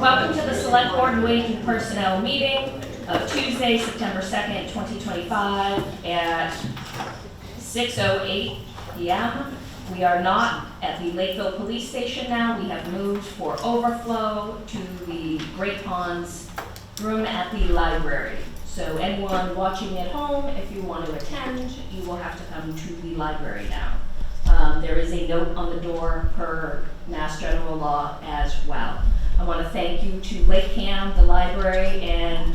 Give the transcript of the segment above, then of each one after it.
Welcome to the Select Board Wage and Personnel meeting of Tuesday, September 2nd, 2025 at 6:08 p.m. We are not at the Lakeville Police Station now. We have moved for overflow to the Great Ponds room at the library. So anyone watching at home, if you want to attend, you will have to come to the library now. There is a note on the door per Mass General Law as well. I want to thank you to LakeCAM, the library, and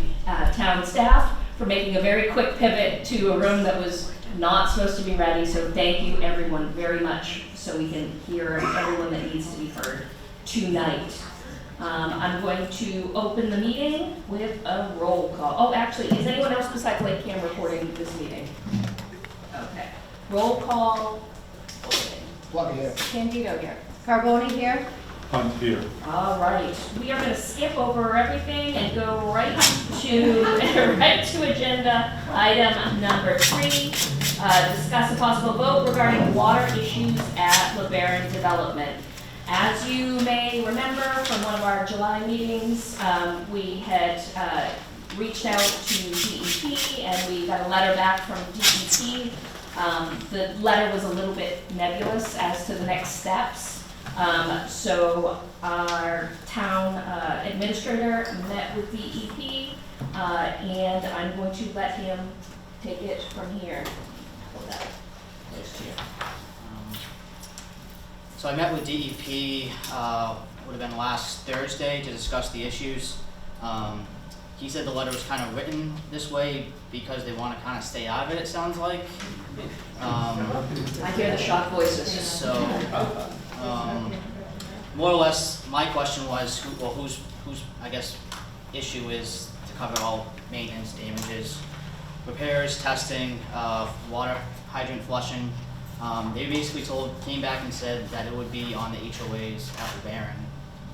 town staff for making a very quick pivot to a room that was not supposed to be ready. So thank you everyone very much so we can hear everyone that needs to be heard tonight. I'm going to open the meeting with a roll call. Oh, actually, is anyone else besides LakeCAM recording this meeting? Okay. Roll call. Plug here. Candido here. Carboni here. Hunt here. All right, we are going to skip over everything and go right to agenda item number 3. Discuss a possible vote regarding water issues at LeBaron Development. As you may remember from one of our July meetings, we had reached out to DEP and we got a letter back from DEP. The letter was a little bit nebulous as to the next steps. So our town administrator met with DEP, and I'm going to let him take it from here. Hold that close to you. So I met with DEP, would have been last Thursday, to discuss the issues. He said the letter was kind of written this way because they want to kind of stay out of it, it sounds like. I hear the shocked voices. So, more or less, my question was, whose I guess issue is to cover all maintenance, damages, repairs, testing, water hydrant flushing. They basically came back and said that it would be on the HOAs at LeBaron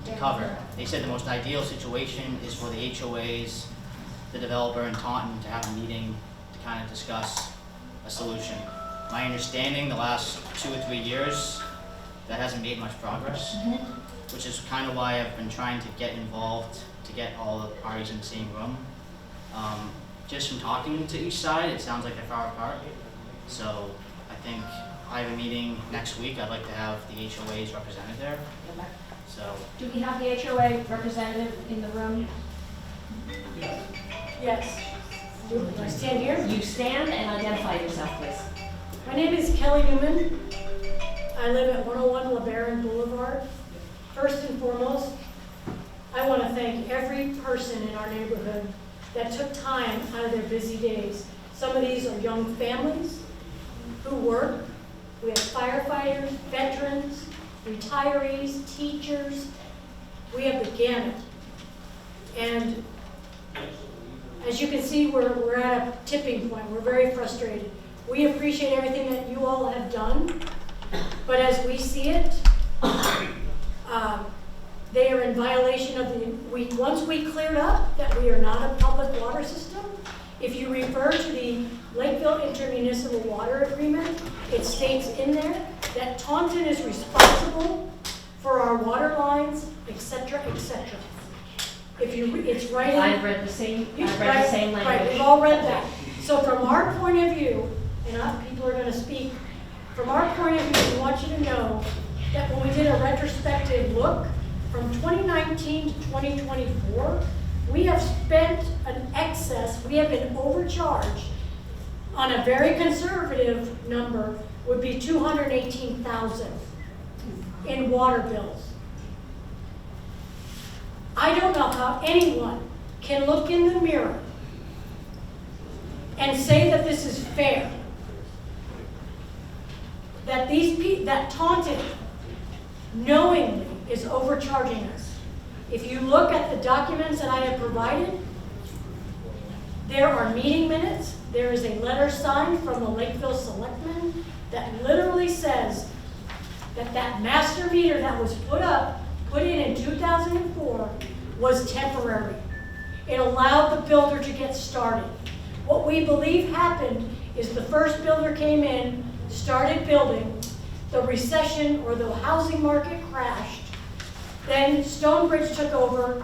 to cover. They said the most ideal situation is for the HOAs, the developer, and Taunton to have a meeting to kind of discuss a solution. My understanding, the last 2 or 3 years, that hasn't made much progress, which is kind of why I've been trying to get involved to get all the parties in the same room. Just from talking to each side, it sounds like they're far apart. So I think I have a meeting next week. I'd like to have the HOAs represented there. Okay. So, Do we have the HOA representative in the room? Yes. Do I stand here? You stand and identify yourself, please. My name is Kelly Newman. I live at 101 LeBaron Boulevard. First and foremost, I want to thank every person in our neighborhood that took time out of their busy days. Some of these are young families who work. We have firefighters, veterans, retirees, teachers. We have the gamut. And as you can see, we're at a tipping point. We're very frustrated. We appreciate everything that you all have done, but as we see it, they are in violation of once we cleared up that we are not a public water system. If you refer to the Lakeville Intermunicipal Water Agreement, it states in there that Taunton is responsible for our water lines, etc., etc. It's right in. I've read the same. I've read the same language. Right, we've all read that. So from our point of view, and people are going to speak, from our point of view, we want you to know that when we did a retrospective look from 2019 to 2024, we have spent an excess, we have been overcharged on a very conservative number, would be $218,000 in water bills. I don't know how anyone can look in the mirror and say that this is fair. That that Taunton knowingly is overcharging us. If you look at the documents that I have provided, there are meeting minutes. There is a letter signed from the Lakeville Selectmen that literally says that that master meter that was put in 2004 was temporary. It allowed the builder to get started. What we believe happened is the first builder came in, started building, the recession or the housing market crashed, then Stonebridge took over,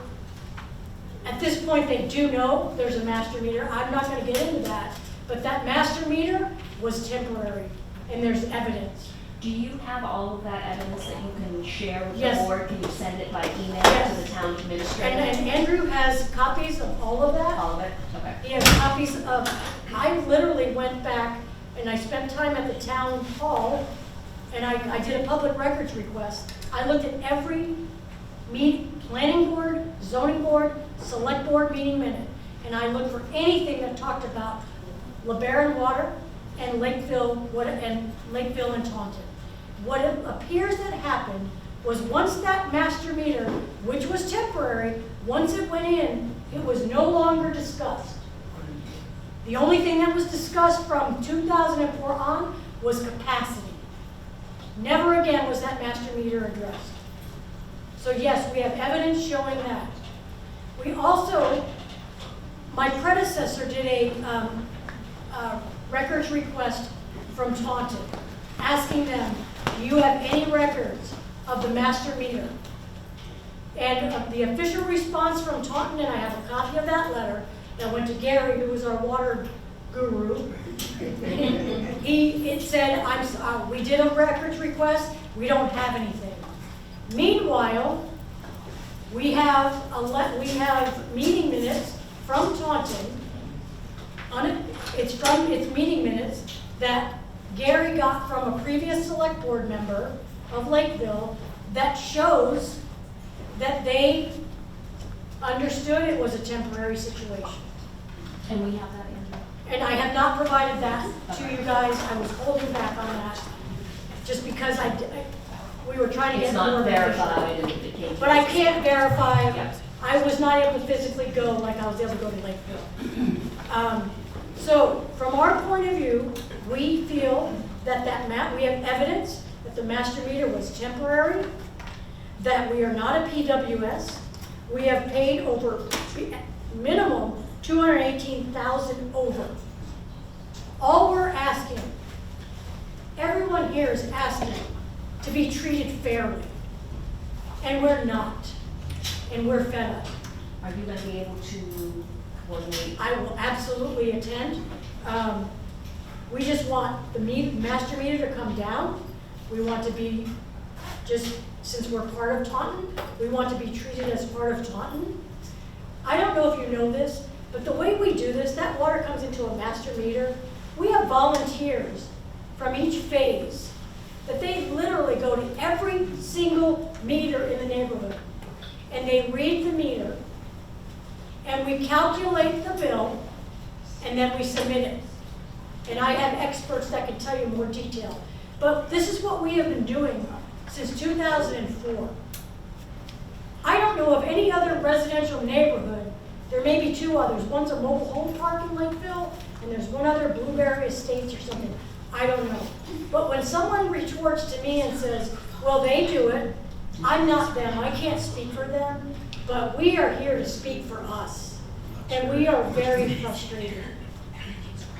At this point, they do know there's a master meter. I'm not gonna get into that, but that master meter was temporary, and there's evidence. Do you have all of that evidence that you can share with the Yes. board? Can you send it by email Yes. to the town administrator? And Andrew has copies of all of that. All of it? Okay. He has copies of, I literally went back and I spent time at the town hall and I did a public records request. I looked at every planning board, zoning board, select board meeting minute, and I looked for anything that talked about LeBaron Water and Lakeville, Lakeville and Taunton. What it appears that happened was once that master meter, which was temporary, once it went in, it was no longer discussed. The only thing that was discussed from 2004 on was capacity. Never again was that master meter addressed. So yes, we have evidence showing that. We also, my predecessor did a records request from Taunton, asking them, do you have any records of the master meter? And the official response from Taunton, and I have a copy of that letter, that went to Gary, who was our water guru. It said, we did a records request, we don't have anything. Meanwhile, we have meeting minutes from Taunton. It's meeting minutes that Gary got from a previous select board member of Lakeville that shows that they understood it was a temporary situation. And we have that, Andrew? And I have not provided that to you guys. I was holding back on that just because we were trying to get It's more not verified information. and it came. But I can't verify. Yeah. I was not able to physically go like I was able to go to Lakeville. So from our point of view, we feel that we have evidence that the master meter was temporary, that we are not a PWS. We have paid over minimum $218,000 over. All we're asking, everyone here is asking to be treated fairly. And we're not. And we're fed up. Are you going to be able to coordinate? I will absolutely attend. We just want the master meter to come down. We want to be, since we're part of Taunton, we want to be treated as part of Taunton. I don't know if you know this, but the way we do this, that water comes into a master meter. We have volunteers from each phase that they literally go to every single meter in the neighborhood. And they read the meter, and we calculate the bill, and then we submit it. And I have experts that can tell you more detail. But this is what we have been doing since 2004. I don't know of any other residential neighborhood. There may be two others. One's a mobile home park in Lakeville, and there's one other, Blueberry Estates or something. I don't know. But when someone retorts to me and says, well, they do it, I'm not them. I can't speak for them. But we are here to speak for us. And we are very frustrated.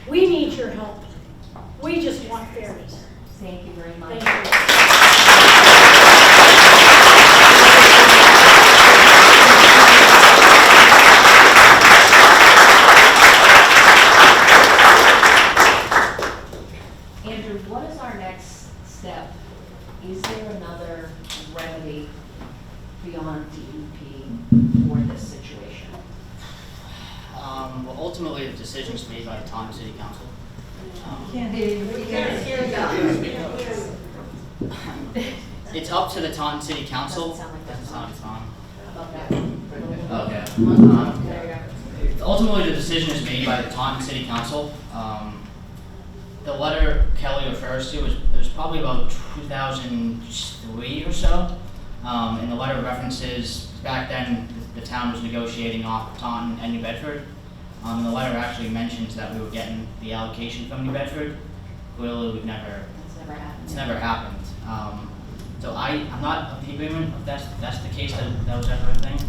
We need your help. We just want fairness. Thank you very much. Thank you. Andrew, what is our next step? Is there another remedy beyond DEP for this situation? Well, ultimately, the decision is made by the Taunton City Council. It's up to the Taunton City Council. Doesn't sound like Doesn't that's sound it's on. About that. Okay. There you go. Ultimately, the decision is made by the Taunton City Council. The letter Kelly refers to was probably about 2003 or so. And the letter references back then the town was negotiating off Taunton and New Bedford. And the letter actually mentions that we were getting the allocation from New Bedford. Clearly, That's never happened. it's never happened. So I'm not of the agreement if that's the case that was ever a thing.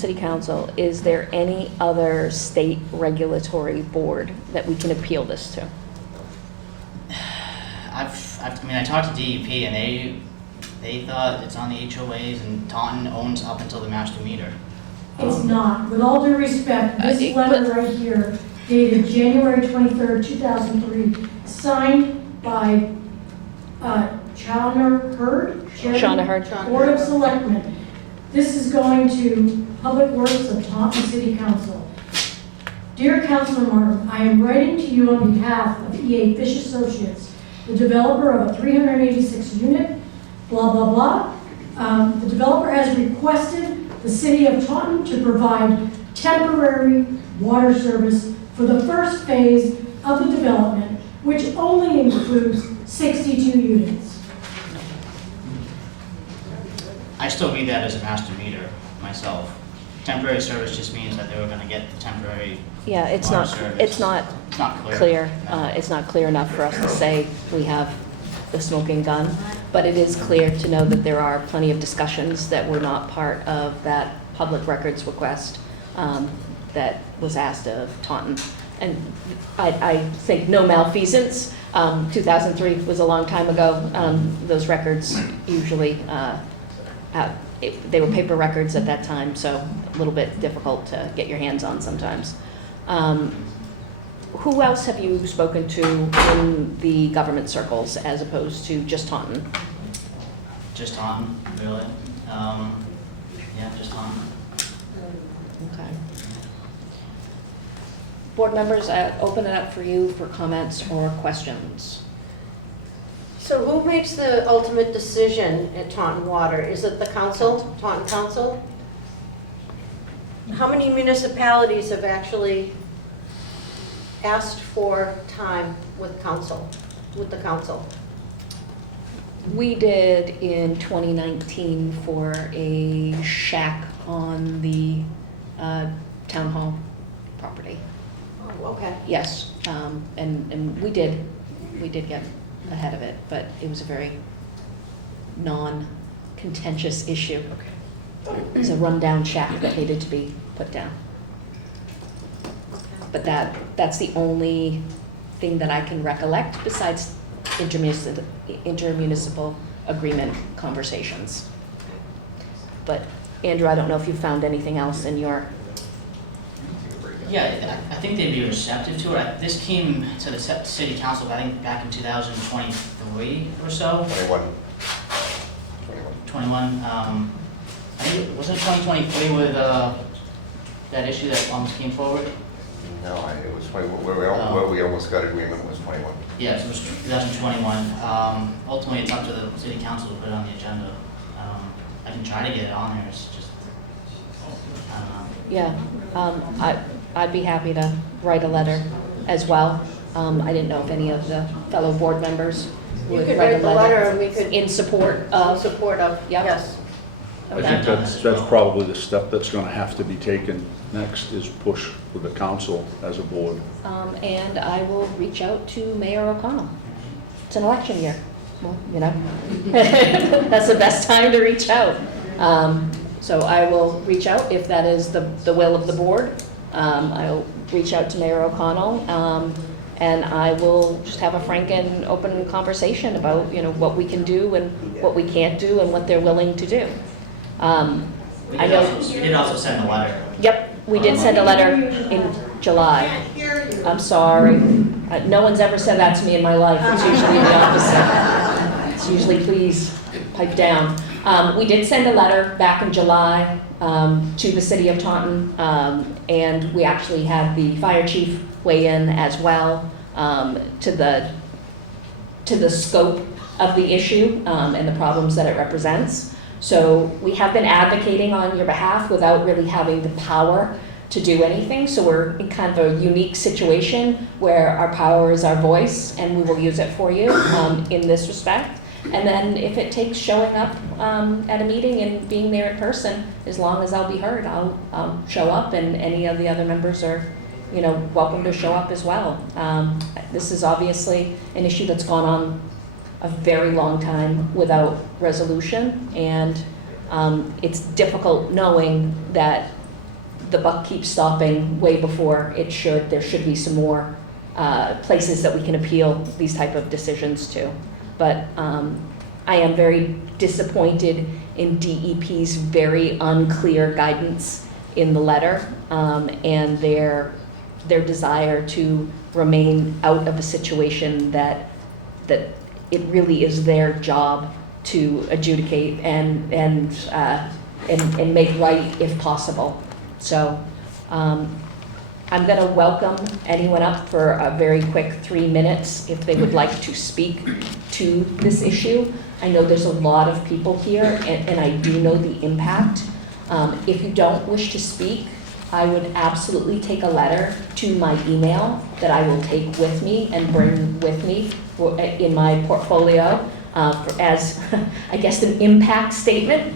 city council, is there any other state regulatory board that we can appeal this to? I talked to DEP and they thought it's on the HOAs and Taunton owns up until the master meter. It's not. With all due respect, this it- letter right here, dated January 23rd, 2003, signed by Shauna Hurd, Chairman, Shauna Hurd. Board of Selectmen. This is going to Public Works of Taunton City Council. Dear Councilor Martin, I am writing to you on behalf of EA Fish Associates, the developer of a 386 unit, blah, blah, blah. The developer has requested the city of Taunton to provide temporary water service for the first phase of the development, which only includes 62 units. I still read that as a master meter myself. Temporary service just means that they were gonna get the temporary Yeah, it's water not, service. it's not It's not clear. clear. No. It's not clear enough for us to say we have the smoking gun, but it is clear to know that there are plenty of discussions that were not part of that public records request that was asked of Taunton. And I think no malfeasance. 2003 was a long time ago. Those records usually, they were paper records at that time, so a little bit difficult to get your hands on sometimes. Who else have you spoken to in the government circles as opposed to just Taunton? Just Taunton, really. Yeah, just Taunton. Okay. Board members, I open it up for you for comments or questions. So who makes the ultimate decision at Taunton Water? Is it the council, Taunton Council? How many municipalities have actually asked for time with the council? We did in 2019 for a shack on the town hall property. Oh, okay. Yes, and we did get ahead of it, but it was a very non-contentious issue. It was a rundown shack that needed to be put down. But that's the only thing that I can recollect besides intermunicipal agreement conversations. But Andrew, I don't know if you found anything else in your... Yeah, I think they'd be receptive to it. This came to the city council, I think, back in 2023 or so. 21. I think it wasn't 2023 with that issue that almost came forward. No, it was 21, where we almost got agreement was 21. Yes, it was 2021. Ultimately, it's up to the city council to put it on the agenda. I can try to get it on there. It's just, I don't know. Yeah, I'd be happy to write a letter as well. I didn't know if any of the fellow board members You would could write write a the letter and letter we could, in support in of... support of, Yep. yes. I Okay. think that's probably the step that's going to have to be taken next, is push with the council as a board. And I will reach out to Mayor O'Connell. It's an election year, well, you know. That's the best time to reach out. So I will reach out if that is the will of the board. I'll reach out to Mayor O'Connell, and I will just have a frank and open conversation about, you know, what we can do and what we can't do and what they're willing to do. We I did know. also send a letter. Yep, we did send a letter in July. I'm sorry. No one's ever said that to me in my life. It's usually the opposite. It's usually, please, pipe down. We did send a letter back in July to the city of Taunton, and we actually had the fire chief weigh in as well to the scope of the issue and the problems that it represents. So we have been advocating on your behalf without really having the power to do anything. So we're in kind of a unique situation where our power is our voice, and we will use it for you in this respect. And then if it takes showing up at a meeting and being there in person, as long as I'll be heard, I'll show up, and any of the other members are, you know, welcome to show up as well. This is obviously an issue that's gone on a very long time without resolution, and it's difficult knowing that the buck keeps stopping way before it should. There should be some more places that we can appeal these type of decisions to. But I am very disappointed in DEP's very unclear guidance in the letter, and their desire to remain out of a situation that it really is their job to adjudicate and make right if possible. So I'm going to welcome anyone up for a very quick 3 minutes if they would like to speak to this issue. I know there's a lot of people here, and I do know the impact. If you don't wish to speak, I would absolutely take a letter to my email that I will take with me and bring with me in my portfolio as, I guess, an impact statement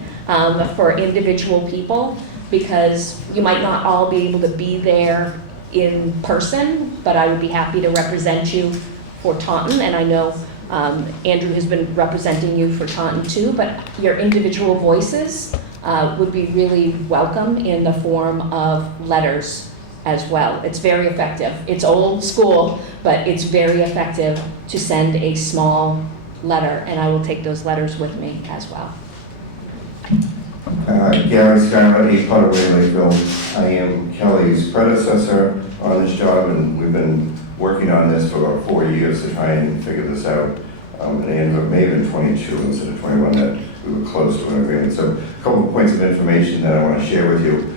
for individual people, because you might not all be able to be there in person, but I would be happy to represent you for Taunton, and I know Andrew has been representing you for Taunton too, but your individual voices would be really welcome in the form of letters as well. It's very effective. It's old school, but it's very effective to send a small letter, and I will take those letters with me as well. Gary Skyler, East Potter Way, Lakeville. I am Kelly's predecessor on this job, and we've been working on this for about 4 years to try and figure this out. And it ended up maybe in 22 instead of 21 that we were close to an agreement. So a couple of points of information that I want to share with you.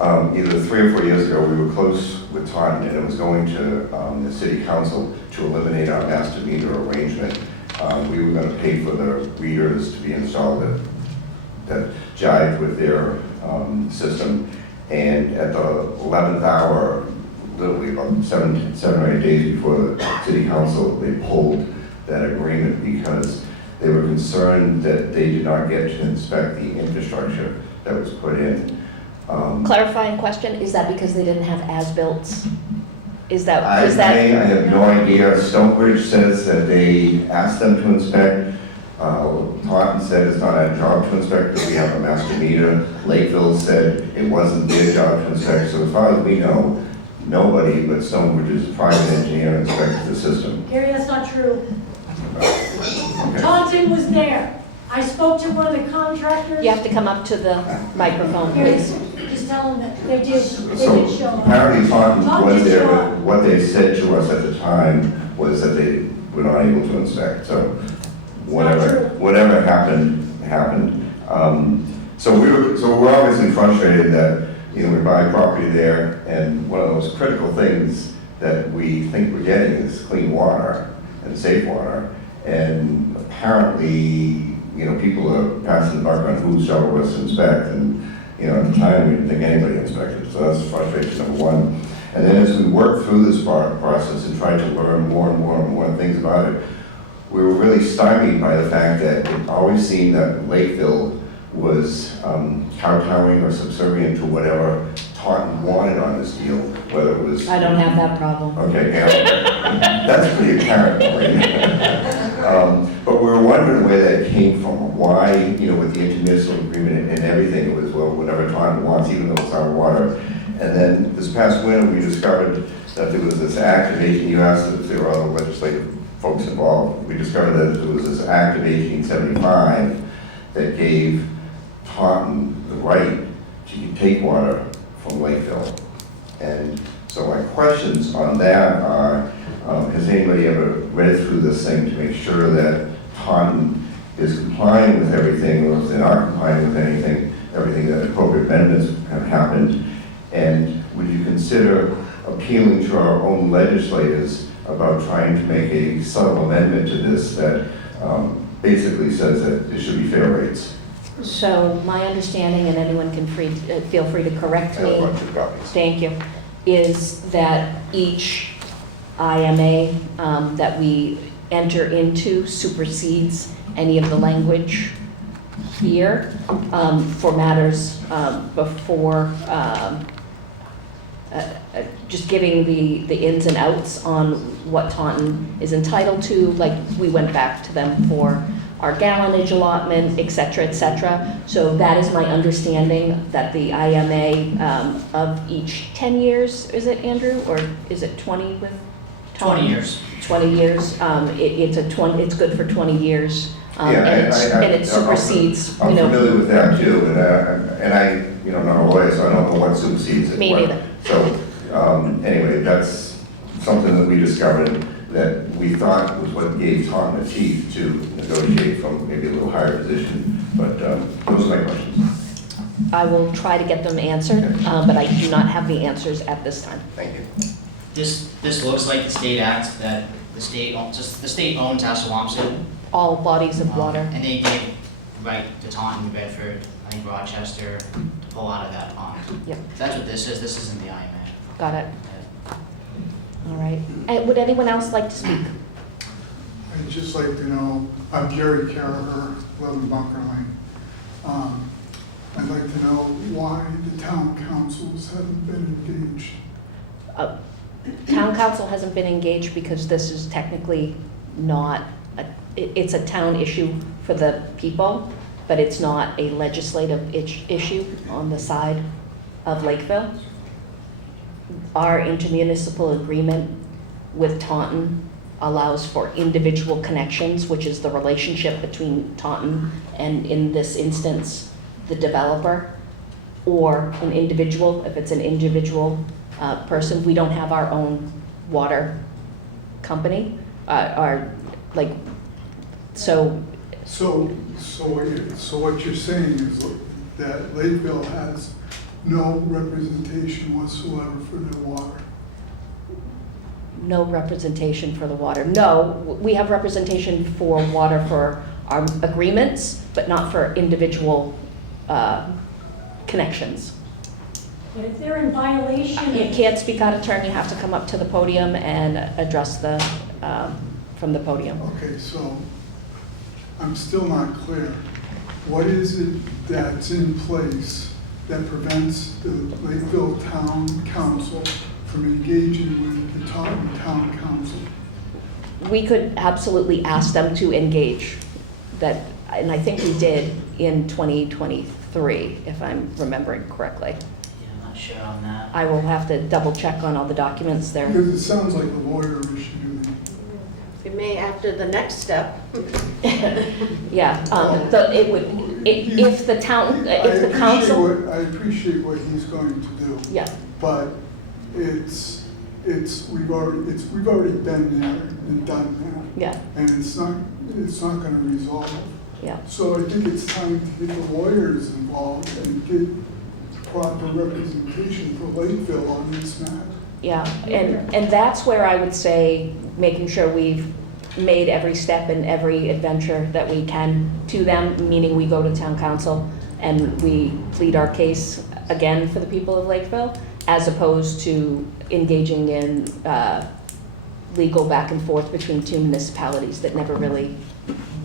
Either 3 or 4 years ago, we were close with Taunton, and it was going to the city council to eliminate our master meter arrangement. We were going to pay for the readers to be installed that jived with their system. And at the 11th hour, literally about seven or 8 days before the city council, they pulled that agreement because they were concerned that they did not get to inspect the infrastructure that was put in. Clarifying question, is that because they didn't have as-built? I have no idea. Stonebridge says that they asked them to inspect. Taunton said it's not our job to inspect because we have a master meter. Lakeville said it wasn't their job to inspect. So as far as we know, nobody but Stonebridge's private engineer inspected the system. Gary, that's not true. Okay. Taunton was there. I spoke to one of the contractors. You have to come up to the microphone, Gary, please. just tell them that they did show So up. apparently Taunton Taunton was did there, show but up. what they said to us at the time was that they were not able to inspect. So whatever happened. So we're obviously frustrated that, we buy property there, and one of those critical things that we think we're getting is clean water and safe water. And apparently, people are passing the buck on whose job it was to inspect, and, at the time, we didn't think anybody inspected. So that's frustration number one. And then as we worked through this process and tried to learn more and more things about it, we were really stymied by the fact that it always seemed that Lakeville was kowtowing or subservient to whatever Taunton wanted on this deal, whether it was... I don't have that problem. Okay, yeah. That's pretty apparent, right? But we were wondering where that came from, why, with the intermunicipal agreement and everything, it was, well, whatever Taunton wants, even though it's our water. And then this past winter, we discovered that there was this activation. You asked if there were other legislative folks involved. We discovered that there was this Act of 1875 that gave Taunton the right to take water from Lakeville. And so my questions on that are, has anybody ever read through this thing to make sure that Taunton is complying with everything, or if they're not complying with everything that appropriate amendments have happened? And would you consider appealing to our own legislators about trying to make a subtle amendment to this that basically says that there should be fair rates? So my understanding, and anyone can feel free to correct I have a me, bunch of copies. thank you, is that each IMA that we enter into supersedes any of the language here for matters before just giving the ins and outs on what Taunton is entitled to. Like, we went back to them for our gallonage allotment, et cetera, et cetera. So that is my understanding, that the IMA of each 10 years, is it, Andrew? Or is it 20 with Tom? 20 years. 20 years. It's good for 20 years. Yeah, And it supersedes, I'm you know. familiar with that too, and I, you know, not a lawyer, so I don't know what supersedes it. Me what. neither. So, anyway, that's something that we discovered that we thought was what gave Tom the teeth to negotiate from maybe a little higher position, but those are my questions. I will try to get them answered, but I do not have the answers at this time. Thank you. This looks like the state act that the state owns Assawamsett. All bodies of water. And they gave right to Taunton, Bedford, I think Rochester, to pull out of that pond. Yep, That's what this is. This isn't the IMA. got it. All right. And would anyone else like to speak? I'd just like to know, I'm Gary Carraher, 11 Bunker Lane. I'd like to know why the town councils haven't been engaged. Town council hasn't been engaged because this is technically not, it's a town issue for the people, but it's not a legislative issue on the side of Lakeville. Our intermunicipal agreement with Taunton allows for individual connections, which is the relationship between Taunton and, in this instance, the developer, or an individual, if it's an individual person. We don't have our own water company, so what you're saying is that Lakeville has no representation whatsoever for their water. no representation for the water. No, we have representation for water for our agreements, but not for individual connections. But if they're in violation. You can't speak out of turn, you have to come up to the podium and address from the podium. Okay, so I'm still not clear. What is it that's in place that prevents the Lakeville Town Council from engaging with the Taunton Town Council? We could absolutely ask them to engage, that, and I think we did in 2023, if I'm remembering correctly. Yeah, I'm not sure on that. I will have to double check on all the documents there. Because it sounds like a lawyer issue to me. It may after the next step. Yeah, so it would, if the town, if the council. I appreciate what he's going to do. Yeah, But we've already been there and done that. yeah, And it's not gonna resolve. yeah. So I think it's time to get the lawyers involved and get proper representation for Lakeville on this matter. Yeah, and that's where I would say, making sure we've made every step and every adventure that we can to them, meaning we go to town council and we plead our case again for the people of Lakeville, as opposed to engaging in legal back and forth between two municipalities that never really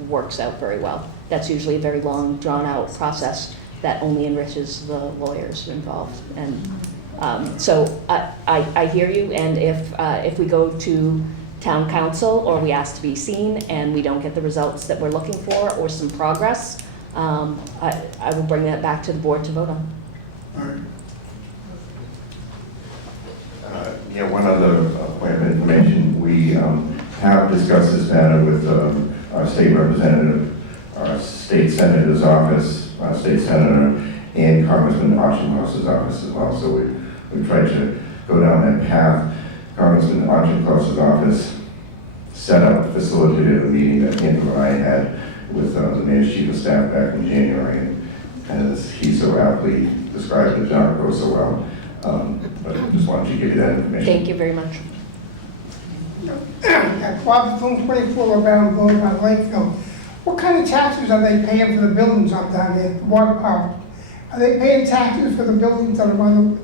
works out very well. That's usually a very long, drawn-out process that only enriches the lawyers involved. And so I hear you, and if we go to town council or we ask to be seen and we don't get the results that we're looking for or some progress, I will bring that back to the board to vote on. All right. Yeah, one other point of information. We have discussed this matter with our state representative, our state senator's office, our state senator, and Congressman Auchincloss's office as well. So we tried to go down that path. Congressman Auchincloss's office set up, facilitated a meeting that Andrew and I had with the mayor's chief of staff back in January. And as he so aptly described, it did not go so well. But I just wanted to give you that information. Thank you very much. Bob Bethune, 24 LaValle Boulevard, Lakeville. What kind of taxes are they paying for the buildings up down there, the water power? Are they paying taxes for the buildings that are on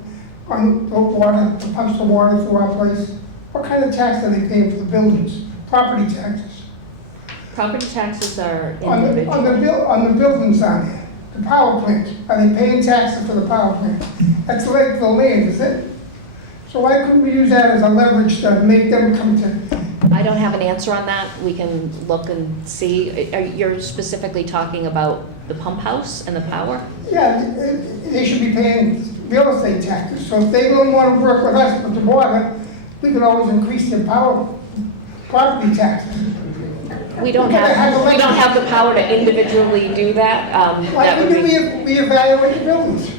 the water, to pump the water through our place? What kind of tax are they paying for the buildings? Property taxes? Property taxes are On individual. the buildings down there, the power plants, are they paying taxes for the power plant? That's Lakeville land, is it? So why couldn't we use that as a leverage to make them come to I don't have an answer on that. We can look and see. You're specifically talking about the pump house and the power? Yeah, they should be paying real estate taxes, so if they don't want to work with us with the water, we could always increase their property taxes. We don't have the power to individually do that. Why That would wouldn't be, we reevaluate the buildings?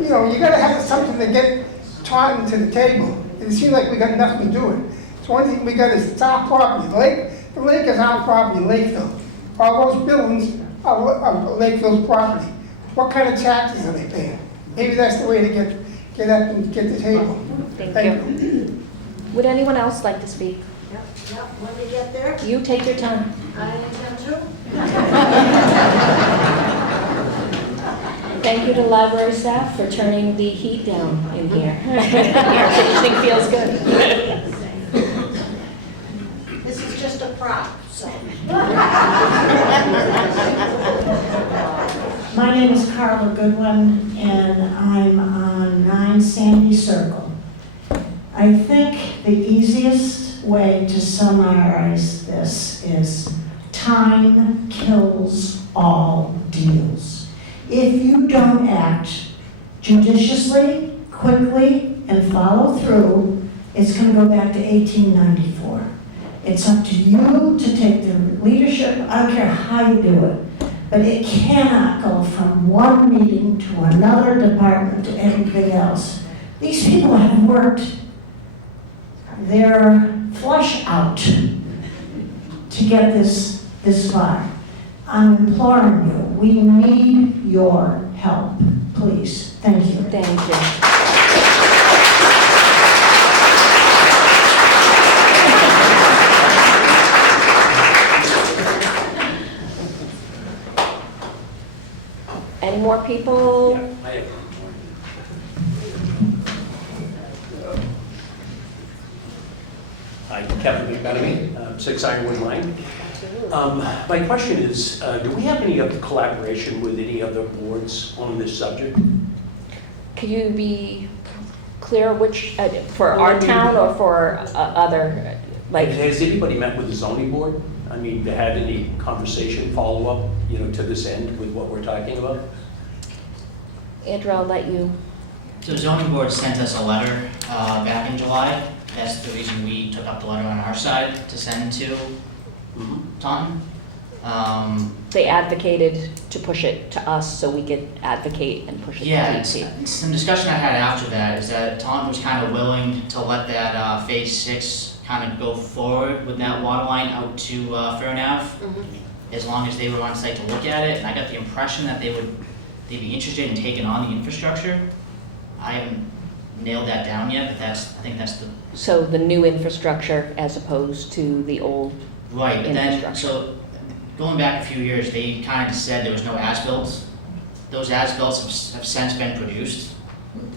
You know, you gotta have something to get Taunton to the table. It seems like we got nothing to do it. So one thing we got is it's our property. The lake is our property, Lakeville. All those buildings are Lakeville's property. What kind of taxes are they paying? Maybe that's the way to get up and get the table. thank you. Would anyone else like to speak? Yep, when we get there, You take your time. I intend to. Thank you to library staff for turning the heat down in here. Air conditioning feels good. This is just a prop, so. My name is Carla Goodwin, and I'm on 9 Sandy Circle. I think the easiest way to summarize this is time kills all deals. If you don't act judiciously, quickly, and follow through, it's going to go back to 1894. It's up to you to take the leadership. I don't care how you do it. But it cannot go from one meeting to another department to anything else. These people have worked their flesh out to get this far. I'm imploring you, we need your help, please. Thank you. Thank you. Any more people? Hi, Kevin McMenamy, 6 Ironwood Lane. My question is, do we have any other collaboration with any other boards on this subject? Could you be clear which, for our town or for other, like? Has anybody met with the zoning board? I mean, had any conversation, follow-up, to this end with what we're talking about? Andrew, I'll let you. So the zoning board sent us a letter back in July. That's the reason we took up the letter on our side to send to Taunton. They advocated to push it to us so we could advocate and push it to Yeah, DEP. some discussion I had after that is that Taunton was kind of willing to let that phase 6 kind of go forward with that water line out to Fair Ave, as long as they were on site to look at it. And I got the impression that they'd be interested in taking on the infrastructure. I haven't nailed that down yet, but I think that's the So the new infrastructure as opposed to the old right. But then, infrastructure. so going back a few years, they kind of said there was no as-built. Those as-built have since been produced.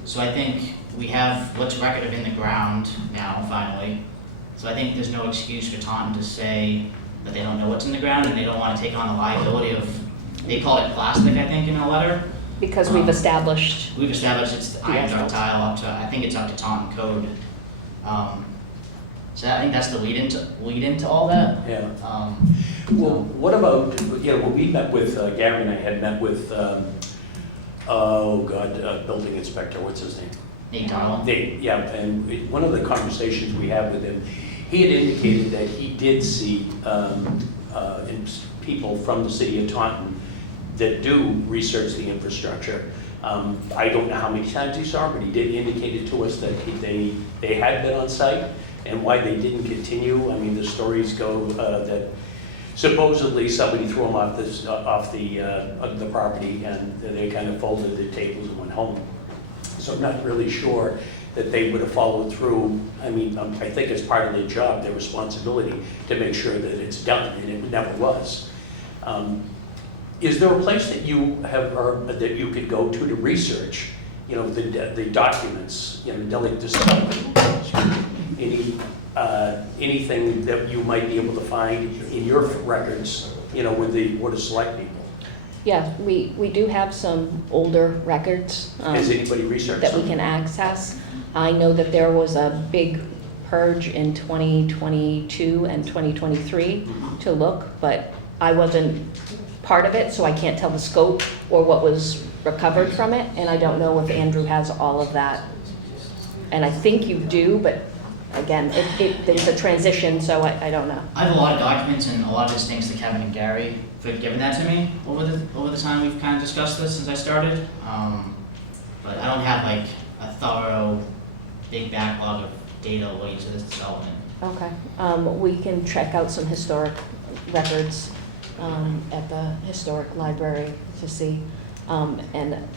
So I think we have what's record of in the ground now, finally. So I think there's no excuse for Taunton to say that they don't know what's in the ground and they don't want to take on the liability of, they call it plastic, I think, in a letter. Because we've established. We've established it's iron ductile up to, I think it's up to Taunton code. So I think that's the lead into all that. Yeah. Well, what about, when we met with, Gary and I had met with, building inspector, what's his name? Nate Darlow. Nate, yeah, and one of the conversations we had with him, he had indicated that he did see people from the city of Taunton that do research the infrastructure. I don't know how many times he saw, but he did indicate it to us that they had been on site, and why they didn't continue. I mean, the stories go that supposedly somebody threw them off the property, and they kind of folded their tables and went home. So I'm not really sure that they would have followed through. I mean, I think it's part of their job, their responsibility, to make sure that it's done, and it never was. Is there a place that you have, or that you could go to research, the documents, anything that you might be able to find in your records, with the Board of Select people? Yeah, we do have some older records. Has anybody researched that we them? can access. I know that there was a big purge in 2022 and 2023 to look, but I wasn't part of it, so I can't tell the scope or what was recovered from it, and I don't know if Andrew has all of that. And I think you do, but again, there's a transition, so I don't know. I have a lot of documents and a lot of this thanks to Kevin and Gary for giving that to me over the time we've kind of discussed this since I started. But I don't have like a thorough, big backlog of data related to this development. Okay, we can check out some historic records at the historic library to see, and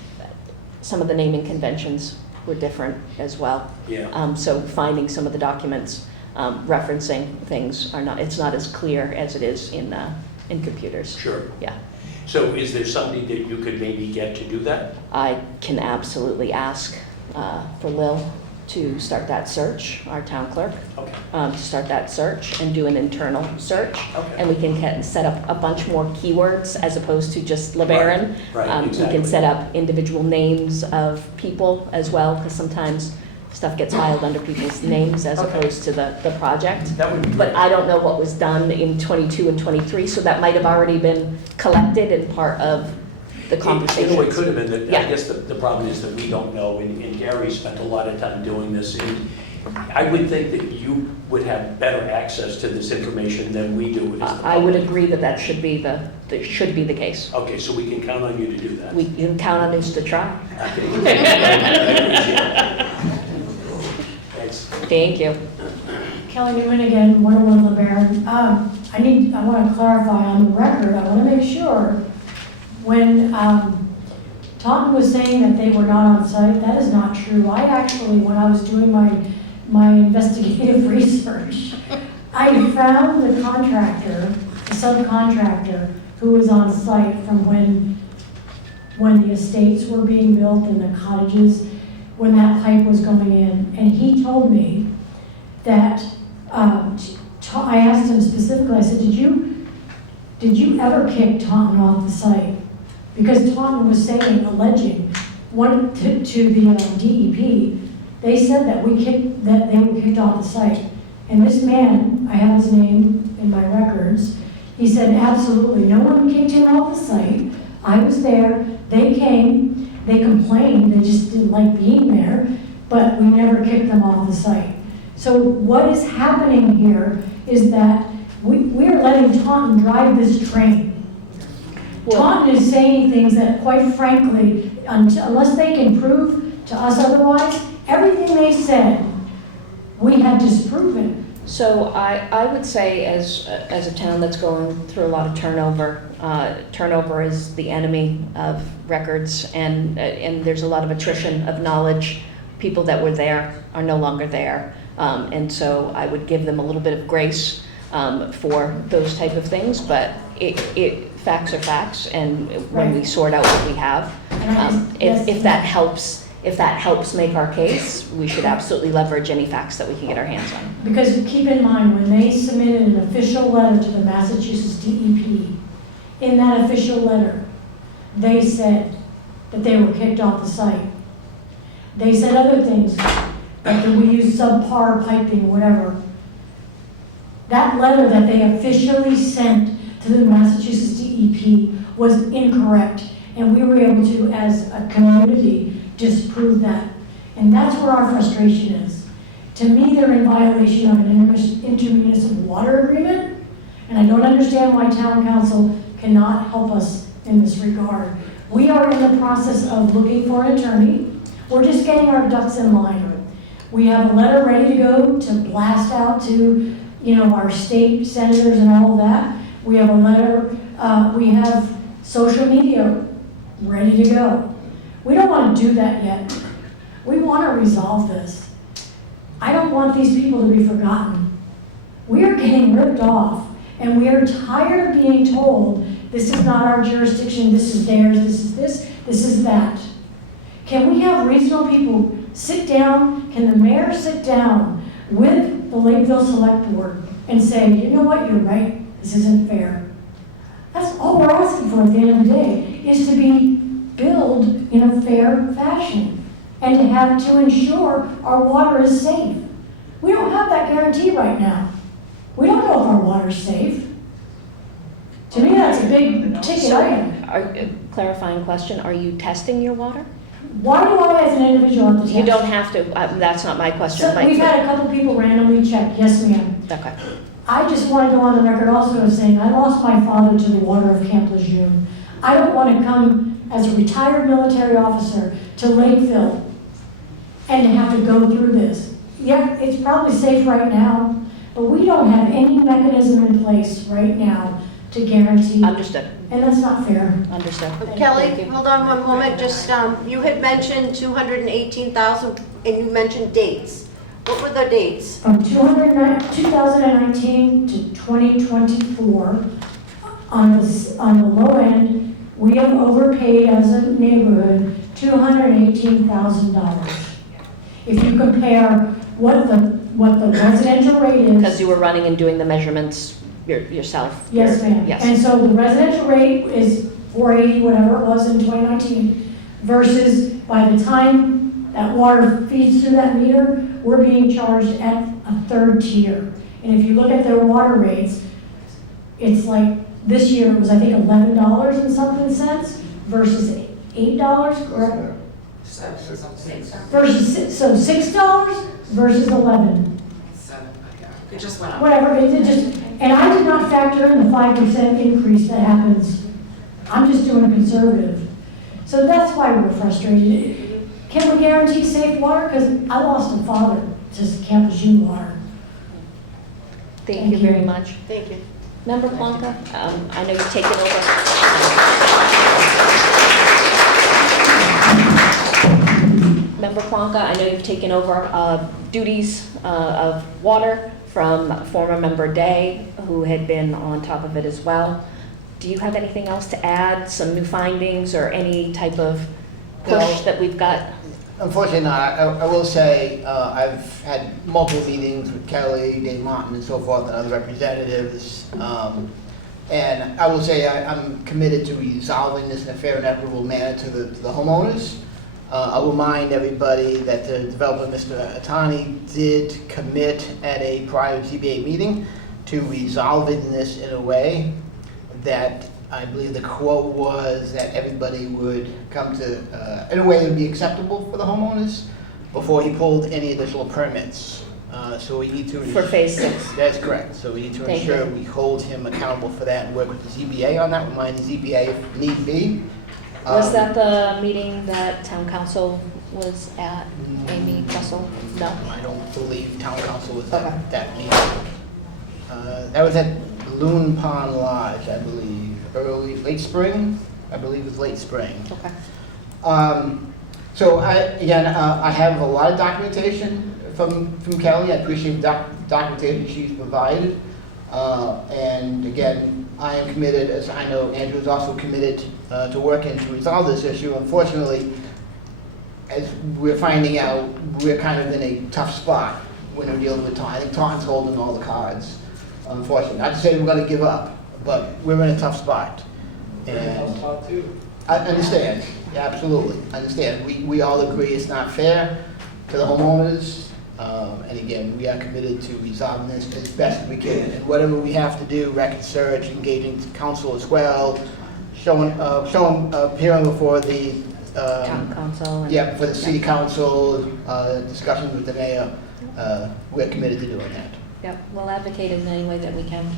some of the naming conventions were different as well. Yeah. So finding some of the documents referencing things it's not as clear as it is in computers. Sure. Yeah. So is there somebody that you could maybe get to do that? I can absolutely ask for Lil to start that search, our town clerk, Okay. to start that search and do an internal search. Okay. And we can set up a bunch more keywords as opposed to just LeBaron. Right, We exactly. can set up individual names of people as well, because sometimes stuff gets filed under people's names as Okay. opposed to the project. That would be But great. I don't know what was done in 22 and 23, so that might have already been collected and part of the conversations. You know, it could have been, that Yeah. I guess the problem is that we don't know, and Gary spent a lot of time doing this, and I would think that you would have better access to this information than we do as the I would public. agree that should be the case. Okay, so we can count on you to do that. We can count on us to try. Okay. I appreciate it. Thanks. Thank you. Kelly Newman again, 101 LeBaron. I want to clarify on the record, I want to make sure, when Taunton was saying that they were not on site, that is not true. I actually, when I was doing my investigative research, I found the contractor, the subcontractor, who was on site from when the estates were being built and the cottages, when that pipe was going in. And he told me that, I asked him specifically, I said, did you ever kick Taunton off the site? Because Taunton was alleging to the DEP, they said that they were kicked off the site. And this man, I have his name in my records, he said, absolutely, no one kicked him off the site. I was there, they came, they complained, they just didn't like being there, but we never kicked them off the site. So what is happening here is that we're letting Taunton drive this train. Taunton is saying things that, quite frankly, unless they can prove to us otherwise, everything they said, we have disproven. So I would say as a town that's going through a lot of turnover, turnover is the enemy of records, and there's a lot of attrition of knowledge. People that were there are no longer there. And so I would give them a little bit of grace for those type of things, but facts are facts, and when we sort out what we have, if that helps make our case, we should absolutely leverage any facts that we can get our hands on. Because keep in mind, when they submitted an official letter to the Massachusetts DEP, in that official letter, they said that they were kicked off the site. They said other things, like that we use subpar piping, whatever. That letter that they officially sent to the Massachusetts DEP was incorrect, and we were able to, as a community, disprove that. And that's where our frustration is. To me, they're in violation of an intermunicipal water agreement, and I don't understand why town council cannot help us in this regard. We are in the process of looking for an attorney. We're just getting our ducks in line. We have a letter ready to go to blast out to, our state senators and all of that. We have a letter, we have social media ready to go. We don't want to do that yet. We want to resolve this. I don't want these people to be forgotten. We are getting ripped off, and we are tired of being told, this is not our jurisdiction, this is theirs, this is this is that. Can we have reasonable people sit down? Can the mayor sit down with the Lakeville Select Board and say, you know what, you're right, this isn't fair. That's all we're asking for at the end of the day, is to be billed in a fair fashion and to ensure our water is safe. We don't have that guarantee right now. We don't know if our water's safe. To me, that's a big ticket item. Clarifying question, are you testing your water? Why do I as an individual have to test? You don't have to, that's not my question. So we've had a couple people randomly check, yes ma'am. Okay. I just want to go on the record also as saying, I lost my father to the water of Camp Lejeune. I don't want to come as a retired military officer to Lakeville and to have to go through this. Yeah, it's probably safe right now, but we don't have any mechanism in place right now to guarantee. Understood. And that's not fair. Understood. Kelly, hold on one moment, just, you had mentioned 218,000, and you mentioned dates. What were the dates? From 2019 to 2024, on the low end, we have overpaid as a neighborhood $218,000. If you compare what the residential rate is. Because you were running and doing the measurements yourself. Yes, ma'am. Yes. And so the residential rate is 480, whatever it was in 2019, versus by the time that water feeds through that meter, we're being charged at a third tier. And if you look at their water rates, it's like, this year it was, I think, $11 and something cents versus $8, correct? Versus, so $6 versus 11. It just went up. Whatever, it just, and I did not factor in the 5% increase that happens. I'm just doing conservative. So that's why we're frustrated. Can we guarantee safe water? Because I lost a father to Camp Lejeune water. Thank you very much. Thank you. Member Plonka, I know you've taken over. Member Plonka, I know you've taken over duties of water from former member Day, who had been on top of it as well. Do you have anything else to add, some new findings or any type of push that we've got? Unfortunately not. I will say I've had multiple meetings with Kelly, Dave Martin, and so forth, and other representatives. And I will say I'm committed to resolving this in a fair and equitable manner to the homeowners. I will remind everybody that the developer, Mr. Atani, did commit at a prior ZBA meeting to resolving this in a way that I believe the quote was that everybody would come to, in a way that would be acceptable for the homeowners before he pulled any additional permits. So we need to... For phase 6. That's correct. So we need to ensure we hold him accountable for that and work with the ZBA on that, remind the ZBA if need be. Was that the meeting that town council was at, Amy Russell? No? I don't believe town council was Okay. at that meeting. That was at Loon Pond Lodge, I believe, late spring? I believe it was late spring. Okay. So I have a lot of documentation from Kelly. I appreciate the documentation she's provided. And again, I am committed, as I know Andrew is also committed to working to resolve this issue. Unfortunately, as we're finding out, we're kind of in a tough spot when we're dealing with Taunton. I think Taunton's holding all the cards, unfortunately. Not to say we're going to give up, but we're in a tough spot. And I understand, yeah, absolutely, I understand. We all agree it's not fair to the homeowners. And again, we are committed to resolving this as best we can. And whatever we have to do, record search, engaging council as well, appearing before the Town council. yeah, for the city council, discussions with the mayor, we're committed to doing that. Yep, we'll advocate in any way that we can.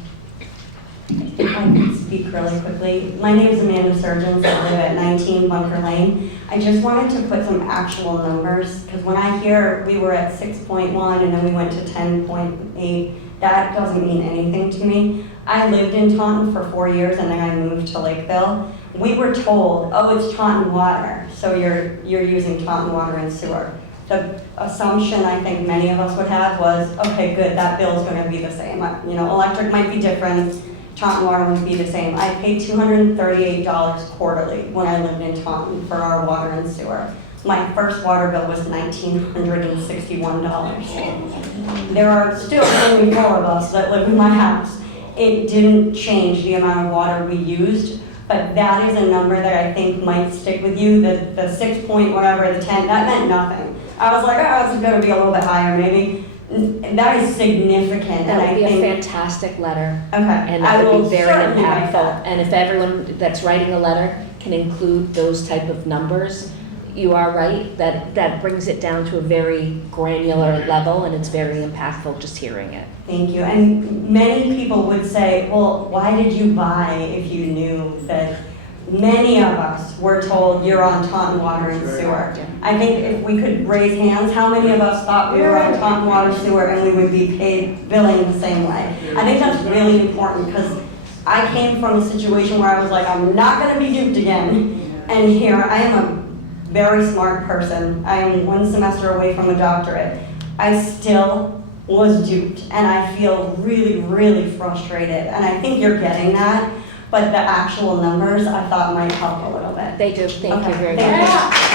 If I could speak really quickly. My name is Amanda Surgeons. I live at 19 Bunker Lane. I just wanted to put some actual numbers, because when I hear we were at 6.1 and then we went to 10.8, that doesn't mean anything to me. I lived in Taunton for 4 years and then I moved to Lakeville. We were told, oh, it's Taunton water, so you're using Taunton water and sewer. The assumption I think many of us would have was, okay, good, that bill's gonna be the same. You know, electric might be different, Taunton water would be the same. I paid $238 quarterly when I lived in Taunton for our water and sewer. My first water bill was $1,961. There are still only 4 of us that live in my house. It didn't change the amount of water we used, but that is a number that I think might stick with you. The 6 point whatever, the 10, that meant nothing. I was like, oh, it's gonna be a little bit higher maybe. That is significant, and That I would be a think, fantastic letter, okay, and I that would will be very certainly write impactful. that. And if everyone that's writing a letter can include those type of numbers, you are right, that brings it down to a very granular level, and it's very impactful just hearing it. Thank you. And many people would say, well, why did you buy if you knew that many of us were told you're on Taunton Water and Sewer? I think if we could raise hands, how many of us thought we were on Taunton Water Sewer and we would be paid billing the same way? I think that's really important because I came from a situation where I was like, I'm not going to be duped again. And here I am a very smart person. I am one semester away from a doctorate. I still was duped, and I feel really, really frustrated. And I think you're getting that, but the actual numbers I thought might help a little bit. They do, thank you very Thank much.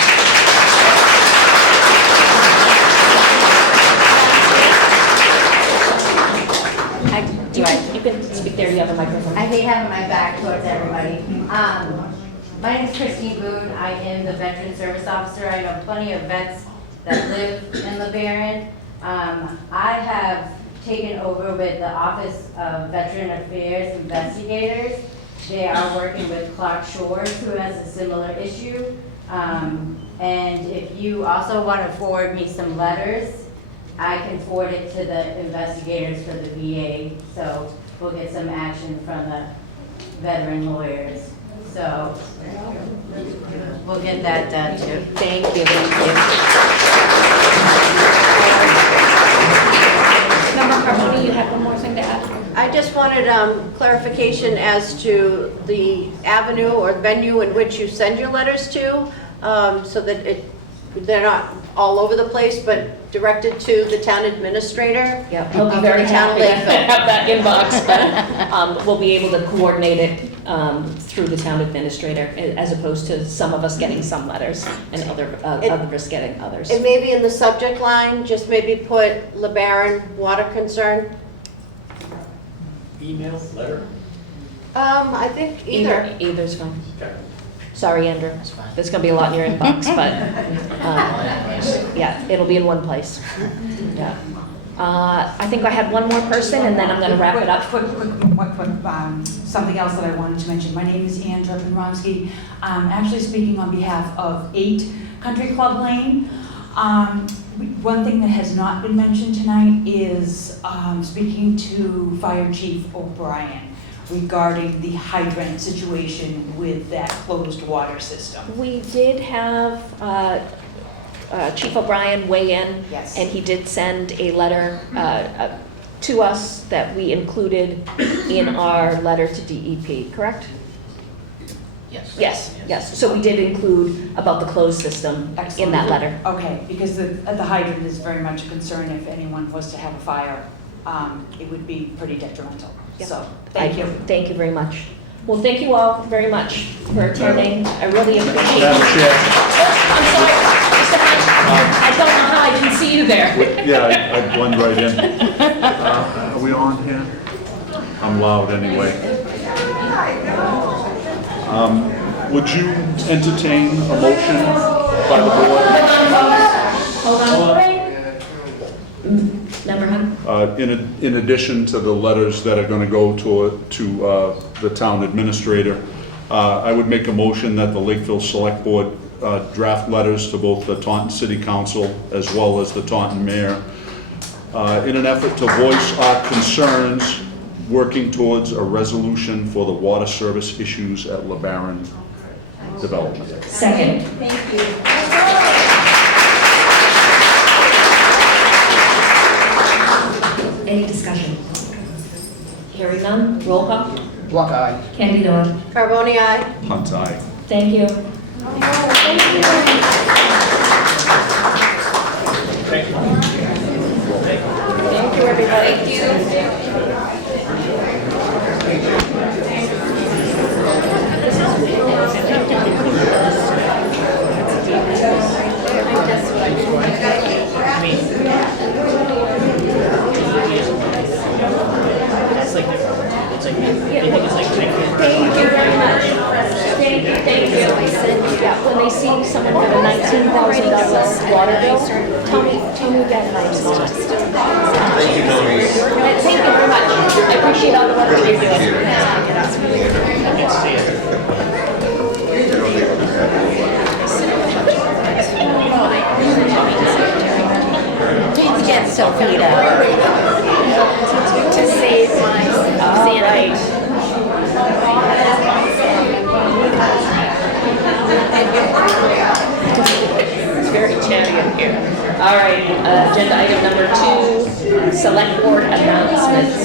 You can speak there, you have a microphone. I hate having my back towards everybody. My name is Christine Boone. I am the Veteran Service Officer. I know plenty of vets that live in LeBaron. I have taken over with the Office of Veteran Affairs Investigators. They are working with Clark Shores, who has a similar issue. And if you also want to forward me some letters, I can forward it to the investigators for the VA. So we'll get some action from the veteran lawyers. So we'll get that done too. Thank you, thank you. Member Carboni, you had one more thing to add? I just wanted clarification as to the avenue or venue in which you send your letters to, so that they're not all over the place, but directed to the town administrator. Yeah, he'll be very happy to have that inbox, but we'll be able to coordinate it through the town administrator, as opposed to some of us getting some letters and others getting others. And maybe in the subject line, just maybe put LeBaron water concern. Email, letter? I think either. Either's fine. Okay. Sorry, Andrew. There's gonna be a lot in your inbox, but, yeah, it'll be in one place. Yeah. I think I had one more person, and then I'm gonna wrap it up. Quick, something else that I wanted to mention. My name is Ann Drapin-Romsky. I'm actually speaking on behalf of 8 Country Club Lane. One thing that has not been mentioned tonight is speaking to Fire Chief O'Brien regarding the hydrant situation with that closed water system. We did have Chief O'Brien weigh in, Yes. and he did send a letter to us that we included in our letter to DEP, correct? Yes. Yes. So we did include about the closed system in that letter. Okay, because the hydrant is very much a concern if anyone was to have a fire. It would be pretty detrimental. Yep. So, thank you. Thank you very much. Well, thank you all very much for attending. I really appreciate it. Madam Chair. I'm sorry, Mr. Hunt. I don't know how I didn't see you there. Yeah, I blend right in. Are we on here? I'm loud anyway. Would you entertain a motion by the board? Hold on. Member Hunt? In addition to the letters that are going to go to the town administrator, I would make a motion that the Lakeville Select Board draft letters to both the Taunton City Council as well as the Taunton Mayor in an effort to voice our concerns working towards a resolution for the water service issues at LeBaron Development. Second. Thank you. Any discussion? Hearing none, roll call. Block eye. Candido. Carboni, aye. Hunt eye. Thank you. Thank you, everybody. Thank you. Thank you very much. Thank you. Yeah, when they see someone with a nice $18,000 water bill. Tell me that next. Thank you, Hillary. Thank you very much. I appreciate all the work that you're doing. Please get Sophia To save my sanity. It's very chatty in here. All right, agenda item number 2, select board announcements.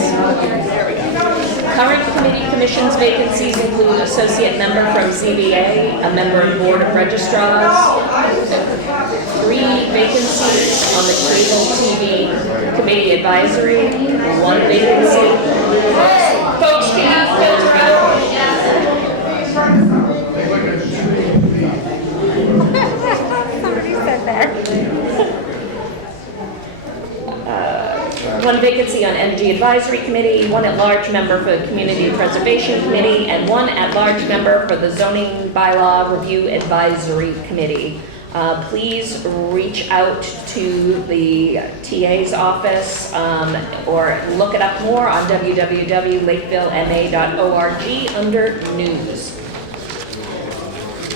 Current committee commissions vacancies include associate member from ZBA, a member of board of registrars, 3 vacancies on the cable TV committee advisory, 1 vacancy. Folks, can you filter out? Somebody said that. 1 vacancy on Energy Advisory Committee, 1 at-large member for the Community Preservation Committee, and 1 at-large member for the Zoning Bylaw Review Advisory Committee. Please reach out to the TA's office or look it up more on www.lakevillema.org under news.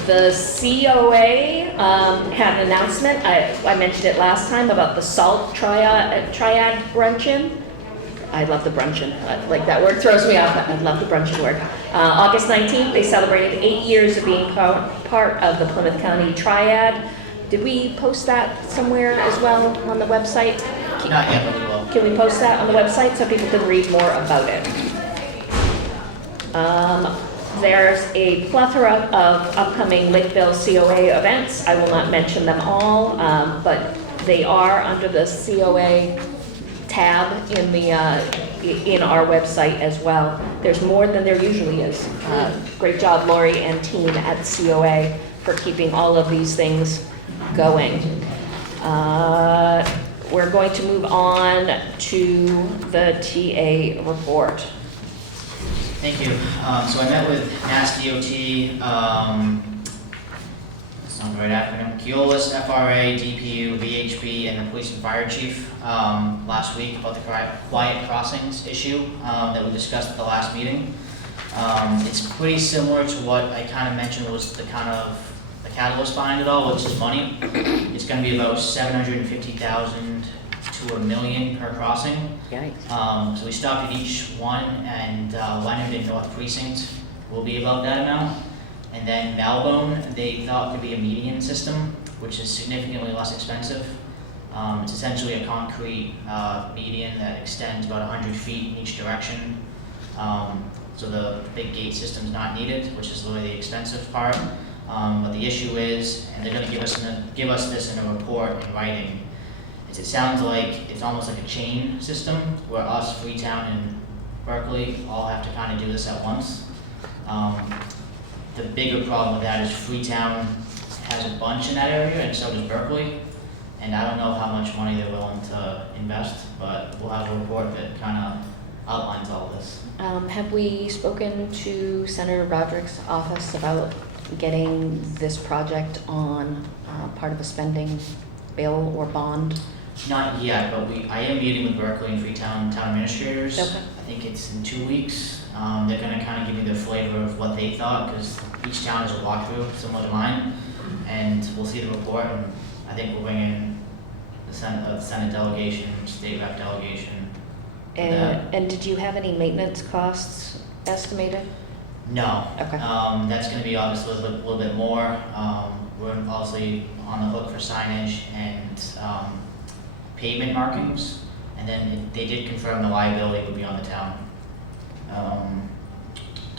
The COA had an announcement, I mentioned it last time, about the SALT triad bruncheon. I love the bruncheon, like that word throws me off, but I love the bruncheon word. August 19th, they celebrated 8 years of being part of the Plymouth County Triad. Did we post that somewhere as well on the website? Not yet, but we will. Can we post that on the website so people can read more about it? There's a plethora of upcoming Lakeville COA events. I will not mention them all, but they are under the COA tab in our website as well. There's more than there usually is. Great job, Lori and team at COA, for keeping all of these things going. We're going to move on to the TA report. Thank you. So I met with Mass DOT, that's not the right acronym, Keolis, FRA, DPU, VHB, and the police and fire chief last week about the quiet crossings issue that we discussed at the last meeting. It's pretty similar to what I kind of mentioned was the catalyst behind it all, which is money. It's going to be about $750,000 to $1 million per crossing. Yikes. So we stopped at each one, and Leonard and North Precinct will be about that amount. And then Malbone, they thought could be a median system, which is significantly less expensive. It's essentially a concrete median that extends about 100 feet in each direction. So the big gate system's not needed, which is really the expensive part. But the issue is, and they're going to give us this in a report in writing, is it sounds like it's almost like a chain system where us, Freetown, and Berkeley all have to kind of do this at once. The bigger problem with that is Freetown has a bunch in that area, and so does Berkeley. And I don't know how much money they're willing to invest, but we'll have a report that kind of outlines all this. Have we spoken to Senator Roderick's office about getting this project on part of a spending bill or bond? Not yet, but I am meeting with Berkeley and Freetown town administrators. Okay. I think it's in 2 weeks. They're going to kind of give me their flavor of what they thought, because each town has a walkthrough similar to mine, and we'll see the report. And I think we'll bring in the Senate delegation, state rep delegation. And did you have any maintenance costs estimated? No. Okay. That's going to be obviously a little bit more. We're obviously on the hook for signage and pavement markings, and then they did confirm the liability would be on the town.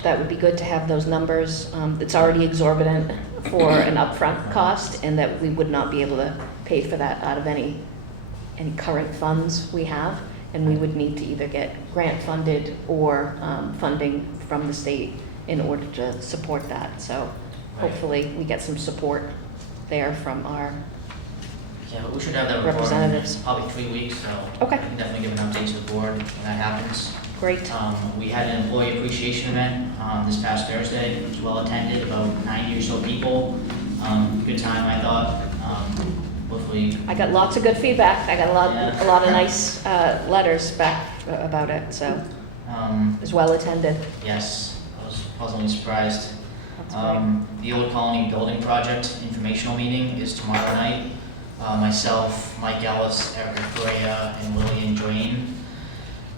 That would be good to have those numbers. It's already exorbitant for an upfront cost, and that we would not be able to pay for that out of any current funds we have, and we would need to either get grant funded or funding from the state in order to support that. So hopefully we get some support there from our Yeah, but we should have that report representatives. in probably 3 weeks, so Okay. I can definitely give an update to the board when that happens. Great. We had an employee appreciation event this past Thursday. It was well attended, about 90 or so people. Good time, I thought. Hopefully, I got lots of good feedback. I got Yeah. a lot of nice letters back about it, so it was well attended. yes, I was pleasantly surprised. That's great. The Old Colony Building Project informational meeting is tomorrow night. Myself, Mike Ellis, Erica Correa, and Lillian Drain,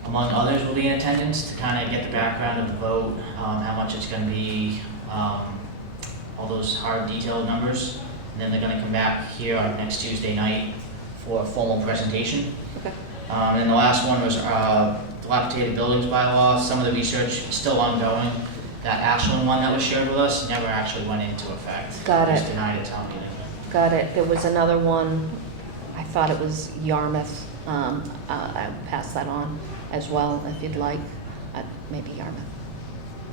among others, will be in attendance to kind of get the background of the vote, how much it's going to be, all those hard detailed numbers. And then they're going to come back here on next Tuesday night for a formal presentation. Okay. And then the last one was dilapidated buildings bylaw. Some of the research is still ongoing. That Ashland one that was shared with us never actually went into effect. Got It was it. denied at town meeting. Got it. There was another one, I thought it was Yarmouth. I'll pass that on as well if you'd like. Maybe Yarmouth.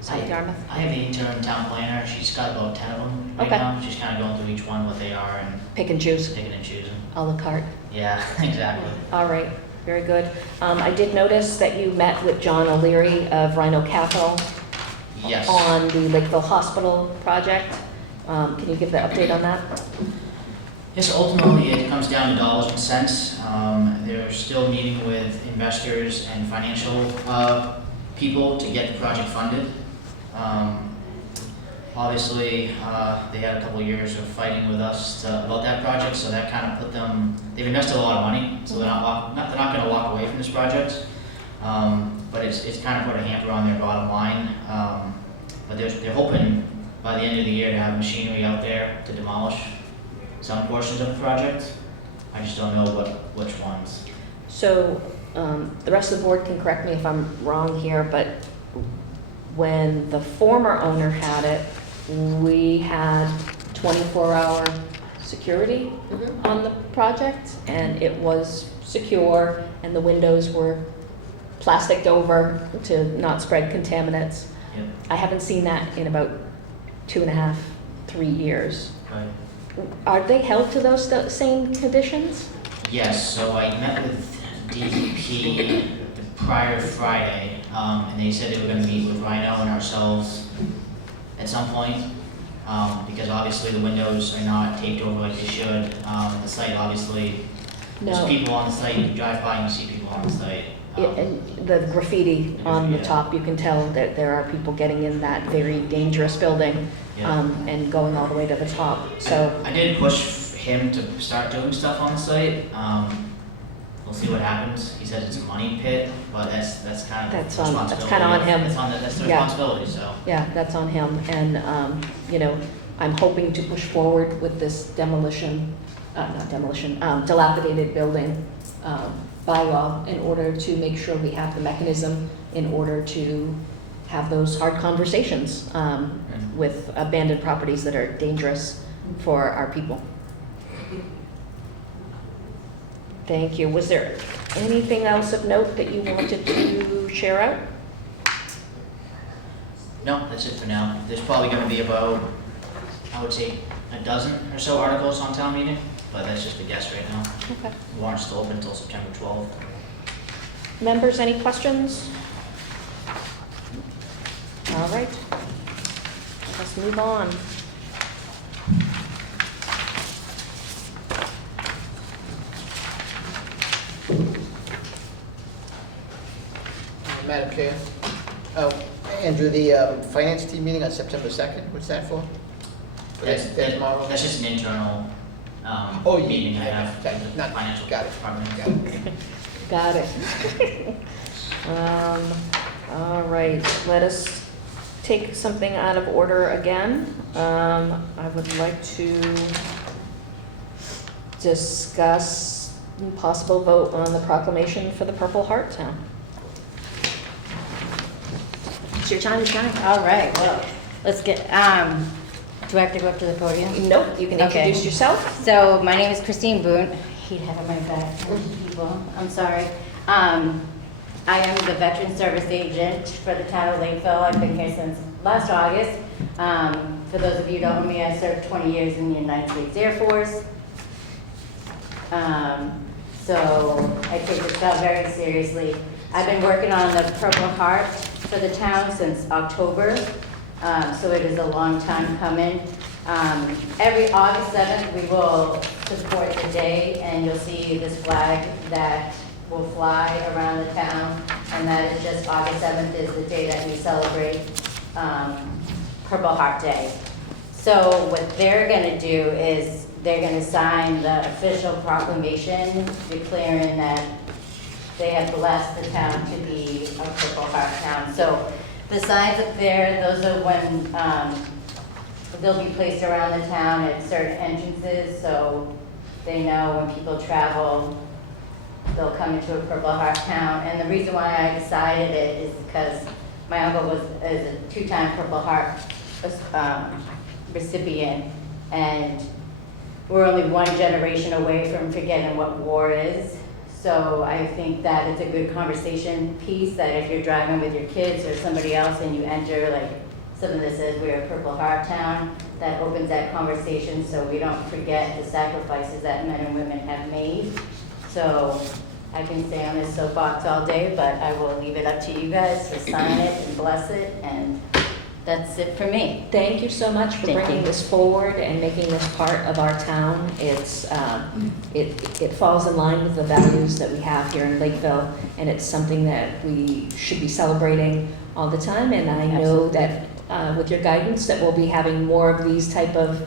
South Yarmouth? I have the intern town planner. She's got about 10 of them right Okay. now. She's kind of going through each one, what they are, and Pick and choose, picking and choosing. a la carte. Yeah, exactly. All right, very good. I did notice that you met with John O'Leary of Rhino Capital Yes. on the Lakeville Hospital project. Can you give the update on that? Yes, ultimately, it comes down to dollars and cents. They're still meeting with investors and financial people to get the project funded. Obviously, they had a couple of years of fighting with us about that project, so that kind of put them, they've invested a lot of money, so they're not going to walk away from this project. But it's kind of put a hamper on their bottom line. But they're hoping by the end of the year to have machinery out there to demolish some portions of the project. I just don't know which ones. So, the rest of the board can correct me if I'm wrong here, but when the former owner had it, we had 24-hour security on the project, and it was secure, and the windows were plasticed over to not spread contaminants. Yep. I haven't seen that in about 2.5, 3 years. Right. Are they held to those same conditions? Yes, so I met with DEP the prior Friday, and they said they were gonna meet with Rhino and ourselves at some point, because obviously the windows are not taped over like they should. The site, obviously, there's No. people on the site, you drive by and you see people on the site. And the graffiti on the Yeah. top, you can tell that there are people getting in that very dangerous building Yeah. and going all the way to the top. So, I did push him to start doing stuff on the site. We'll see what happens. He says it's a money pit, but that's kind of the That's responsibility. kinda on him. That's the Yeah. responsibility, so. yeah, that's on him. And, I'm hoping to push forward with this dilapidated building bylaw in order to make sure we have the mechanism in order to have those hard conversations with abandoned properties that are dangerous for our people. Thank you. Was there anything else of note that you wanted to share out? No, that's it for now. There's probably gonna be about, I would say, a dozen or so articles on town meeting, but that's just a guess right now. Okay. The warrant's still open until September 12th. Members, any questions? All right. Let's move on. Madam Chair. Andrew, the finance team meeting on September 2nd, what's that for? That's tomorrow? That's just an internal Oh, yeah, meeting I yeah, have okay. with the Not- financial got it. department. Got it. All right, let us take something out of order again. I would like to discuss possible vote on the proclamation for the Purple Heart Town. It's your time to shine. All right, well, let's get, do I have to go up to the podium? Nope, you can Okay. introduce yourself. So my name is Christine Boone. He'd have it my back, people, I'm sorry. I am the Veteran Service Agent for the town of Lakeville. I've been here since last August. For those of you who don't know me, I served 20 years in the United States Air Force. So I take this job very seriously. I've been working on the Purple Heart for the town since October, so it is a long time coming. Every August 7th, we will support the day, and you'll see this flag that will fly around the town, and that is just August 7th is the day that we celebrate Purple Heart Day. So what they're gonna do is they're gonna sign the official proclamation declaring that they have blessed the town to be a Purple Heart town. So the signs up there, those are when they'll be placed around the town at certain entrances, so they know when people travel, they'll come into a Purple Heart town. And the reason why I decided it is because my uncle is a 2-time Purple Heart recipient, and we're only one generation away from forgetting what war is. So I think that it's a good conversation piece that if you're driving with your kids or somebody else and you enter like something that says we're a Purple Heart town, that opens that conversation so we don't forget the sacrifices that men and women have made. So I can stay on this soapbox all day, but I will leave it up to you guys to sign it and bless it, and that's it for me. Thank you so much for Thank bringing you. this forward and making this part of our town. It's, it falls in line with the values that we have here in Lakeville, and it's something that we should be celebrating all the time. And I know that with your guidance that we'll be having more of these type of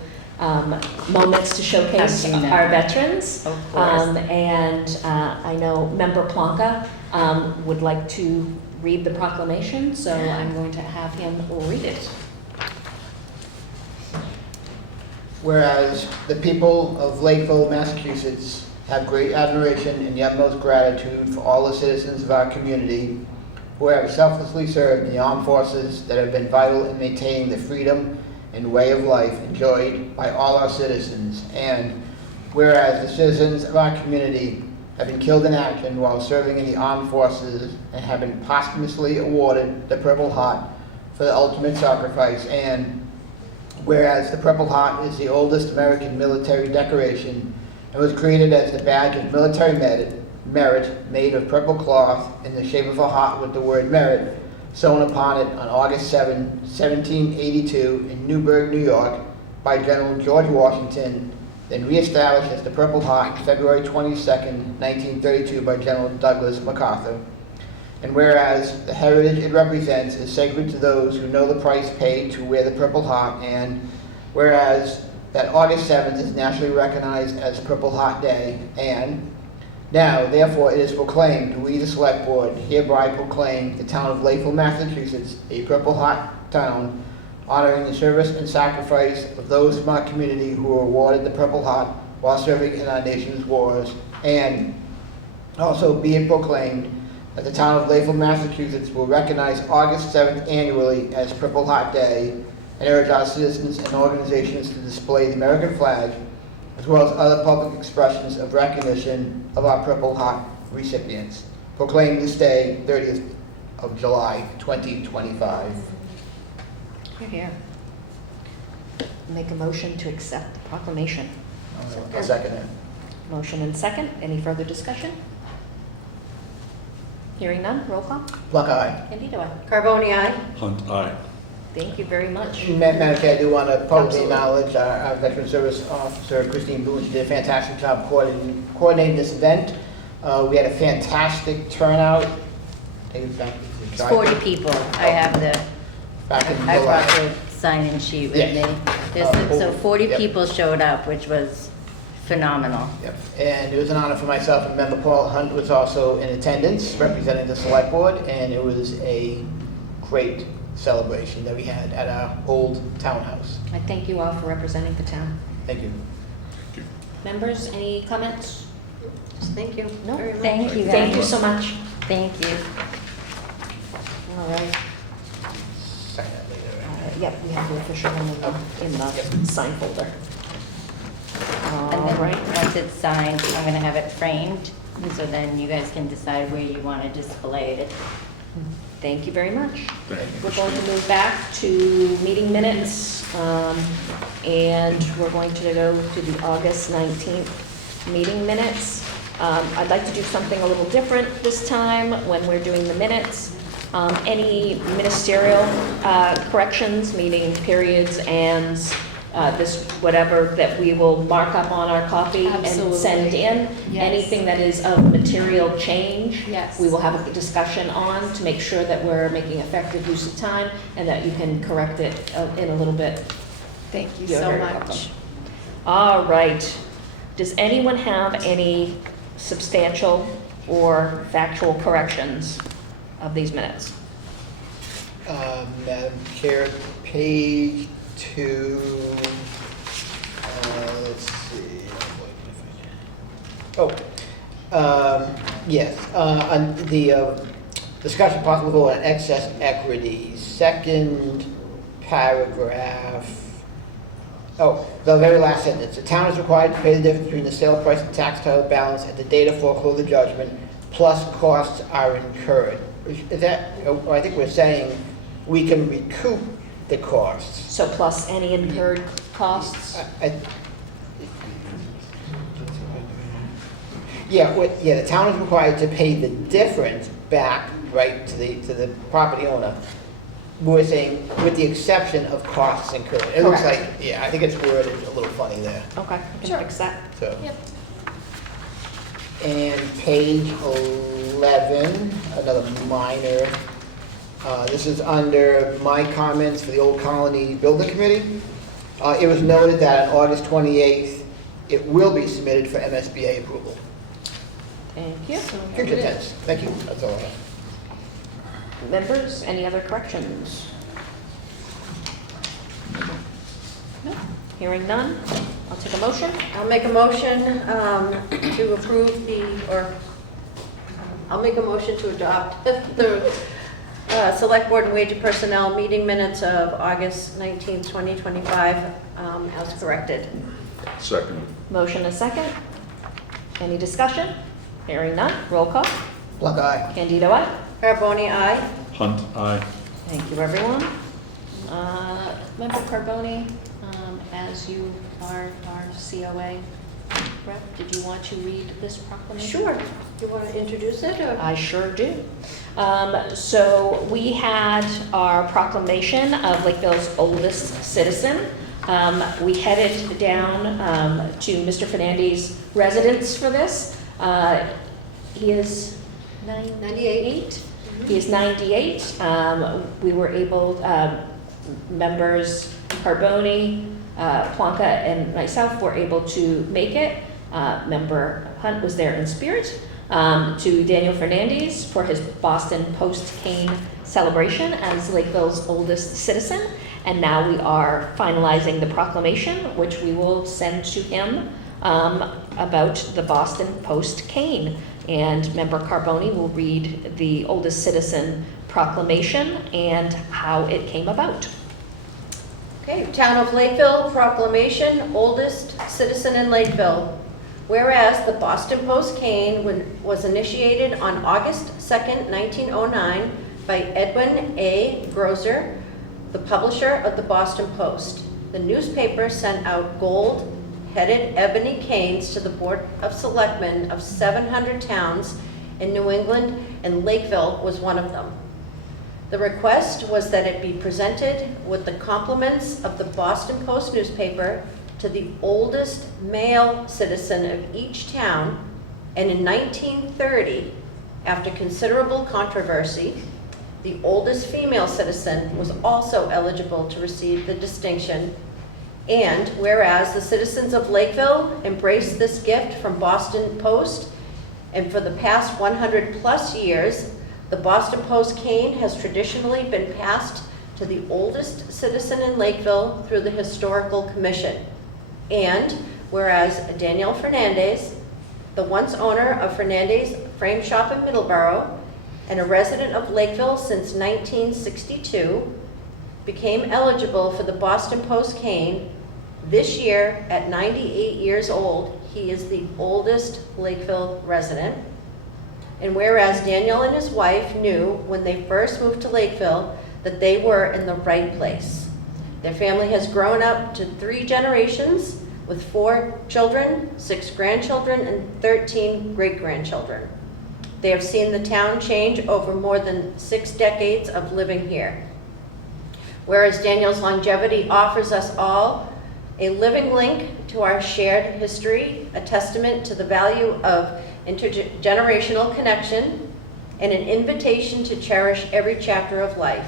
moments to showcase As you know. our veterans. Of course. And I know Member Plonka would like to read the proclamation, so I'm going to have him read it. Whereas the people of Lakeville, Massachusetts have great admiration and the utmost gratitude for all the citizens of our community who have selflessly served in the armed forces that have been vital in maintaining the freedom and way of life enjoyed by all our citizens. And whereas the citizens of our community have been killed in action while serving in the armed forces and have been posthumously awarded the Purple Heart for the ultimate sacrifice. And whereas the Purple Heart is the oldest American military decoration and was created as the badge of military merit made of purple cloth in the shape of a heart with the word merit sewn upon it on August 7, 1782 in Newburgh, New York by General George Washington, then reestablished as the Purple Heart February 22, 1932 by General Douglas MacArthur. And whereas the heritage it represents is sacred to those who know the price paid to wear the Purple Heart, and whereas that August 7th is nationally recognized as Purple Heart Day, and now, therefore, it is proclaimed, we the Select Board hereby proclaim the town of Lakeville, Massachusetts, a Purple Heart town, honoring the service and sacrifice of those from our community who were awarded the Purple Heart while serving in our nation's wars. And also be it proclaimed that the town of Lakeville, Massachusetts will recognize August 7th annually as Purple Heart Day and urge our citizens and organizations to display the American flag as well as other public expressions of recognition of our Purple Heart recipients. Proclaim this day, 30th of July, 2025. You're here. Make a motion to accept the proclamation. I'll second it. Motion and second. Any further discussion? Hearing none, roll call. Pluck eye. Candido, aye. Carboni, aye. Hunt, aye. Thank you very much. Madam Chair, I do want to publicly Absolutely. acknowledge our Veteran Service Officer, Christine Boone. She did a fantastic job coordinating this event. We had a fantastic turnout. Take it back. It's 40 people. I have the, Back in I brought July. the sign-in sheet with Yes. me. So 40 Yep. people showed up, which was phenomenal. Yep. And it was an honor for myself, and Member Paul Hunt was also in attendance representing the Select Board, and it was a great celebration that we had at our old townhouse. I thank you all for representing the town. Thank you. Members, any comments? Thank you No, very much. Thank you, guys. Thank you so much. Thank you. All right. Sign that later. Yep, we have the official one in the sign folder. And All then, right. once it's signed, I'm gonna have it framed, so then you guys can decide where you wanna display it. Thank you very much. Thank We're going to move back to meeting minutes, and we're going to go to the August 19th meeting minutes. I'd like to do something a little different this time when we're doing the minutes. Any ministerial corrections, meaning periods, ands, this, whatever that we will mark up on our copy and Absolutely. send in. Yes. Anything that is of material change, Yes. we will have a discussion on to make sure that we're making effective use of time and that you can correct it in a little bit. Thank you You're so very much. welcome. All right. Does anyone have any substantial or factual corrections of these minutes? Madam Chair, page 2, let's see. Yes, on the discussion possible vote on excess equity, second paragraph. Oh, the very last sentence. The town is required to pay the difference between the sale price and tax title balance at the date of foreclosure judgment, plus costs are incurred. Is that, or I think we're saying we can recoup the costs. So plus any incurred costs? The town is required to pay the difference back, right, to the property owner. We're saying with the exception of costs incurred. It looks like, Correct. I think it's worded a little funny there. Okay, I can fix that. So. Yep. And page 11, another minor. This is under my comments for the Old Colony Building Committee. It was noted that on August 28th, it will be submitted for MSBA approval. Thank you. Future tense. Thank you. That's all I have. Members, any other corrections? No. Hearing none, I'll take a motion. I'll make a motion to approve I'll make a motion to adopt the Select Board and Wage and Personnel meeting minutes of August 19th, 2025 as corrected. Second. Motion and second. Any discussion? Hearing none, roll call. Plunk eye. Candido, aye? Carboni, aye. Hunt, aye. Thank you, everyone. Member Carboni, as you are our COA rep, did you want to read this proclamation? Sure. You want to introduce it? Or? I sure do. So we had our proclamation of Lakeville's oldest citizen. We headed down to Mr. Fernandes' residence for this. He is 98. He is 98. We were able, members Carboni, Plonka, and myself were able to make it. Member Hunt was there in spirit. To Daniel Fernandes for his Boston Post-Cane celebration as Lakeville's oldest citizen. And now we are finalizing the proclamation, which we will send to him about the Boston Post-Cane. And Member Carboni will read the oldest citizen proclamation and how it came about. Okay, Town of Lakeville proclamation, oldest citizen in Lakeville. Whereas the Boston Post-Cane was initiated on August 2nd, 1909 by Edwin A. Grosser, the publisher of the Boston Post. The newspaper sent out gold-headed ebony canes to the Board of Selectmen of 700 towns in New England, and Lakeville was one of them. The request was that it be presented with the compliments of the Boston Post newspaper to the oldest male citizen of each town, and in 1930, after considerable controversy, the oldest female citizen was also eligible to receive the distinction. And whereas the citizens of Lakeville embraced this gift from Boston Post, and for the past 100 plus years, the Boston Post cane has traditionally been passed to the oldest citizen in Lakeville through the Historical Commission. And whereas Daniel Fernandes, the once owner of Fernandes Frame Shop in Middleborough and a resident of Lakeville since 1962, became eligible for the Boston Post cane, this year at 98 years old, he is the oldest Lakeville resident. And whereas Daniel and his wife knew when they first moved to Lakeville that they were in the right place. Their family has grown up to 3 generations with 4 children, 6 grandchildren, and 13 great-grandchildren. They have seen the town change over more than 6 decades of living here. Whereas Daniel's longevity offers us all a living link to our shared history, a testament to the value of intergenerational connection, and an invitation to cherish every chapter of life.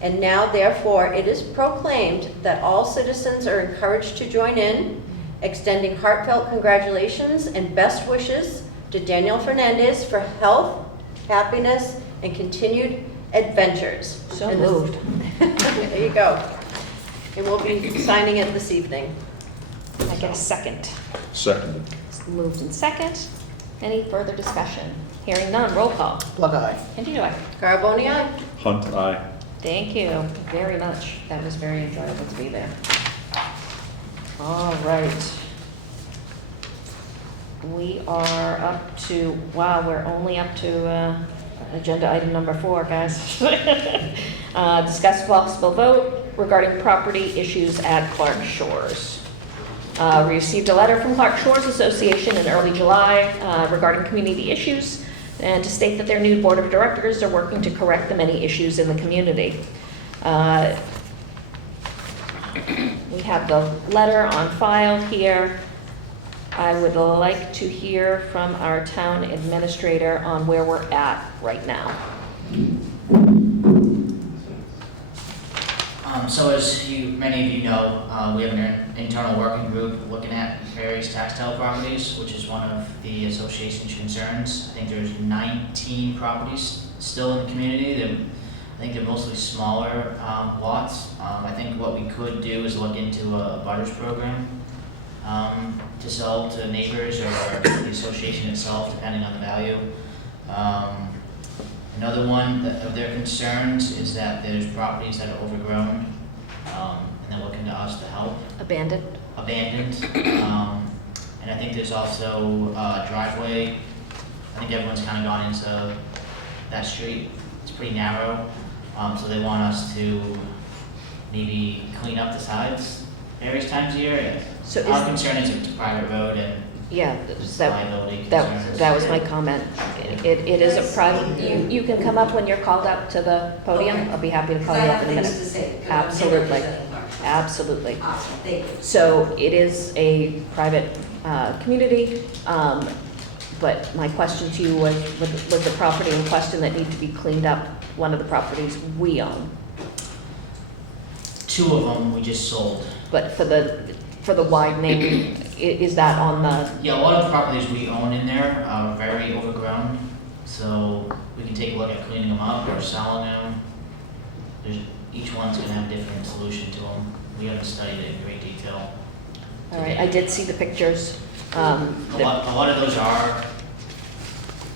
And now, therefore, it is proclaimed that all citizens are encouraged to join in, extending heartfelt congratulations and best wishes to Daniel Fernandez for health, happiness, and continued adventures. So And this- moved. There you go. And we'll be signing it this evening. Can I get a second? Seconded. Moved in second. Any further discussion? Hearing none, roll call. Plug eye. Candido, aye. Carboni, aye. Hunt, aye. Thank you very much. That was very enjoyable to be there. All right. We are up to, wow, we're only up to agenda item number 4, guys. Discuss possible vote regarding property issues at Clark Shores. We received a letter from Clark Shores Association in early July regarding community issues, and to state that their new board of directors are working to correct the many issues in the community. We have the letter on file here. I would like to hear from our town administrator on where we're at right now. So as many of you know, we have an internal working group looking at various tax title properties, which is one of the association's concerns. I think there's 19 properties still in the community. I think they're mostly smaller lots. I think what we could do is look into a butters program to sell to neighbors or the association itself, depending on the value. Another one of their concerns is that there's properties that are overgrown, and they're looking to us to help. Abandoned? Abandoned. And I think there's also a driveway. I think everyone's kind of gone into that street. It's pretty narrow, so they want us to maybe clean up the sides various times a year. So Our concern is it's a private road and Yeah, liability that concerns. was my comment. It is a private, you can come up when you're called up to the podium. Okay. I'll be happy to call Because you I up have in a things to minute. say. 'Cause I'm Absolutely. representing Clark. Absolutely. Awesome, thank you. So it is a private community, but my question to you was the property in question that need to be cleaned up, one of the properties we own? 2 of them we just sold. But for the widening, is that on the, Yeah, a lot of the properties we own in there are very overgrown, so we can take a look at cleaning them up or selling them. Each one's gonna have a different solution to them. We haven't studied it in great detail. all right, I did see the pictures. A lot of those are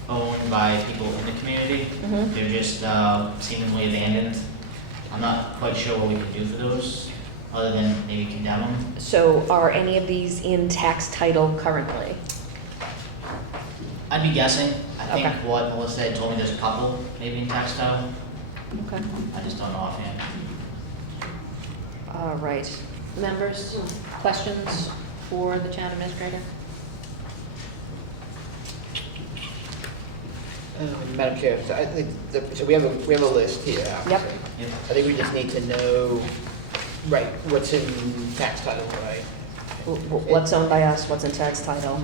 owned by people in the community. Mhm. They're just seemingly abandoned. I'm not quite sure what we can do for those, other than maybe condemn them. So are any of these in tax title currently? I'd be guessing. I think Okay. what Melissa had told me, there's a couple maybe in tax title. Okay. I just don't know offhand. All right. Members, questions for the town administrator? Madam Chair, so I think, so we have a list here. Yep. obviously. Yep. I think we just need to know, right, what's in tax title, right? What's owned by us, what's in tax title,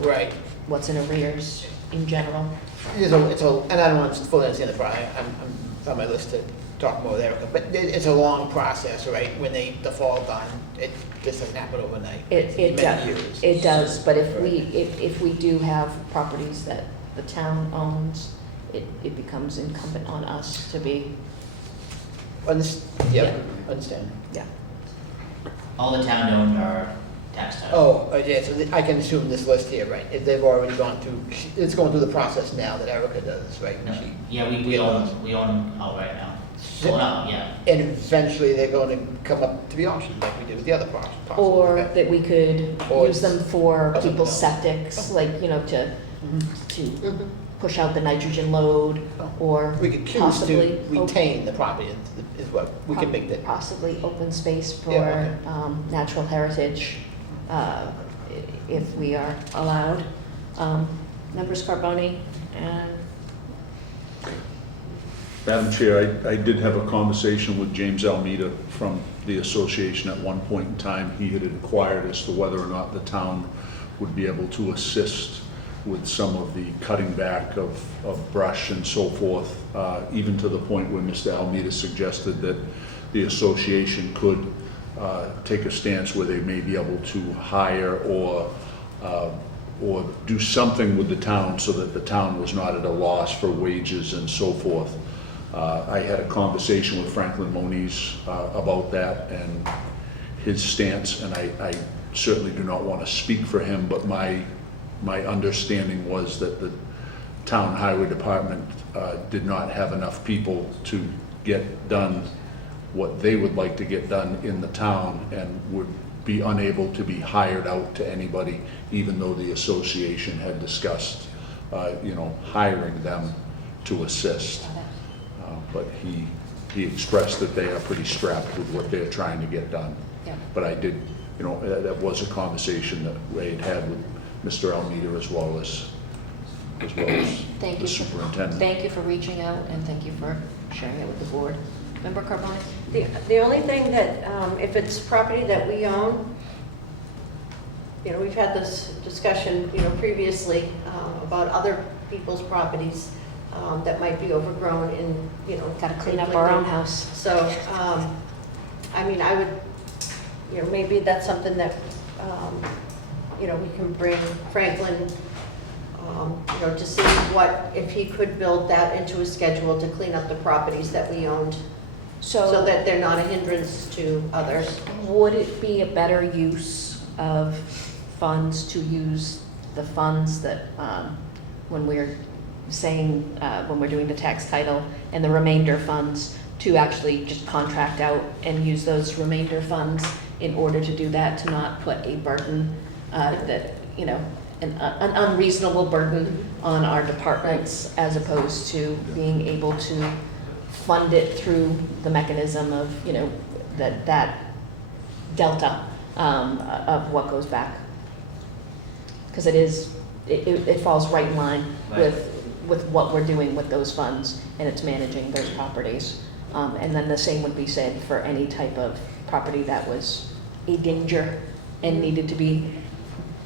Right. what's in arrears in general? And I don't want to fully understand the problem. I'm on my list to talk more with Erica, but it's a long process, right? When they default on, it just doesn't happen overnight. It Many does, years. it does, but if Right. if we do have properties that the town owns, it becomes incumbent on us to be, Yeah, understand. yeah. All the town owned are tax title. Oh, yeah, so I can assume this list here, right? If they've already gone through, it's going through the process now that Erica does, right? No. She- Yeah, we own them outright now. Well, no, yeah. And eventually they're going to come up to be auctioned like we did with the other parcels. Or okay? that we could Or use them for other people's development. septics, like, you know, to Mhm. push out the nitrogen load, or We could choose possibly to retain the property is what, we can make that. possibly open space for Yeah, natural heritage, if we are allowed. Members Carboni and Madam Chair, I did have a conversation with James Almeida from the association at one point in time. He had inquired as to whether or not the town would be able to assist with some of the cutting back of brush and so forth, even to the point where Mr. Almeida suggested that the association could take a stance where they may be able to hire or do something with the town so that the town was not at a loss for wages and so forth. I had a conversation with Franklin Moniz about that and his stance, and I certainly do not want to speak for him, but my understanding was that the town highway department did not have enough people to get done what they would like to get done in the town, and would be unable to be hired out to anybody, even though the association had discussed, hiring them to assist. But he expressed that they are pretty strapped with what they're trying to get done. Yeah. But I did, that was a conversation that Ray had with Mr. Almeida as well as Thank the you. superintendent. Thank you for reaching out, and thank you for sharing it with the board. Member Carbone? The only thing that, if it's property that we own, we've had this discussion, previously about other people's properties that might be overgrown and, Got to clean up our own house. So, I would, maybe that's something that, we can bring Franklin, to see if he could build that into a schedule to clean up the properties that we owned, so that they're not a hindrance to others. Would it be a better use of funds to use the funds that, when we're saying, when we're doing the tax title, and the remainder funds, to actually just contract out and use those remainder funds in order to do that, to not put a burden that, an unreasonable burden on our departments, as opposed to being able to fund it through the mechanism of, that delta of what goes back. Because it falls right in line with what we're doing with those funds, and it's managing those properties. And then the same would be said for any type of property that was a danger and needed to be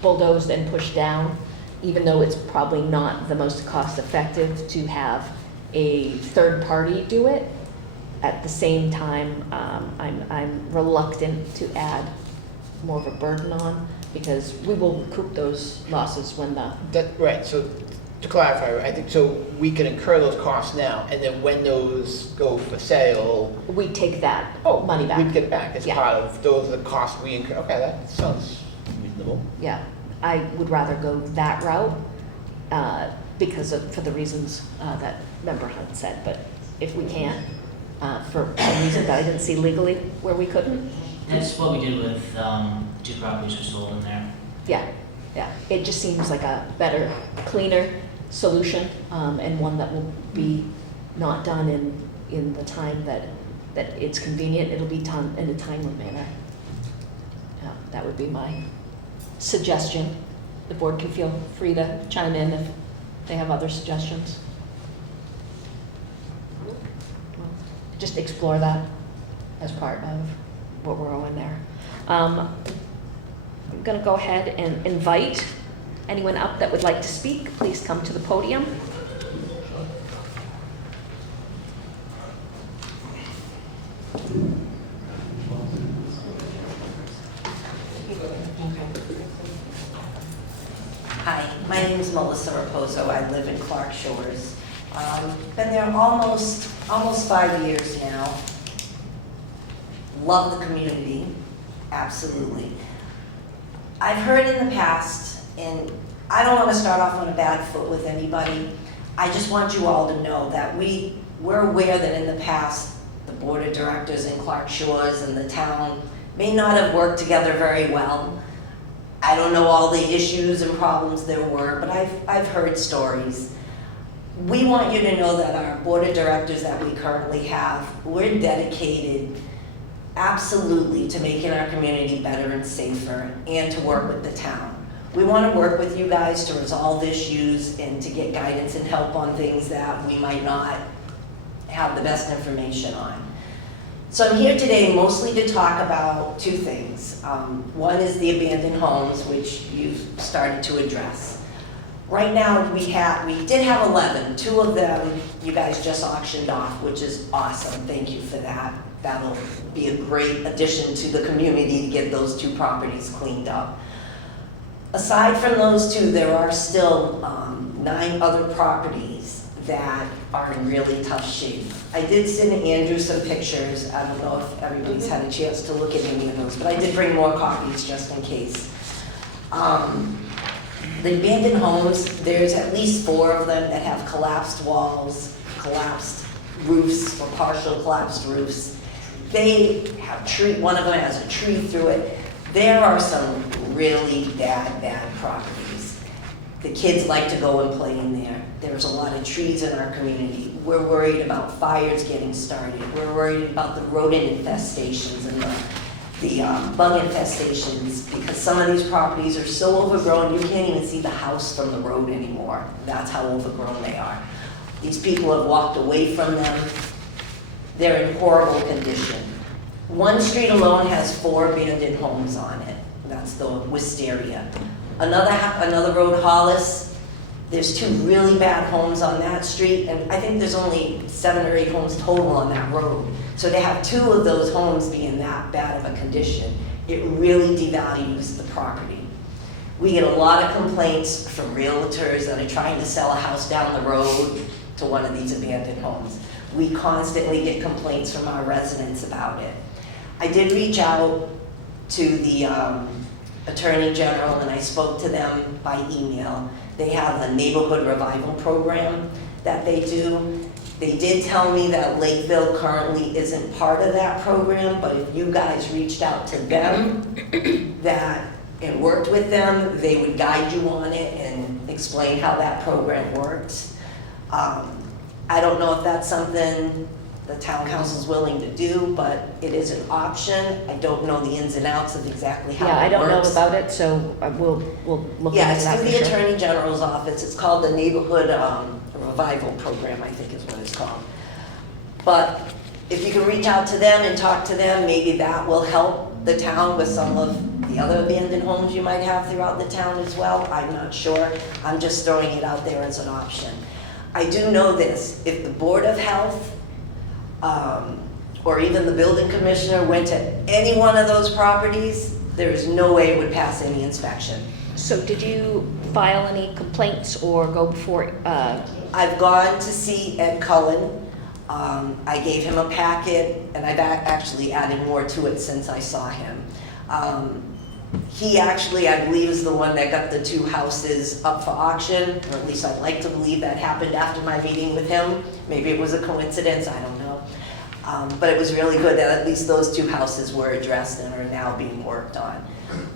bulldozed and pushed down, even though it's probably not the most cost effective to have a third party do it. At the same time, I'm reluctant to add more of a burden on, because we will recoup those losses when Right, so to clarify, I think, so we can incur those costs now, and then when those go for sale, we take that money back. we get it back as part of, those are the costs we incur. Okay, that sounds reasonable. Yeah, I would rather go that route for the reasons that Member Hunt said. But if we can't, for some reason that I didn't see legally where we couldn't. That's what we did with two properties we sold in there. Yeah. It just seems like a better, cleaner solution, and one that will be not done in the time that it's convenient. It'll be done in a timely manner. That would be my suggestion. The board can feel free to chime in if they have other suggestions. Just explore that as part of what we're owing there. I'm going to go ahead and invite anyone up that would like to speak. Please come to the podium. Hi, my name is Melissa Raposo. I live in Clark Shores. Been there almost 5 years now. Love the community, absolutely. I've heard in the past, and I don't want to start off on a bad foot with anybody. I just want you all to know that we're aware that in the past, the board of directors in Clark Shores and the town may not have worked together very well. I don't know all the issues and problems there were, but I've heard stories. We want you to know that our board of directors that we currently have, we're dedicated absolutely to making our community better and safer, and to work with the town. We want to work with you guys to resolve issues and to get guidance and help on things that we might not have the best information on. So I'm here today mostly to talk about two things. One is the abandoned homes, which you've started to address. Right now, we did have 11. 2 of them you guys just auctioned off, which is awesome. Thank you for that. That'll be a great addition to the community to get those 2 properties cleaned up. Aside from those 2, there are still 9 other properties that are in really tough shape. I did send Andrew some pictures. I don't know if everybody's had a chance to look at any of those, but I did bring more copies just in case. The abandoned homes, there's at least 4 of them that have collapsed walls, collapsed roofs, or partial collapsed roofs. They have one of them has a tree through it. There are some really bad properties. The kids like to go and play in there. There's a lot of trees in our community. We're worried about fires getting started. We're worried about the rodent infestations and the bug infestations, because some of these properties are so overgrown you can't even see the house from the road anymore. That's how overgrown they are. These people have walked away from them. They're in horrible condition. One street alone has 4 abandoned homes on it. That's the Wisteria. Another road, Hollis, there's 2 really bad homes on that street, and I think there's only 7 or 8 homes total on that road. So to have 2 of those homes be in that bad of a condition, it really devalues the property. We get a lot of complaints from realtors that are trying to sell a house down the road to one of these abandoned homes. We constantly get complaints from our residents about it. I did reach out to the Attorney General, and I spoke to them by email. They have a neighborhood revival program that they do. They did tell me that Lakeville currently isn't part of that program, but if you guys reached out to them and worked with them, they would guide you on it and explain how that program works. I don't know if that's something the town council's willing to do, but it is an option. I don't know the ins and outs of exactly how it works. Yeah, I don't know about it, so we'll look into that. Yeah, it's through the for sure. Attorney General's office. It's called the Neighborhood Revival Program, I think is what it's called. But if you can reach out to them and talk to them, maybe that will help the town with some of the other abandoned homes you might have throughout the town as well. I'm not sure. I'm just throwing it out there as an option. I do know this, if the Board of Health or even the building commissioner went to any one of those properties, there is no way it would pass any inspection. So did you file any complaints or go before? I've gone to see Ed Cullen. I gave him a packet, and I've actually added more to it since I saw him. He actually, I believe, is the one that got the 2 houses up for auction, or at least I'd like to believe that happened after my meeting with him. Maybe it was a coincidence, I don't know. But it was really good that at least those 2 houses were addressed and are now being worked on.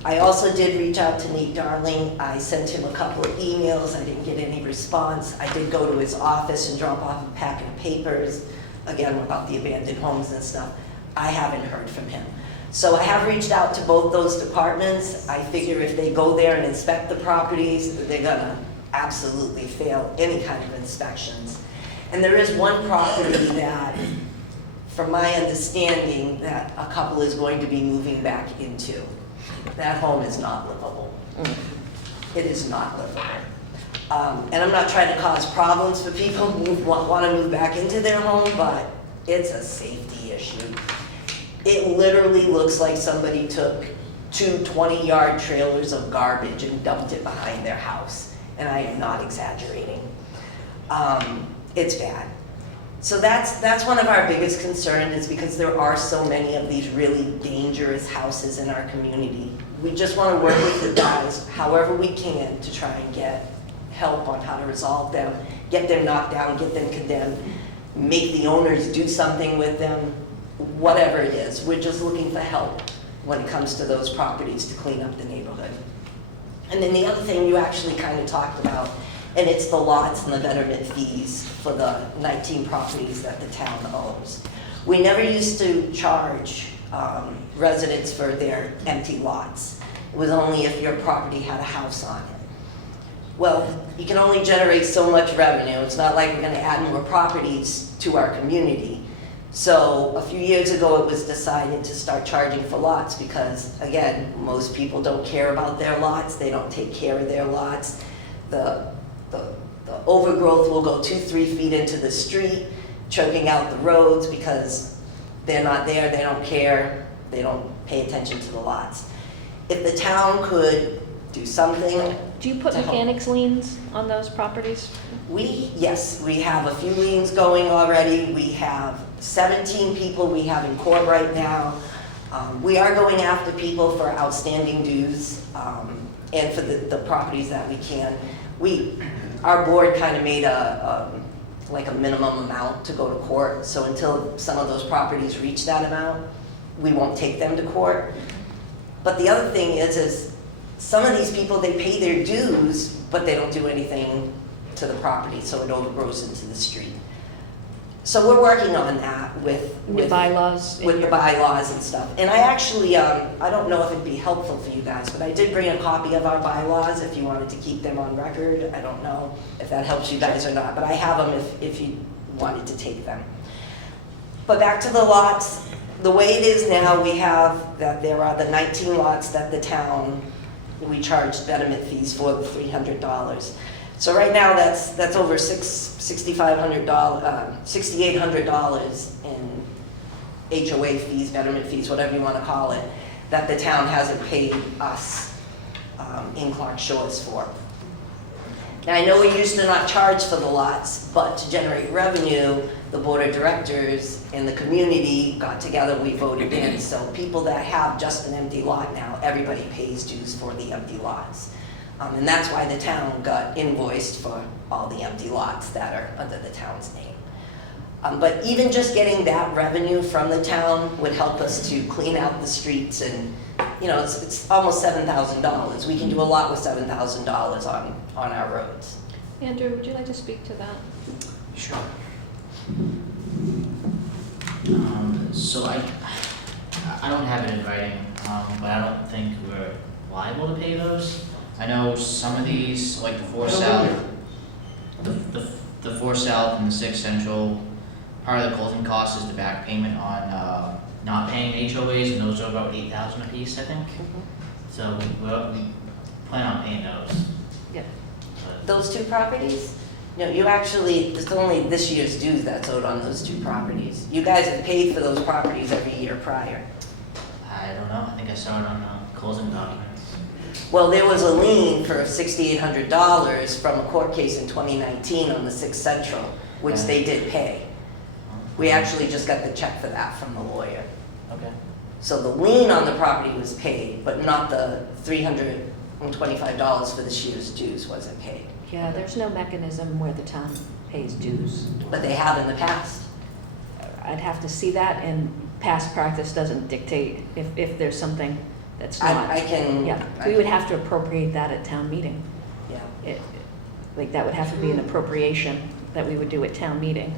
I also did reach out to Nate Darling. I sent him a couple of emails. I didn't get any response. I did go to his office and drop off a packet of papers, again, about the abandoned homes and stuff. I haven't heard from him. So I have reached out to both those departments. I figure if they go there and inspect the properties, they're gonna absolutely fail any kind of inspections. And there is one property that, from my understanding, that a couple is going to be moving back into. That home is not livable. It is not livable. And I'm not trying to cause problems for people who want to move back into their home, but it's a safety issue. It literally looks like somebody took 2 20-yard trailers of garbage and dumped it behind their house. And I am not exaggerating. It's bad. So that's one of our biggest concerns, is because there are so many of these really dangerous houses in our community. We just want to work with the guys however we can to try and get help on how to resolve them, get them knocked down, get them condemned, make the owners do something with them, whatever it is. We're just looking for help when it comes to those properties to clean up the neighborhood. And then the other thing you actually kind of talked about, and it's the lots and the betterment fees for the 19 properties that the town owns. We never used to charge residents for their empty lots. It was only if your property had a house on it. Well, you can only generate so much revenue. It's not like we're gonna add more properties to our community. So a few years ago, it was decided to start charging for lots because, again, most people don't care about their lots. They don't take care of their lots. The overgrowth will go 2-3 feet into the street, choking out the roads because they're not there, they don't care, they don't pay attention to the lots. If the town could do something. Do you put mechanics liens on those properties? Yes, we have a few liens going already. We have 17 people we have in court right now. We are going after people for outstanding dues and for the properties that we can. Our board kind of made like a minimum amount to go to court. So until some of those properties reach that amount, we won't take them to court. But the other thing is some of these people, they pay their dues, but they don't do anything to the property, so it overgrows into the street. So we're working on that with bylaws. With the bylaws and stuff. And I actually, I don't know if it'd be helpful for you guys, but I did bring a copy of our bylaws if you wanted to keep them on record. I don't know if that helps you guys or not, but I have them if you wanted to take them. But back to the lots, the way it is now, we have that there are the 19 lots that the town, we charge betterment fees for, the $300. So right now, that's over $6,800 in HOA fees, betterment fees, whatever you want to call it, that the town hasn't paid us in Clark Shores for. Now, I know we used to not charge for the lots, but to generate revenue, the board of directors and the community got together, we voted in. So people that have just an empty lot now, everybody pays dues for the empty lots. And that's why the town got invoiced for all the empty lots that are under the town's name. But even just getting that revenue from the town would help us to clean out the streets and, you know, it's almost $7,000. We can do a lot with $7,000 on our roads. Andrew, would you like to speak to that? Sure. So I don't have it in writing, but I don't think we're liable to pay those. I know some of these, like the 4 South, the 4 South and the 6 Central, part of the closing cost is the back payment on not paying HOAs, and those are about $8,000 a piece, I think. So we plan on paying those. Yeah. Those 2 properties? No, you actually, it's only this year's dues that's owed on those 2 properties. You guys have paid for those properties every year prior. I don't know. I think I saw it on the closing documents. Well, there was a lien for $6,800 from a court case in 2019 on the 6 Central, which they did pay. We actually just got the check for that from the lawyer. Okay. So the lien on the property was paid, but not the $325 for this year's dues wasn't paid. Yeah, there's no mechanism where the town pays dues. But they have in the past. I'd have to see that, and past practice doesn't dictate if there's something that's not. I can. Yeah, we would have to appropriate that at town meeting. Yeah. Like, that would have to be an appropriation that we would do at town meeting.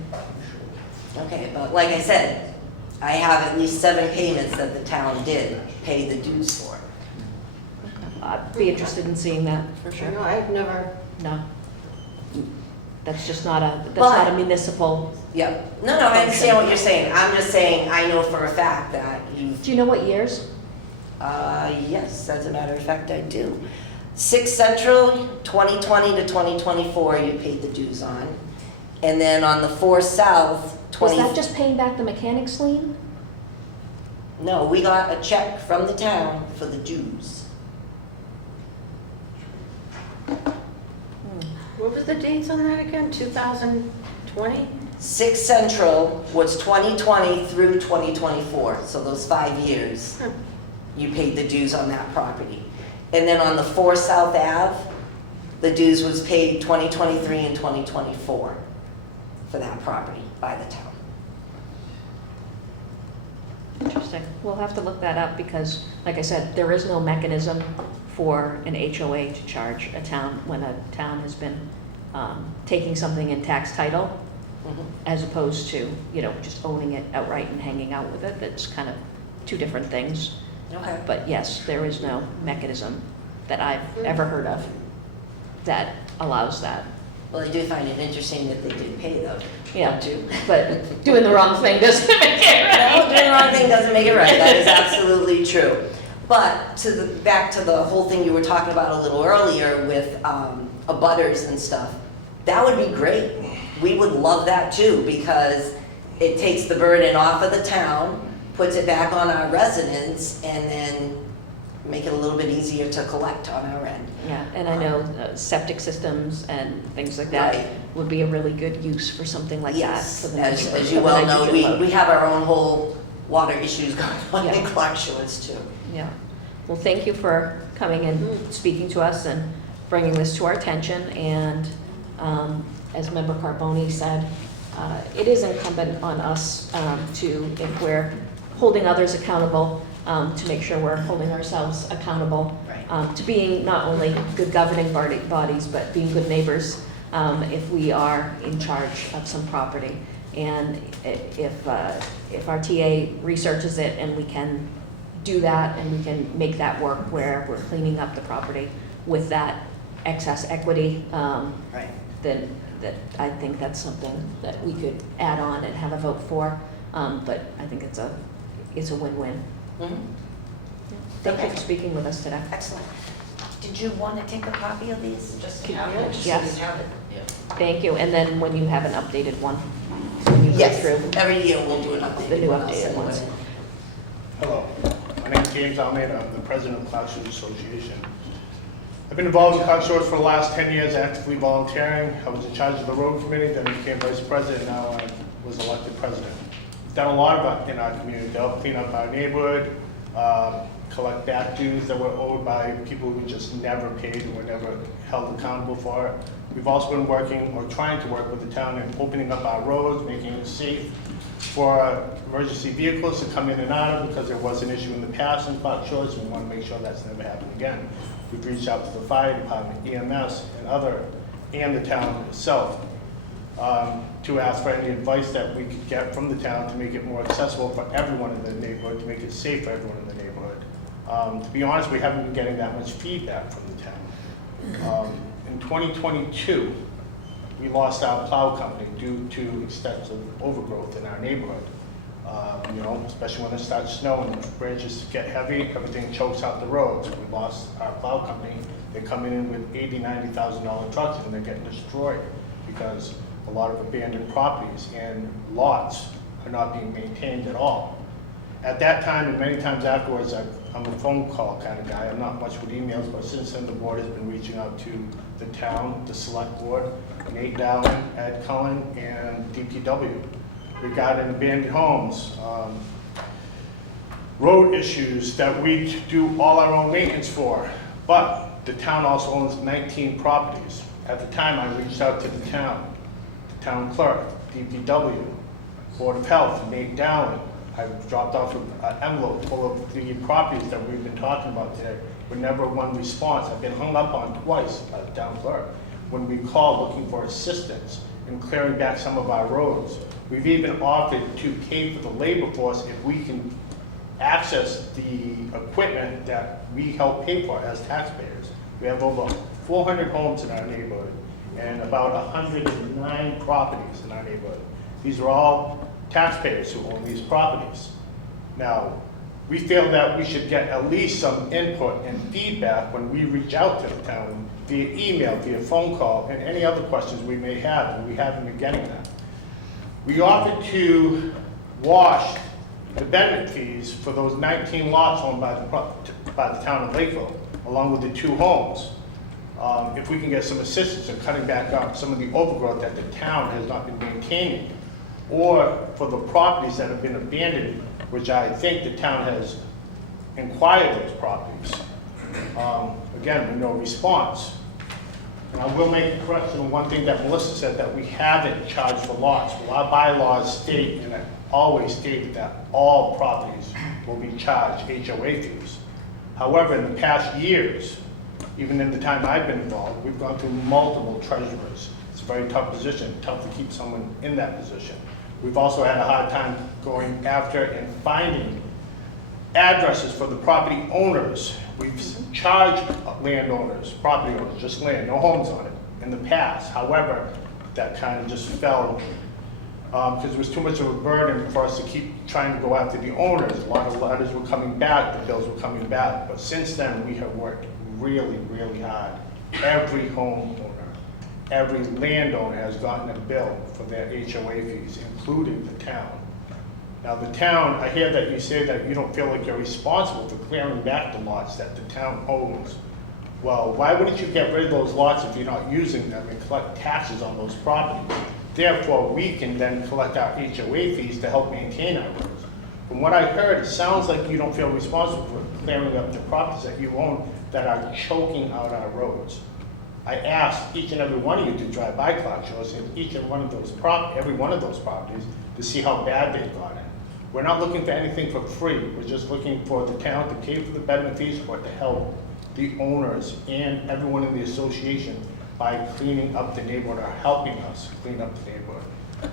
Okay, but like I said, I have at least 7 payments that the town did pay the dues for. I'd be interested in seeing that, for sure. No, I've never. No. That's just not a municipal. Yep. No, I understand what you're saying. I'm just saying, I know for a fact that you. Do you know what years? Yes, as a matter of fact, I do. 6 Central, 2020 to 2024, you paid the dues on. And then on the 4 South, Was that just paying back the mechanics lien? No, we got a check from the town for the dues. What was the dates on that again? 2020? 6 Central was 2020 through 2024, so those 5 years, you paid the dues on that property. And then on the 4 South Ave, the dues was paid 2023 and 2024 for that property by the town. Interesting. We'll have to look that up because, like I said, there is no mechanism for an HOA to charge a town when a town has been taking something in tax title, as opposed to, you know, just owning it outright and hanging out with it. That's kind of 2 different things. Okay. But yes, there is no mechanism that I've ever heard of. that allows that. Well, I do find it interesting that they did pay though. Yeah, Too. but doing the wrong thing doesn't make it right. No, doing the wrong thing doesn't make it right, that is absolutely true. But back to the whole thing you were talking about a little earlier with abutters and stuff, that would be great. We would love that too, because it takes the burden off of the town, puts it back on our residents, and then make it a little bit easier to collect on our end. Yeah, and I know septic systems and things like that Right. would be a really good use for something like that. Yes, for the as nitrogen- you for the well know, nitrogen load. we have our own whole water issues going on in Yeah. Clark Shores too. Yeah. Well, thank you for coming and speaking to us and bringing this to our attention. And as Member Carboni said, it is incumbent on us to, if we're holding others accountable, to make sure we're holding ourselves accountable to being not only good governing bodies, but being good neighbors if we are in charge of some property. And if our TA researches it and we can do that and we can make that work where we're cleaning up the property with that excess equity, then I think that's something that we could add on and have a vote for. But I think it's a win-win. Mhm. Thank you for speaking with us today. Excellent. Did you want to take a copy of these? Just Can- have it, just so yes. you have it. Thank you. And then when you have an updated one, when you go Yes, through every year we'll do an update. the new one. I'll updated send it ones. in. Hello, my name is James Almeida. I'm the president of Clark Shores Association. I've been involved in Clark Shores for the last 10 years, actively volunteering. I was in charge of the road committee, then became vice president, now I was elected president. We've done a lot of it in our community to help clean up our neighborhood, collect back dues that were owed by people who just never paid and were never held accountable for it. We've also been working, or trying to work with the town in opening up our roads, making it safe for emergency vehicles to come in and out of, because there was an issue in the past in Clark Shores, and we want to make sure that's never happened again. We've reached out to the fire department, EMS, and the town itself, to ask for any advice that we could get from the town to make it more accessible for everyone in the neighborhood, to make it safe for everyone in the neighborhood. To be honest, we haven't been getting that much feedback from the town. In 2022, we lost our plow company due to extensive overgrowth in our neighborhood. Especially when it starts snowing, branches get heavy, everything chokes out the roads. We lost our plow company. They're coming in with $80,000, $90,000 trucks, and they're getting destroyed because a lot of abandoned properties and lots are not being maintained at all. At that time, and many times afterwards, I'm a phone call kind of guy. I'm not much with emails, but since then the board has been reaching out to the town, the select board, Nate Dowling, Ed Cullen, and DPW regarding abandoned homes, road issues that we do all our own maintenance for. But the town also owns 19 properties. At the time, I reached out to the town clerk, DPW, Board of Health, Nate Dowling. I dropped off an envelope full of the properties that we've been talking about today, with never one response. I've been hung up on twice by the town clerk when we called looking for assistance in clearing back some of our roads. We've even offered to pay for the labor force if we can access the equipment that we help pay for as taxpayers. We have over 400 homes in our neighborhood and about 109 properties in our neighborhood. These are all taxpayers who own these properties. Now, we feel that we should get at least some input and feedback when we reach out to the town via email, via phone call, and any other questions we may have, and we haven't been getting that. We offered to wash the betterment fees for those 19 lots owned by the town of Lakeville, along with the 2 homes. If we can get some assistance in cutting back up some of the overgrowth that the town has not been maintaining, or for the properties that have been abandoned, which I think the town has inquired those properties. Again, with no response. And I will make a correction on one thing that Melissa said, that we haven't charged for lots. Well, our bylaws state, and I always stated, that all properties will be charged HOA fees. However, in the past years, even in the time I've been involved, we've gone through multiple treasurers. It's a very tough position, tough to keep someone in that position. We've also had a hard time going after and finding addresses for the property owners We've charged landowners, property owners, just land, no homes on it, in the past. However, that kind of just fell because it was too much of a burden for us to keep trying to go after the owners. A lot of letters were coming back, the bills were coming back. But since then, we have worked really, really hard. Every homeowner, every landowner has gotten a bill for their HOA fees, including the town. Now, the town, I hear that you say that you don't feel like you're responsible for clearing back the lots that the town owns. Well, why wouldn't you get rid of those lots if you're not using them and collect taxes on those properties? Therefore, we can then collect our HOA fees to help maintain our roads. From what I heard, it sounds like you don't feel responsible for clearing up the properties that you own that are choking out our roads. I asked each and every one of you to drive by Clark Shores and every one of those properties to see how bad they've gotten. We're not looking for anything for free. We're just looking for the town to pay for the betterment fees or to help the owners and everyone in the association by cleaning up the neighborhood or helping us clean up the neighborhood.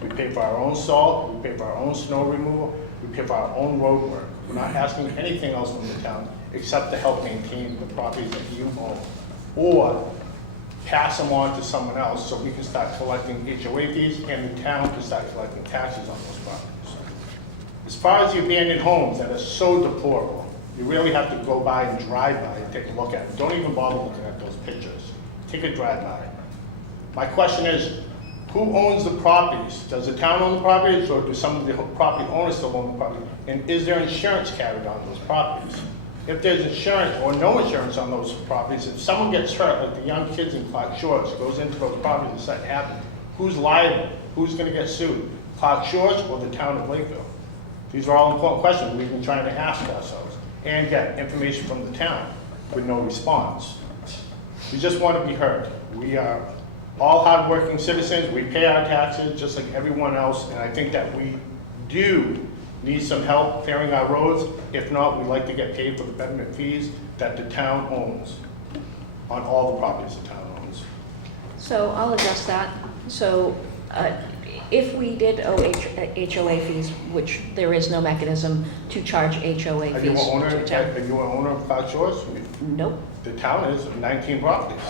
We pay for our own salt, we pay for our own snow removal, we pay for our own road work. We're not asking anything else from the town except to help maintain the properties that you own, or pass them on to someone else so we can start collecting HOA fees and the town can start collecting taxes on those properties. As far as the abandoned homes that are so deplorable, you really have to go by and drive by and take a look at them. Don't even bother looking at those pictures. Take a drive by. My question is, who owns the properties? Does the town own the properties or do some of the property owners still own the property? And is there insurance carried on those properties? If there's insurance or no insurance on those properties, if someone gets hurt, like the young kids in Clark Shores, goes into those properties and something happens, who's liable? Who's gonna get sued? Clark Shores or the town of Lakeville? These are all important questions we've been trying to ask ourselves and get information from the town with no response. We just want to be heard. We are all hardworking citizens. We pay our taxes just like everyone else, and I think that we do need some help clearing our roads. If not, we'd like to get paid for the betterment fees that the town owns on all the properties the town owns. So I'll address that. So if we did owe HOA fees, which there is no mechanism to charge HOA Are fees you an to owner? the town. Are you an owner of Clark Shores? Nope. The town is 19 properties.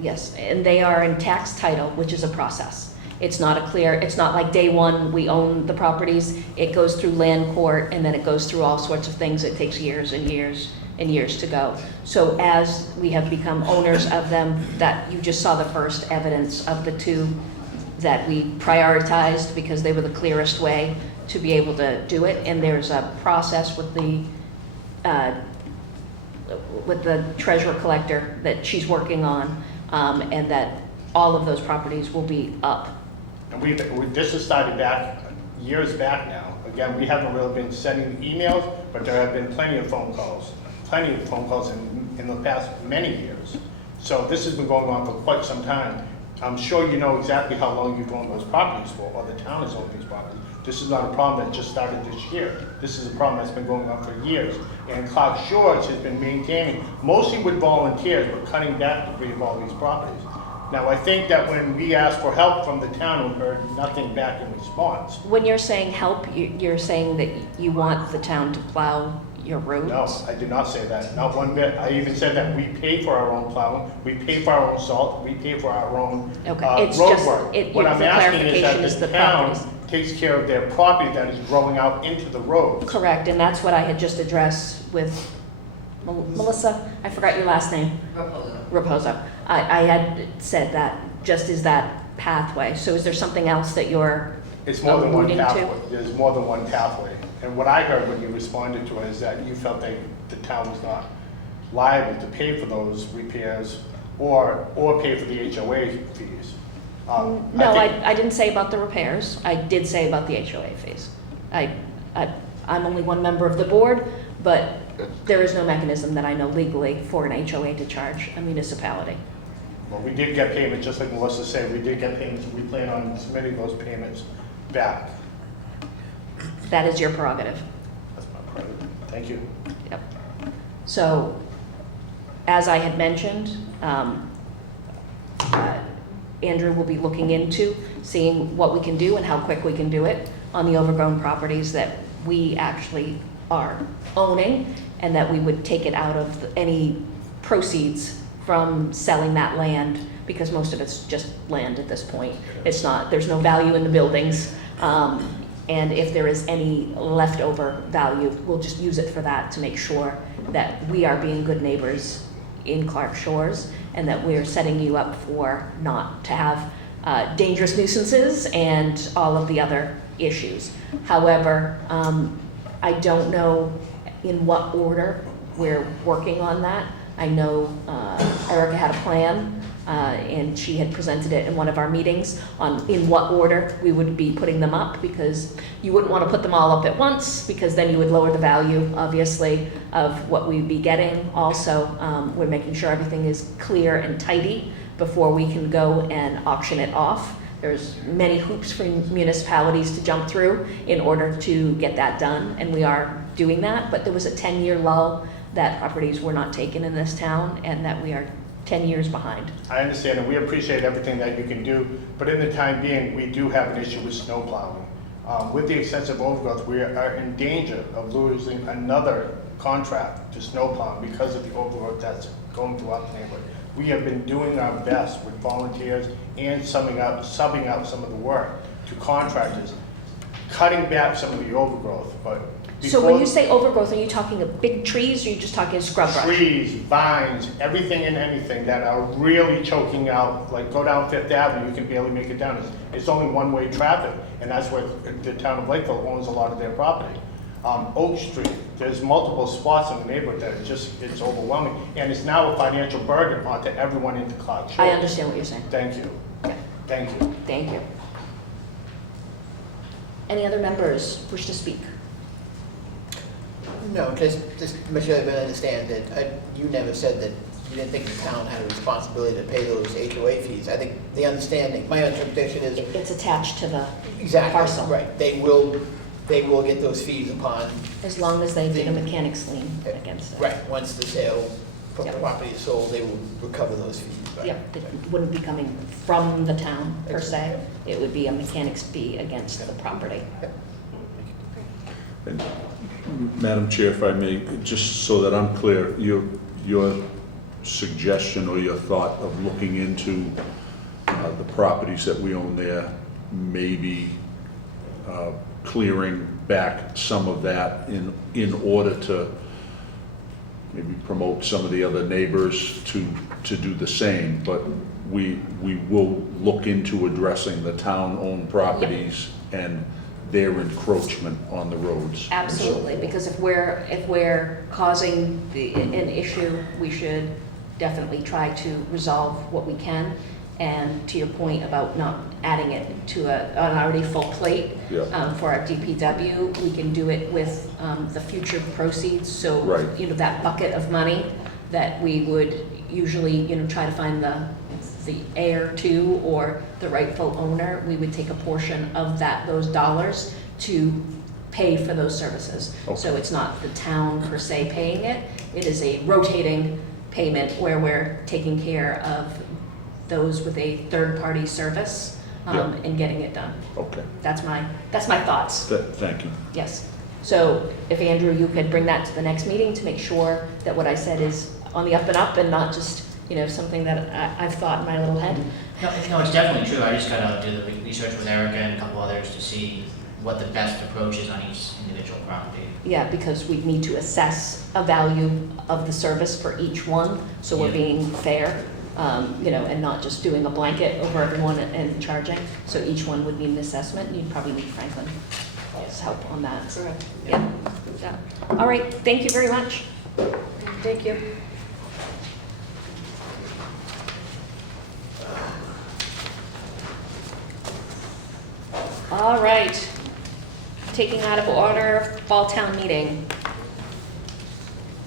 Yes, and they are in tax title, which is a process. It's not it's not like day one, we own the properties. It goes through land court and then it goes through all sorts of things. It takes years and years and years to go. So as we have become owners of them, that you just saw the first evidence of the two that we prioritized because they were the clearest way to be able to do it. And there's a process with the treasurer collector that she's working on, and that all of those properties will be up. And this has started back, years back now. Again, we haven't really been sending emails, but there have been plenty of phone calls in the past many years. So this has been going on for quite some time. I'm sure you know exactly how long you've owned those properties for, or the town has owned these properties. This is not a problem that just started this year. This is a problem that's been going on for years. And Clark Shores has been maintaining, mostly with volunteers, but cutting back debris of all these properties. Now, I think that when we asked for help from the town, we heard nothing back in response. When you're saying help, you're saying that you want the town to plow your roads? No, I did not say that, not one bit. I even said that we pay for our own plowing, we pay for our own salt, we pay for our own road work. What I'm asking is that the town takes care of their property that is growing out into the roads. Correct, and that's what I had just addressed with Melissa, I forgot your last name. Raposo. I had said that, just is that pathway. So is there something else that you're It's more than one alluding pathway. to? There's more than one pathway. And what I heard when you responded to it is that you felt that the town was not liable to pay for those repairs or pay for the HOA fees. No, I didn't say about the repairs. I did say about the HOA fees. I'm only one member of the board, but there is no mechanism that I know legally for an HOA to charge a municipality. Well, we did get payments, just like Melissa said, we did get payments. We plan on submitting those payments back. That is your prerogative. That's my prerogative. Thank you. Yep. So, as I had mentioned, Andrew will be looking into seeing what we can do and how quick we can do it on the overgrown properties that we actually are owning, and that we would take it out of any proceeds from selling that land, because most of it's just land at this point. It's not, there's no value in the buildings. And if there is any leftover value, we'll just use it for that to make sure that we are being good neighbors in Clark Shores, and that we're setting you up for not to have dangerous nuisances and all of the other issues. However, I don't know in what order we're working on that. I know Erica had a plan, and she had presented it in one of our meetings on in what order we would be putting them up, because you wouldn't want to put them all up at once, because then you would lower the value, obviously, of what we'd be getting. Also, we're making sure everything is clear and tidy before we can go and auction it off. There's many hoops for municipalities to jump through in order to get that done, and we are doing that. But there was a 10-year lull that properties were not taken in this town, and that we are 10 years behind. I understand, and we appreciate everything that you can do, but in the time being, we do have an issue with snow plowing. With the extensive overgrowth, we are in danger of losing another contract to snow plowing because of the overgrowth that's going throughout the neighborhood. We have been doing our best with volunteers and subbing out some of the work to contractors, cutting back some of the overgrowth, but so when you say overgrowth, are you talking of big trees, or are you just talking scrub brush? Trees, vines, everything and anything that are really choking out, like go down Fifth Avenue, you can barely make it down. It's only one-way traffic, and that's where the town of Lakeville owns a lot of their property. Oak Street, there's multiple spots in the neighborhood that it's overwhelming, and it's now a financial burden onto everyone into Clark Shores. I understand what you're saying. Thank you. Yeah. Thank you. Thank you. Any other members wish to speak? No, just to make sure everyone understands that you never said that you didn't think the town had a responsibility to pay those HOA fees. I think the understanding, my interpretation is it's attached to the exactly parcel. Right. They will get those fees upon, as long as they did a mechanics lien against it. right, once the sale Yep. the property is sold, they will recover those fees. Right? Yep, it wouldn't be coming from the town per se. It would be a mechanics fee against the property. And, Madam Chair, if I may, just so that I'm clear, your suggestion or your thought of looking into the properties that we own there, maybe clearing back some of that in order to maybe promote some of the other neighbors to do the same, but we will look into addressing the town-owned properties and their encroachment on the roads. Absolutely, because if we're causing an issue, we should definitely try to resolve what we can. And to your point about not adding it to an already full plate for our DPW, we can do it with the future proceeds. So right. That bucket of money that we would usually try to find the heir to or the rightful owner, we would take a portion of those dollars to pay for those services. Okay. So it's not the town per se paying it. It is a rotating payment where we're taking care of those with a third-party service and getting it done. Okay. That's my thoughts. Thank you. Yes. So if Andrew, you could bring that to the next meeting to make sure that what I said is on the up and up and not just something that I've thought in my little head. No, it's definitely true. I just gotta do the research with Erica and a couple others to see what the best approach is on each individual property. Yeah, because we need to assess a value of the service for each one, so we're being fair, and not just doing a blanket over everyone and charging. So each one would need an assessment. You'd probably need Franklin's help on that. Correct. Yeah. All right. Thank you very much. Thank you. All right. Taking out of order, fall town meeting.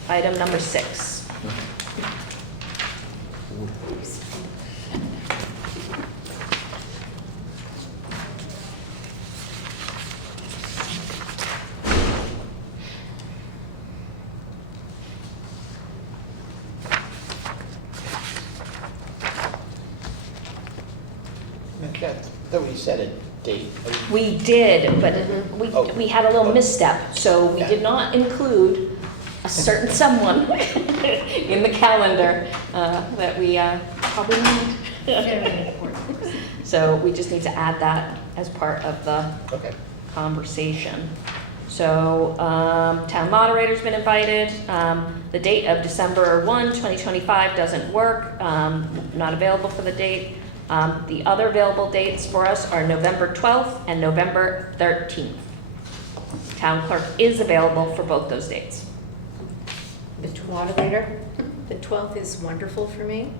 Item number 6. That we said it. date? We did, but Oh. we had a little misstep, so we did not include a certain someone in the calendar that we probably need. Very important. So we just need to add that as part of the Okay. conversation. So, town moderator's been invited. The date of December 1, 2025 doesn't work, not available for the date. The other available dates for us are November 12th and November 13th. Town clerk is available for both those dates. The moderator? The 12th is wonderful for me.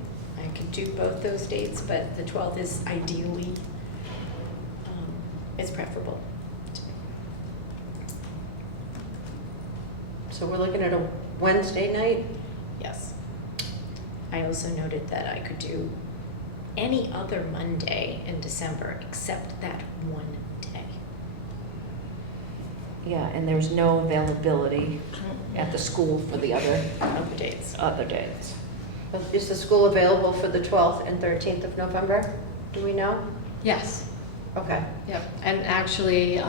I could do both those dates, but the 12th is ideally, it's preferable. So we're looking at a Wednesday night? Yes. I also noted that I could do any other Monday in December except that one day. Yeah, and there's no availability at the school for the other dates. Other dates. Is the school available for the 12th and 13th of November? Do we know? Yes. Okay. Yep, and actually,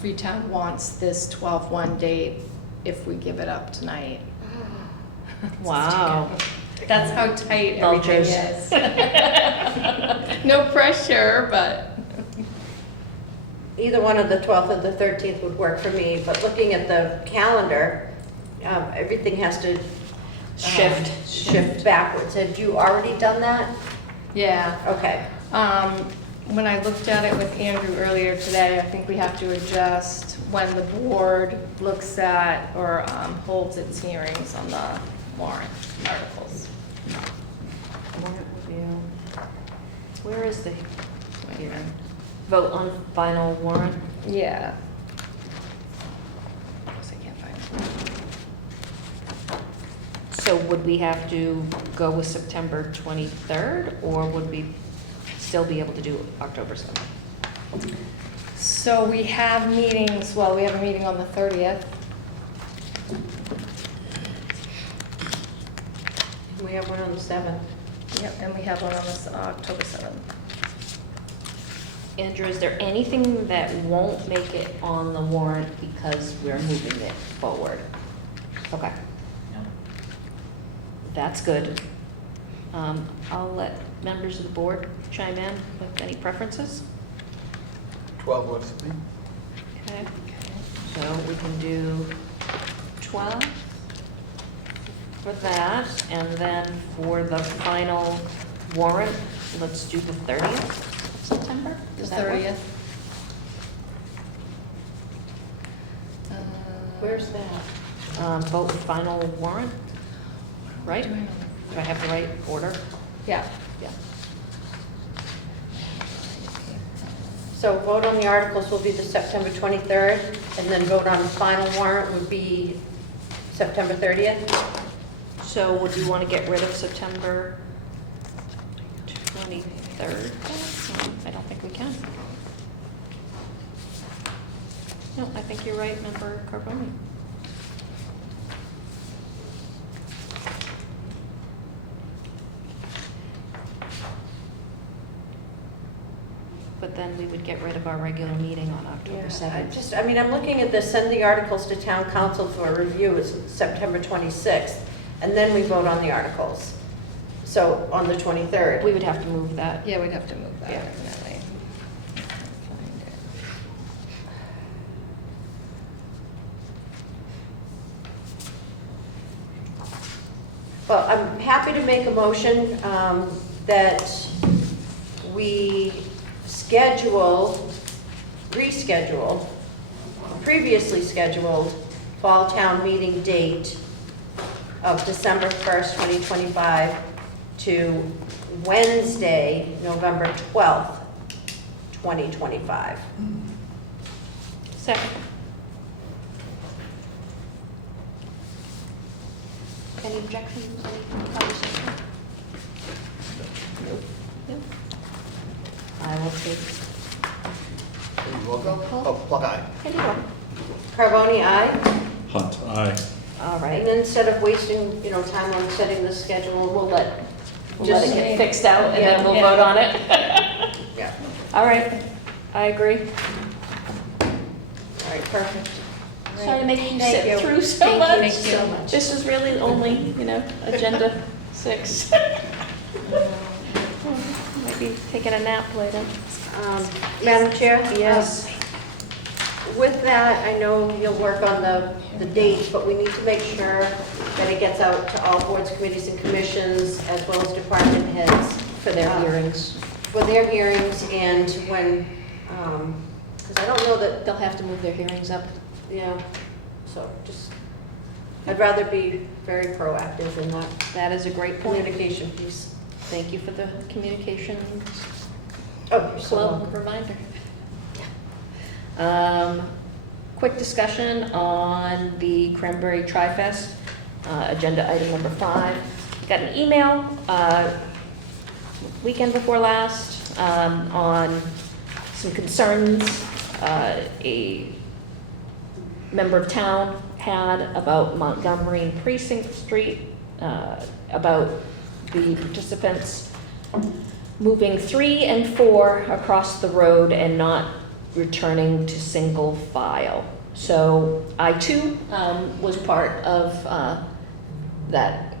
Freetown wants this 12/1 date if we give it up tonight. Wow. That's how tight everything Vultures. is. No pressure, but. Either one of the 12th or the 13th would work for me, but looking at the calendar, everything has to shift backwards. Have you already done that? Yeah. Okay. When I looked at it with Andrew earlier today, I think we have to adjust when the board looks at or holds its hearings on the warrant articles. Warrant review. Where is the hearing? Vote on final warrant? Yeah. I guess I can't find it. So would we have to go with September 23rd, or would we still be able to do October 7th? So we have meetings, well, we have a meeting on the 30th. We have one on the 7th. Yep, and we have one on this October 7th. Andrew, is there anything that won't make it on the warrant because we're moving it forward? Okay. No. That's good. I'll let members of the board chime in with any preferences. 12 works for me. Okay. So we can do 12 for that, and then for the final warrant, let's do the 30th of September. The Does that work? 30th. Where's that? Vote final warrant, right? Do I have the right order? Yeah. Yeah. So vote on the articles will be the September 23rd, and then vote on the final warrant would be September 30th? So would you want to get rid of September 23rd? I don't think we can. No, I think you're right, Member Carboni. But then we would get rid of our regular meeting on October 7th. I'm looking at this, send the articles to town council for review is September 26th, and then we vote on the articles. So on the 23rd. We would have to move that. Yeah, we'd have to move that, Yeah. definitely. Well, I'm happy to make a motion that we reschedule previously scheduled fall town meeting date of December 1st, 2025 to Wednesday, November 12th, 2025. Second. Any objections, any conversation? Nope. I will take. Roll call? Oh, Plug eye. Any roll. Carboni, aye? Hunt, aye. All right. And then instead of wasting, time on setting the schedule, we'll let We'll let it get fixed out and then we'll Yeah. vote on it. Yeah. All right. I agree. All right, perfect. Sorry to make you Thank sit you. through so Thank much. you so much. This is really only, agenda 6. Might be taking a nap later. Madam Chair? Yes. With that, I know you'll work on the dates, but we need to make sure that it gets out to all boards, committees, and commissions, as well as department heads. For their hearings. For their hearings, and when, because I don't know that, They'll have to move their hearings up. yeah, so just, I'd rather be very proactive in that That is a great point. communication piece. Thank you for the communications Oh, you're so club welcome. reminder. Quick discussion on the Cranberry Tri-Fest, agenda item number 5. Got an email weekend before last on some concerns a member of town had about Montgomery and Precinct Street, about the participants moving 3 and 4 across the road and not returning to single file. So I too was part of that,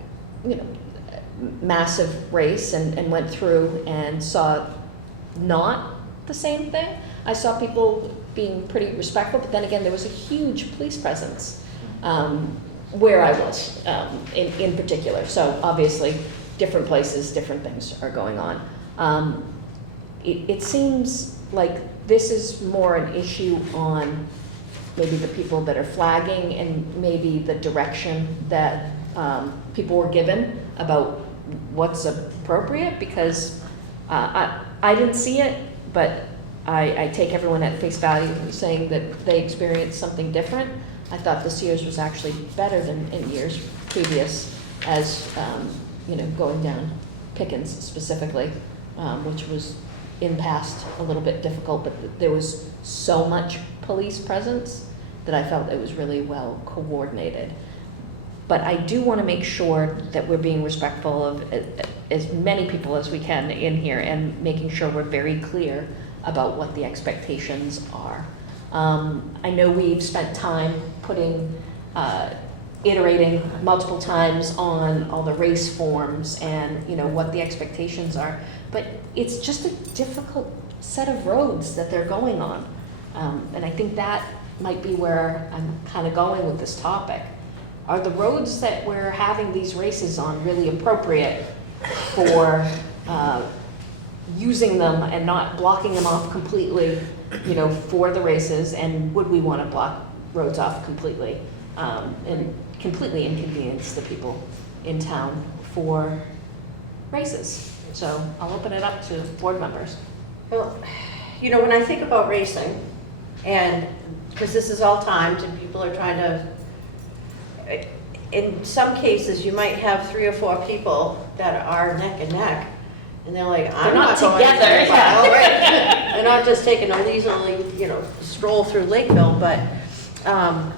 massive race and went through and saw not the same thing. I saw people being pretty respectful, but then again, there was a huge police presence where I was in particular. So obviously, different places, different things are going on. It seems like this is more an issue on maybe the people that are flagging and maybe the direction that people were given about what's appropriate, because I didn't see it, but I take everyone at face value saying that they experienced something different. I thought this year's was actually better than in years previous, as going down Pickens specifically, which was in past a little bit difficult, but there was so much police presence that I felt it was really well coordinated. But I do want to make sure that we're being respectful of as many people as we can in here and making sure we're very clear about what the expectations are. I know we've spent time iterating multiple times on all the race forms and what the expectations are, but it's just a difficult set of roads that they're going on. And I think that might be where I'm kind of going with this topic. Are the roads that we're having these races on really appropriate for using them and not blocking them off completely, for the races? And would we want to block roads off completely and completely inconvenience the people in town for races? So I'll open it up to board members. Well, when I think about racing, and because this is all timed and people are trying to, in some cases, you might have 3 or 4 people that are neck and neck, and they're like, I'm not going together. to file, right? They're not just taking a leisurely, stroll through Lakeville, but, I'm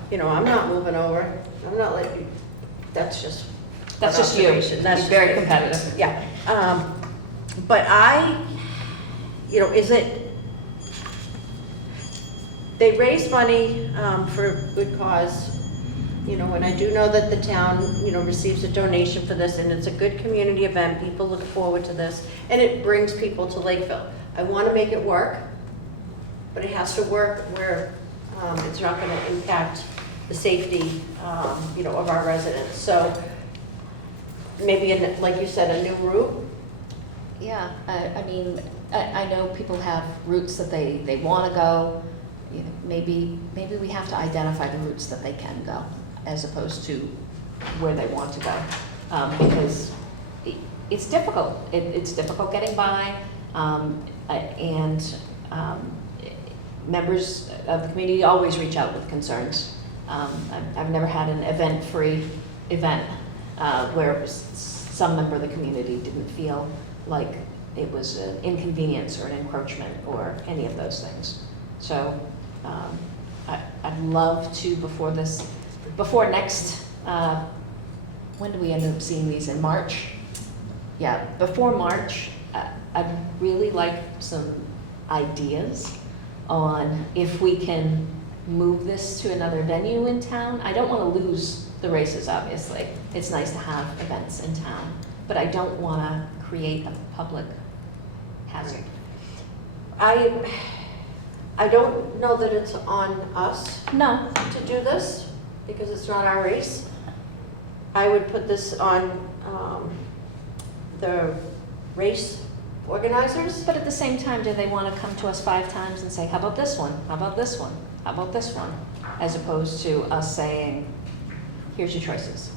not moving over. I'm not letting, that's just you. observation. That's You're very competitive. Yeah. But is it, they raise money for a good cause, and I do know that the town, receives a donation for this, and it's a good community event. People look forward to this, and it brings people to Lakeville. I want to make it work, but it has to work where it's not going to impact the safety, of our residents. So maybe, like you said, a new route. Yeah, I know people have routes that they want to go. Maybe we have to identify the routes that they can go, as opposed to where they want to go, because it's difficult. It's difficult getting by, and members of the community always reach out with concerns. I've never had an event-free event where some member of the community didn't feel like it was an inconvenience or an encroachment or any of those things. So I'd love to, before next, when do we end up seeing these, in March? Yeah, before March, I'd really like some ideas on if we can move this to another venue in town. I don't want to lose the races, obviously. It's nice to have events in town, but I don't want to create a public hazard. I don't know that it's on us No. to do this, because it's not our race. I would put this on the race organizers. But at the same time, do they want to come to us 5 times and say, how about this one? How about this one? How about this one? As opposed to us saying, here's your choices.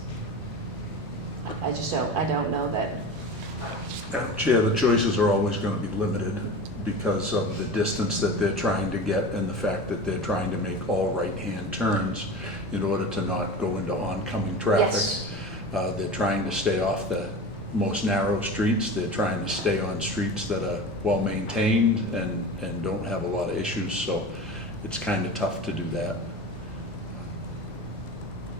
I just don't, I don't know that. Chair, the choices are always going to be limited because of the distance that they're trying to get and the fact that they're trying to make all right-hand turns in order to not go into oncoming traffic. Yes. They're trying to stay off the most narrow streets. They're trying to stay on streets that are well-maintained and don't have a lot of issues, so it's kind of tough to do that.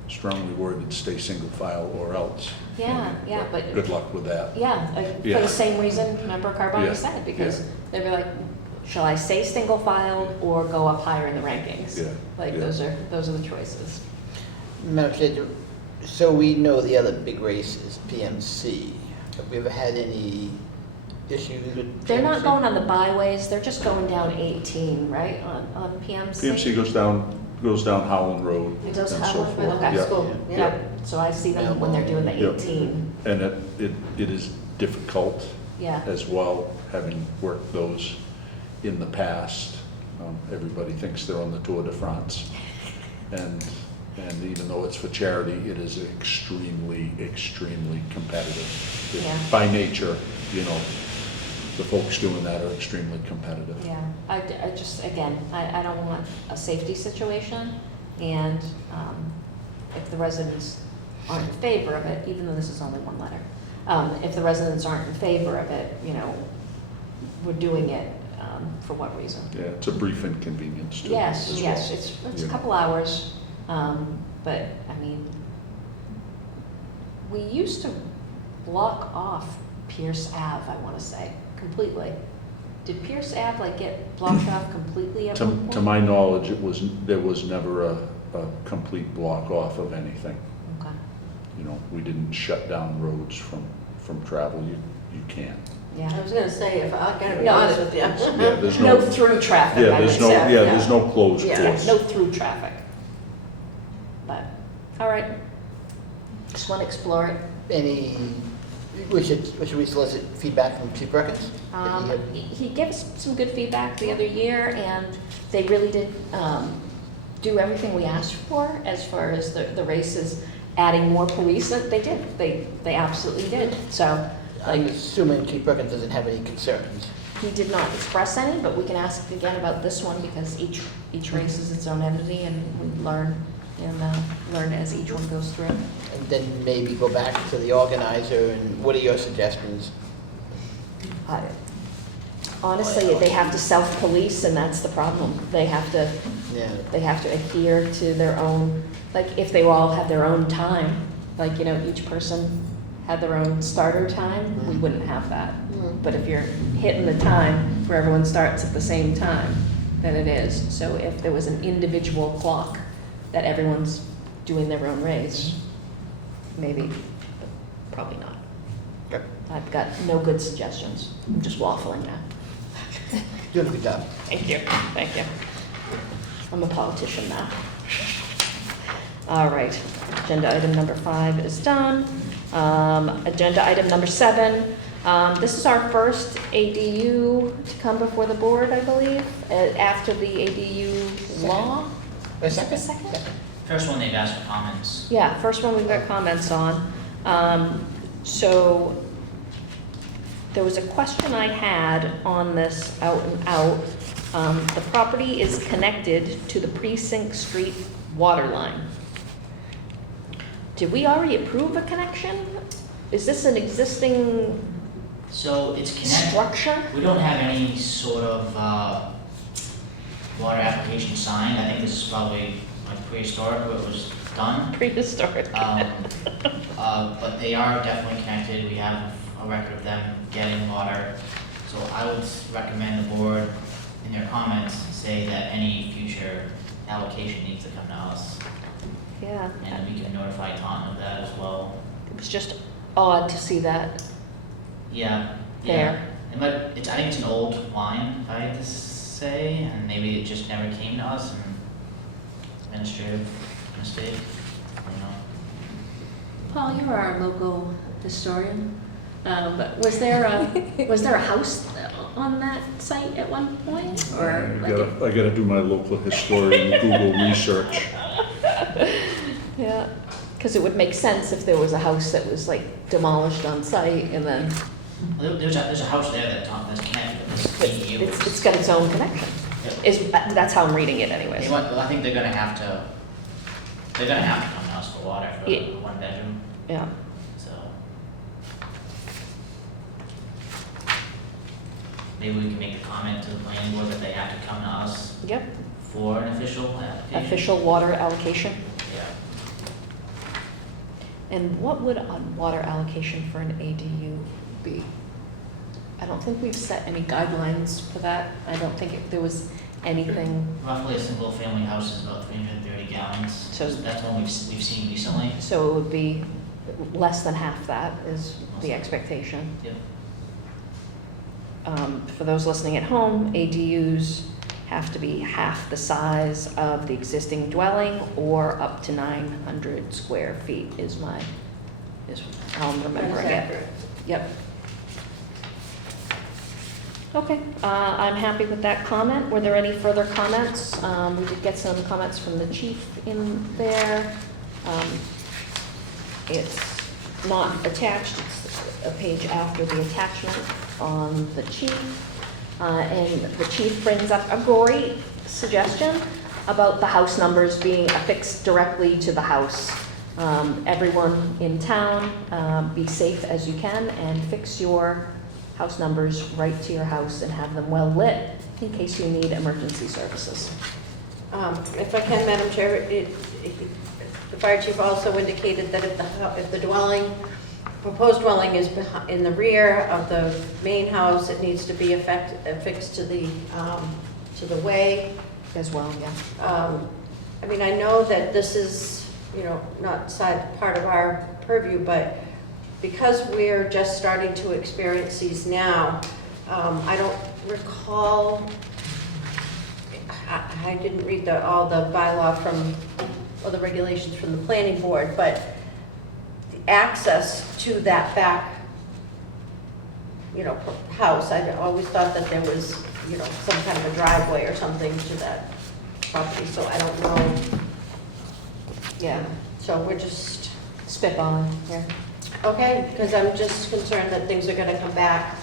Strongly worded, stay single file or else. Yeah, yeah, but. Good luck with that. Yeah, for Yeah. the same reason Member Carboni Yeah. said, because Yeah. they'd be like, shall I stay single filed or go up higher in the rankings? Yeah. Like, Yeah. those are the choices. Madam Chair, so we know the other big race is PMC. Have we ever had any issues with PMC? They're not going on the byways, they're just going down 18, right, on PMC? PMC goes down Howland Road It does and have so one for forth. the high Yeah. school, yeah. So I see them when they're doing the Yep. 18. And it is difficult Yeah. as well, having worked those in the past. Everybody thinks they're on the Tour de France. And even though it's for charity, it is extremely, extremely competitive. Yeah. By nature, you know, the folks doing that are extremely competitive. Yeah, I just, again, I don't want a safety situation, and if the residents aren't in favor of it, even though this is only one letter, if the residents aren't in favor of it, you know, we're doing it for what reason? Yeah, it's a brief inconvenience too. Yes, as yes, well. it's a Yeah. couple hours, but, I mean, we used to block off Pierce Ave, I want to say, completely. Did Pierce Ave like get blocked off completely at one point? To my knowledge, there was never a complete block off of anything. Okay. You know, we didn't shut down roads from travel. You can't. Yeah. I was gonna say, if I gotta be No, honest with you. Yeah, there's No no. through traffic, Yeah, I would there's no, say. yeah, there's no closed Yeah. course. No through traffic. But, all right. Just want to explore it. Should we solicit feedback from Chief Perkins? He gave us some good feedback the other year, and they really did do everything we asked for as far as the races, adding more police. They did. They absolutely did. So, I'm assuming Chief Perkins doesn't have any concerns. he did not express any, but we can ask again about this one because each race is its own entity, and we learn as each one goes through. And then maybe go back to the organizer, and what are your suggestions? Honestly, they have to self-police, and that's the problem. They have to adhere to their own, like, if they all had their own time, like, you know, each person had their own starter time, we wouldn't have that. But if you're hitting the time where everyone starts at the same time, then it is. So if there was an individual clock that everyone's doing their own race, maybe, but probably not. Okay. I've got no good suggestions. I'm just waffling now. Doing a good job. Thank you, thank you. I'm a politician now. All right, agenda item number 5 is done. Agenda item number 7, this is our first ADU to come before the board, I believe, after the ADU law. Is that the second? First one they've asked for comments. Yeah, first one we've got comments on. So there was a question I had on this out and out. The property is connected to the Precinct Street water line. Did we already approve a connection? Is this an existing So it's connected. structure? We don't have any sort of water application signed. I think this is probably like prehistoric where it was done. Prehistoric. But they are definitely connected. We have a record of them getting water. So I would recommend the board in their comments, say that any future allocation needs to come to us, Yeah, and we can notify Taunton of that as well. it was just odd to see that Yeah, there. yeah. It might, it's, I think it's an old line, if I had to say, and maybe it just never came to us, and administrative mistake, I don't know. Paul, you're our local historian. But was there a house on that site at one point, or? I gotta do my local historian Google research. Yeah, because it would make sense if there was a house that was like demolished on site and then Well, there's a house there that's connected with this ADU. it's got its own connection. That's how I'm reading it anyways. I think they're gonna have to come to us for water for Yeah. one bedroom, Yeah. so. Maybe we can make a comment to the planning board that they have to come to us Yep. for an official application. Official water allocation. Yeah. And what would a water allocation for an ADU be? I don't think we've set any guidelines for that. I don't think there was anything. Roughly a single family house is about 330 gallons. So- That's one we've seen recently. So it would be less than half that is the expectation. Yep. For those listening at home, ADUs have to be half the size of the existing dwelling or up to 900 square feet is how I'm remembering That's it. accurate. Yep. Okay, I'm happy with that comment. Were there any further comments? We did get some comments from the chief in there. It's not attached, it's a page after the attachment on the chief. And the chief brings up a great suggestion about the house numbers being affixed directly to the house. Everyone in town, be safe as you can and fix your house numbers right to your house and have them well lit in case you need emergency services. If I can, Madam Chair, the fire chief also indicated that if the proposed dwelling is in the rear of the main house, it needs to be affixed to the way. As well, yeah. I mean, I know that this is, not part of our purview, but because we're just starting to experience these now, I don't recall, I didn't read all the bylaw or the regulations from the planning board, but the access to that back, house, I always thought that there was, some kind of a driveway or something to that property, so I don't know. Yeah. So we're just, Spitballing here. okay, because I'm just concerned that things are gonna come back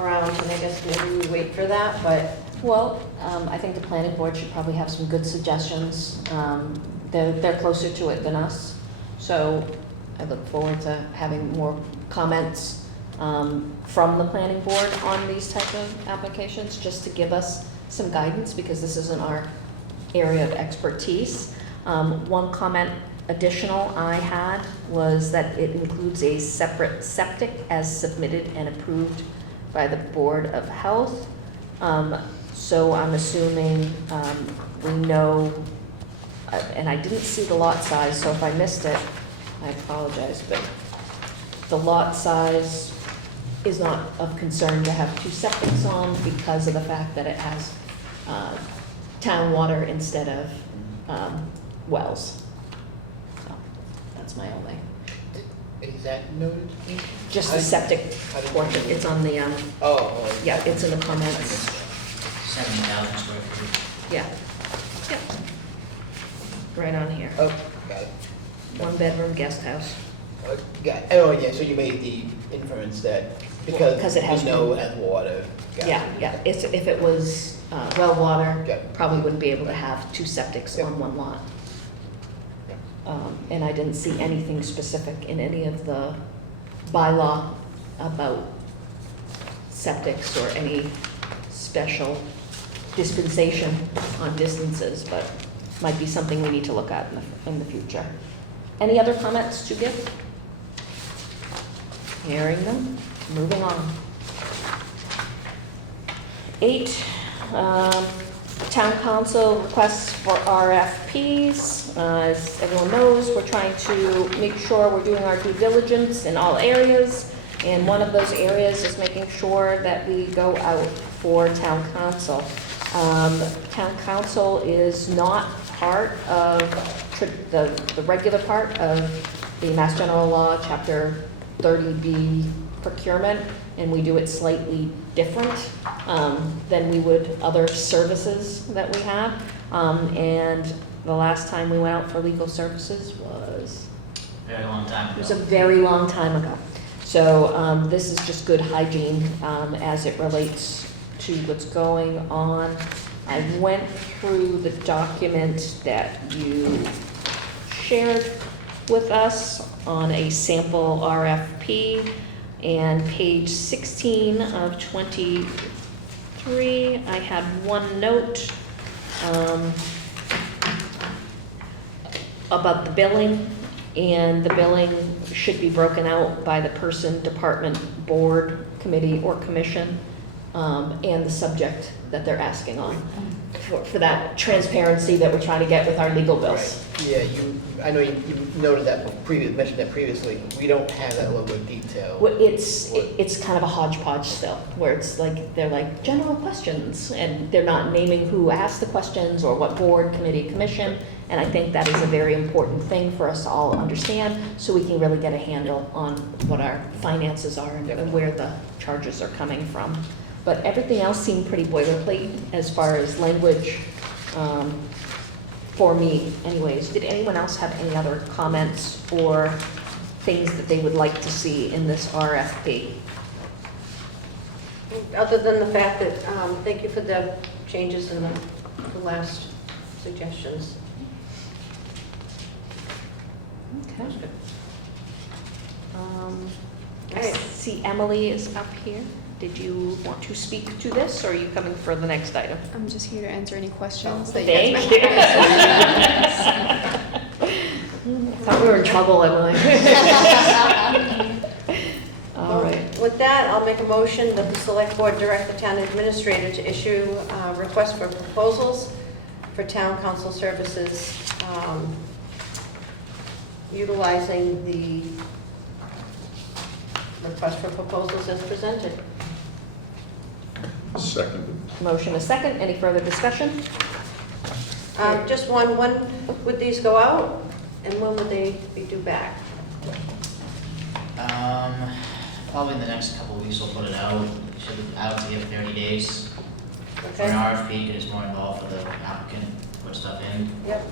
around, and I guess maybe we wait for that, but. Well, I think the planning board should probably have some good suggestions. They're closer to it than us, so I look forward to having more comments from the planning board on these type of applications, just to give us some guidance, because this isn't our area of expertise. One comment additional I had was that it includes a separate septic as submitted and approved by the Board of Health. So I'm assuming we know, and I didn't see the lot size, so if I missed it, I apologize, but the lot size is not of concern to have two septics on because of the fact that it has town water instead of wells. So that's my only. Is that noted? Just the septic portion, it's on the, yeah, it's in the comments. 70,000 square feet. Yeah. Yep. Right on here. Oh, got it. One bedroom guest house. Got it. Oh, yeah, so you made the inference that because it has no as water. Got it. Yeah, if it was well water, Yeah. probably wouldn't be able to have two septics on one lot. And I didn't see anything specific in any of the bylaw about septics or any special dispensation on distances, but might be something we need to look at in the future. Any other comments to give? Hearing them, moving on. 8, town council requests for RFPs. As everyone knows, we're trying to make sure we're doing our due diligence in all areas. And one of those areas is making sure that we go out for town council. Town council is not part of the regular part of the Mass General Law, Chapter 30B procurement, and we do it slightly different than we would other services that we have. And the last time we went out for legal services was? Very long time ago. It was a very long time ago. So this is just good hygiene as it relates to what's going on. I went through the document that you shared with us on a sample RFP, and page 16 of 23, I had one note about the billing, and the billing should be broken out by the person, department, board, committee, or commission, and the subject that they're asking on, for that transparency that we're trying to get with our legal bills. Yeah, I know you noted that, mentioned that previously. We don't have that level of detail. Well, it's kind of a hodgepodge still, where it's like, they're like general questions, and they're not naming who asked the questions or what board, committee, commission, and I think that is a very important thing for us to all understand, so we can really get a handle on what our finances are and where the charges are coming from. But everything else seemed pretty boilerplate as far as language, for me anyways. Did anyone else have any other comments or things that they would like to see in this RFP? Other than the fact that, thank you for the changes in the last suggestions. Okay. I Right. see Emily is up here. Did you want to speak to this, or are you coming for the next item? I'm just here to answer any questions that Thank you you. guys I thought we were in trouble, Emily. All right. With that, I'll make a motion that the select board direct the town administrator to issue requests for proposals for town council services, utilizing the request for proposals as presented. Seconded. Motion is second. Any further discussion? Just one, when would these go out, and when would they be due back? Probably in the next couple of weeks we'll put it out. Should be out to give 30 days. For Okay. an RFP, because it's more involved for the applicant to put stuff in. Yep.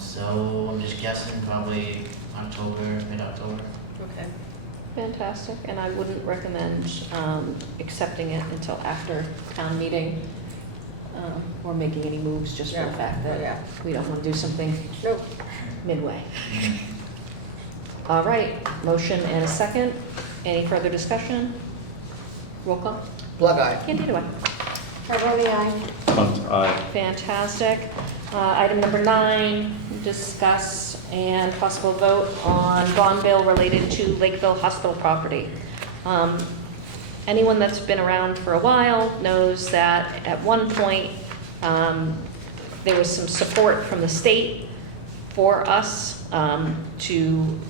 So I'm just guessing probably October, mid-October. Okay. Fantastic, and I wouldn't recommend accepting it until after town meeting, or making any moves just for the fact that we don't want to do something midway. All right, motion and a second. Any further discussion? Roll call. Plug eye. Candida, aye. Carboni, aye. Hunt, aye. Fantastic. Item number 9, discuss and possible vote on bond bill related to Lakeville Hospital property. Anyone that's been around for a while knows that at one point, there was some support from the state for us to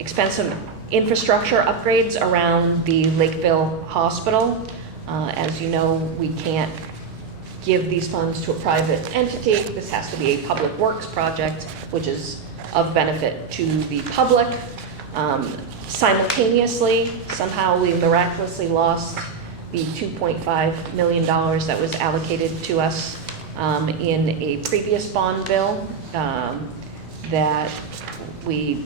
expend some infrastructure upgrades around the Lakeville Hospital. As you know, we can't give these funds to a private entity. This has to be a public works project, which is of benefit to the public. Simultaneously, somehow we miraculously lost the $2.5 million that was allocated to us in a previous bond bill that we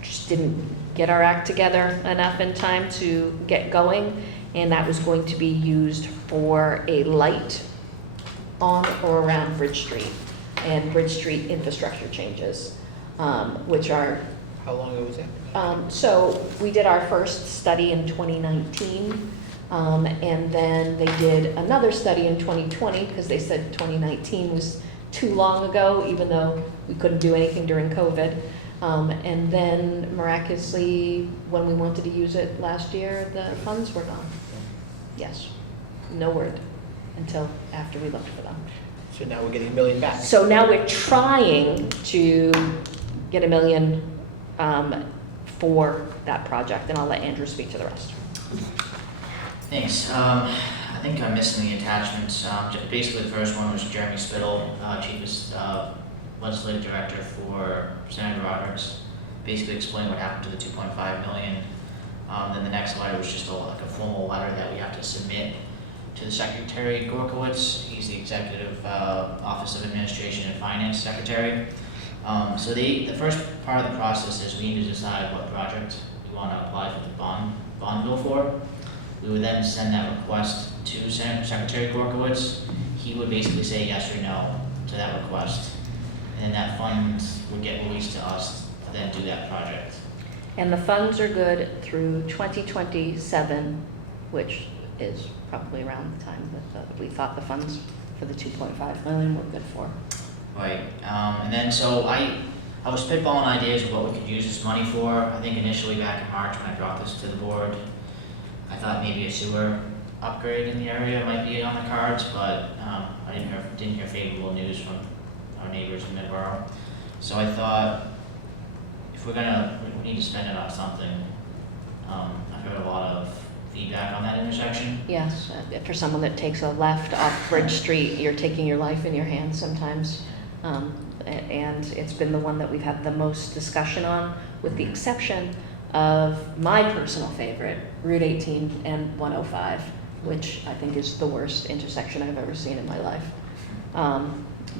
just didn't get our act together enough in time to get going, and that was going to be used for a light on or around Bridge Street and Bridge Street infrastructure changes, which are... How long ago was that? So we did our first study in 2019, and then they did another study in 2020 because they said 2019 was too long ago, even though we couldn't do anything during COVID. And then miraculously, when we wanted to use it last year, the funds were gone. Yes. no word until after we looked for them. So now we're getting $1 million back. So now we're trying to get $1 million for that project, and I'll let Andrew speak to the rest. Thanks. I think I'm missing the attachments. Basically, the first one was Jeremy Spittle, Chief Legislative Director for Senator Roberts, basically explaining what happened to the $2.5 million. Then the next letter was just like a formal letter that we have to submit to the Secretary Gorkowitz. He's the Executive Office of Administration and Finance Secretary. So the first part of the process is we need to decide what project we want to apply for the bond bill for. We would then send that request to Secretary Gorkowitz. He would basically say yes or no to that request. And then that fund would get released to us to then do that project. And the funds are good through 2027, which is probably around the time that we thought the funds for the 2.5 million were good for. Right, and then so I was spitballing ideas of what we could use this money for. I think initially back in March when I brought this to the board, I thought maybe a sewer upgrade in the area might be on the cards, but I didn't hear favorable news from our neighbors in Midborough. So I thought if we need to spend it on something. I've heard a lot of feedback on that intersection. Yes, for someone that takes a left off Bridge Street, you're taking your life in your hands sometimes. And it's been the one that we've had the most discussion on, with the exception of my personal favorite, Route 18 and 105, which I think is the worst intersection I've ever seen in my life.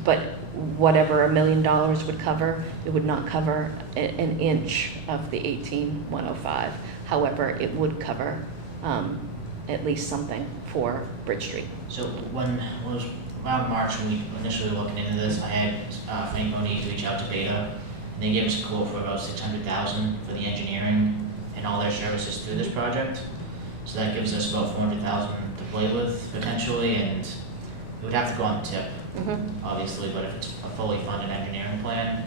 But whatever $1 million would cover, it would not cover an inch of the 18105. However, it would cover at least something for Bridge Street. So when it was around March when we initially were looking into this, I had Frank Moniz reach out to Beta, and they gave us a quote for about $600,000 for the engineering and all their services through this project. So that gives us about $400,000 to play with potentially, and it would have to go on the tip, obviously, but if it's a fully funded engineering plan,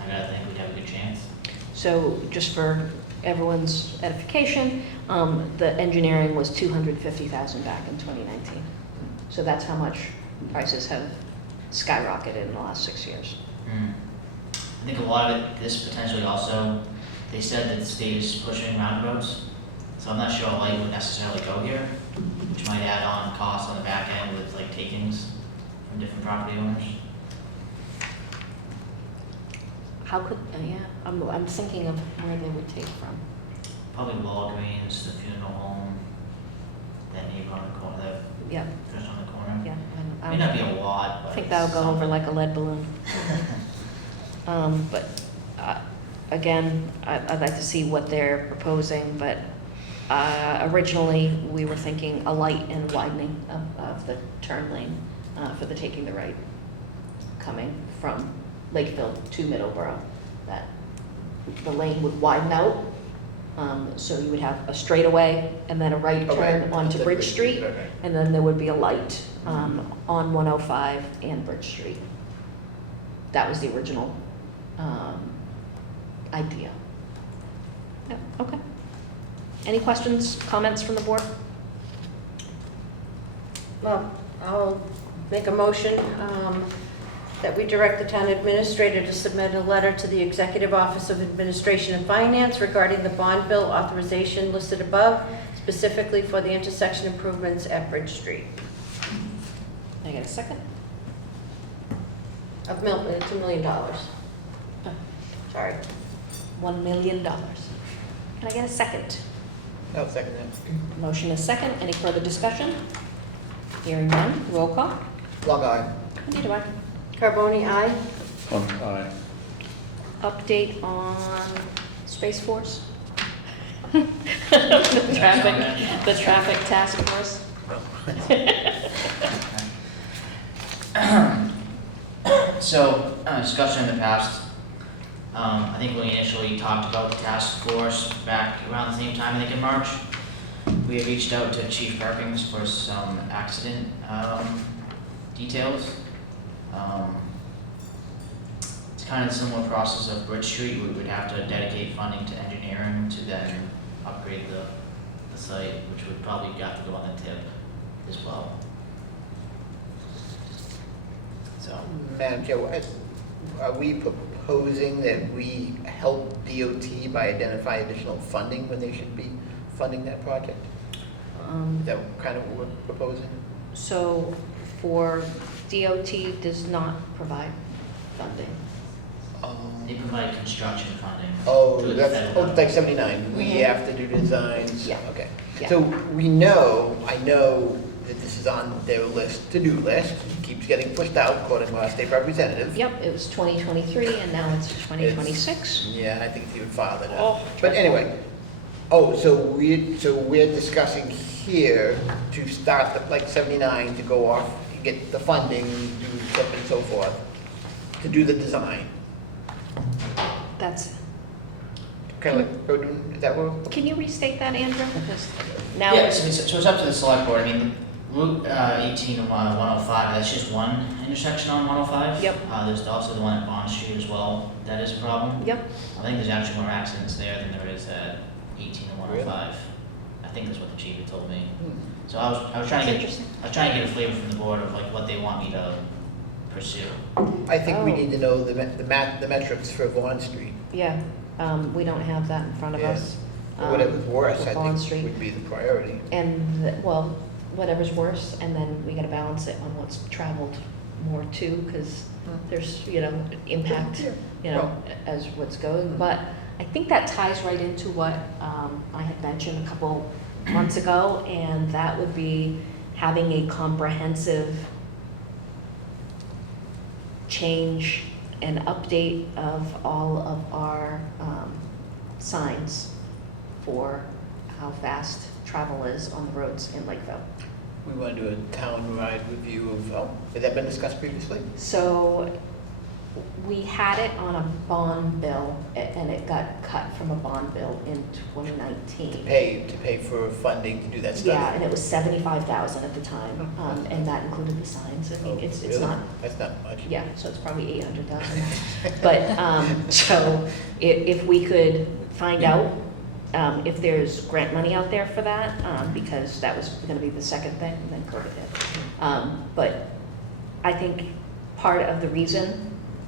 I gotta think we'd have a good chance. So just for everyone's edification, the engineering was $250,000 back in 2019. So that's how much prices have skyrocketed in the last 6 years. I think a lot of it, this potentially also, they said that the state is pushing roundabouts, so I'm not sure a light would necessarily go here, which might add on costs on the back end with like takings from different property owners. How could, yeah, I'm thinking of where they would take from. Probably Walgreens, the funeral home, that neighbor on the corner, that Yeah. person on the corner. Yeah. May not be a lot, but I think that'll go over like a lead balloon. But again, I'd like to see what they're proposing, but originally we were thinking a light and widening of the turn lane for the taking the right coming from Lakeville to Middleborough. That the lane would widen out, so you would have a straightaway and then a right turn onto Bridge Street, and then there would be a light on 105 and Bridge Street. That was the original idea. Yeah, okay. Any questions, comments from the board? Well, I'll make a motion that we direct the town administrator to submit a letter to the Executive Office of Administration and Finance regarding the bond bill authorization listed above, specifically for the intersection improvements at Bridge Street. Can I get a second? It's $1 million. Sorry. $1 million. Can I get a second? I'll second it. Motion is second. Any further discussion? Hearing none. Roll call. Log eye. Indeed, aye. Carboni, aye. Aye. Update on Space Force? The traffic task force? So, discussion in the past, I think when we initially talked about the task force back around the same time, I think in March, we had reached out to Chief Perkins for some accident details. It's kind of a similar process of Bridge Street. We would have to dedicate funding to engineering to then upgrade the site, which would probably have to go on the tip. as well. So, Madam Chair, are we proposing that we help DOT by identifying additional funding when they should be funding that project? Is that kind of what we're proposing? So for DOT does not provide funding. they provide construction funding. Oh, to the that's, federal oh, like 79, we Mhm. have to do designs? Yeah. Okay. Yeah. So I know that this is on their list, to-do list, keeps getting pushed out according to our state representative. Yep, it was 2023 and now it's 2026. Yeah, I think it's even farther now. Oh, But anyway, so we're discussing here to start the, like 79, to go off, get the funding, do so and so forth, to do the design. That's, Kind of like, we're doing- is that what? can you restate that, Andrew? Because now Yeah, it's, so it's up to the select board. I mean, Route 18 and 105, that's just one intersection on 105. Yep. There's also the one at Bond Street as well. That is a problem. yep, I think there's actually more accidents there than there is at 18 and 105. I think that's what the chief had told me. So I was trying to That's get interesting. a flavor from the board of like what they want me to pursue. I think we Oh. need to know the metrics for Vaughn Street. yeah, we don't have that in front of Yeah. us. Whatever's worse, for I Bond think, Street. would be the priority. And, well, whatever's worse, and then we gotta balance it on what's traveled more too, because there's, impact, as what's going. But I think that ties right into what I had mentioned a couple months ago, and that would be having a comprehensive change and update of all of our signs for how fast travel is on the roads in Lakeville. We want to do a town-wide review of, has that been discussed previously? So we had it on a bond bill, and it got cut from a bond bill in 2019. To pay for funding to do that study? Yeah, and it was 75,000 at the time, and that included the signs. I mean, it's Really? not, That's not much. yeah, so it's probably 800,000. But, so if we could find out if there's grant money out there for that, because that was gonna be the second thing, and then COVID hit. But I think part of the reason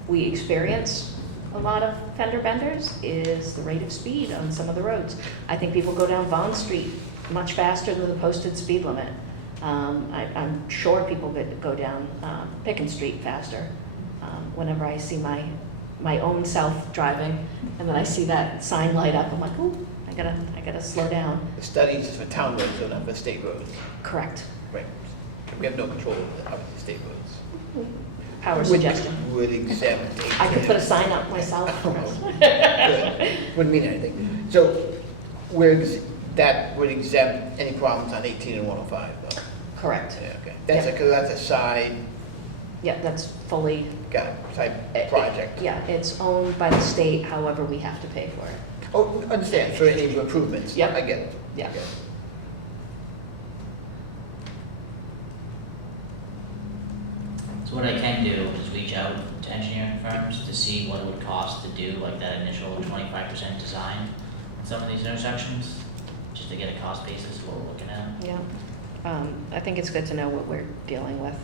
we experience a lot of fender benders is the rate of speed on some of the roads. I think people go down Bond Street much faster than the posted speed limit. I'm sure people go down Pickens Street faster. Whenever I see my own self driving, and then I see that sign light up, I'm like, ooh, I gotta slow down. The studies is for town roads, so not for state roads. Correct. Right. We have no control over the state roads. Power suggestion. Would exempt. I could put a sign up myself. Good. Wouldn't mean anything. So that would exempt any problems on 18 and 105, though? Correct. Yeah, okay. That's a side, Yeah, that's fully, side project. yeah, it's owned by the state, however, we have to pay for it. Oh, understand, for any improvements. Yep. I get it. Yeah. Okay. So what I can do is reach out to engineering firms to see what it would cost to do like that initial 25% design on some of these intersections, just to get a cost basis of what we're looking at. Yeah, I think it's good to know what we're dealing with.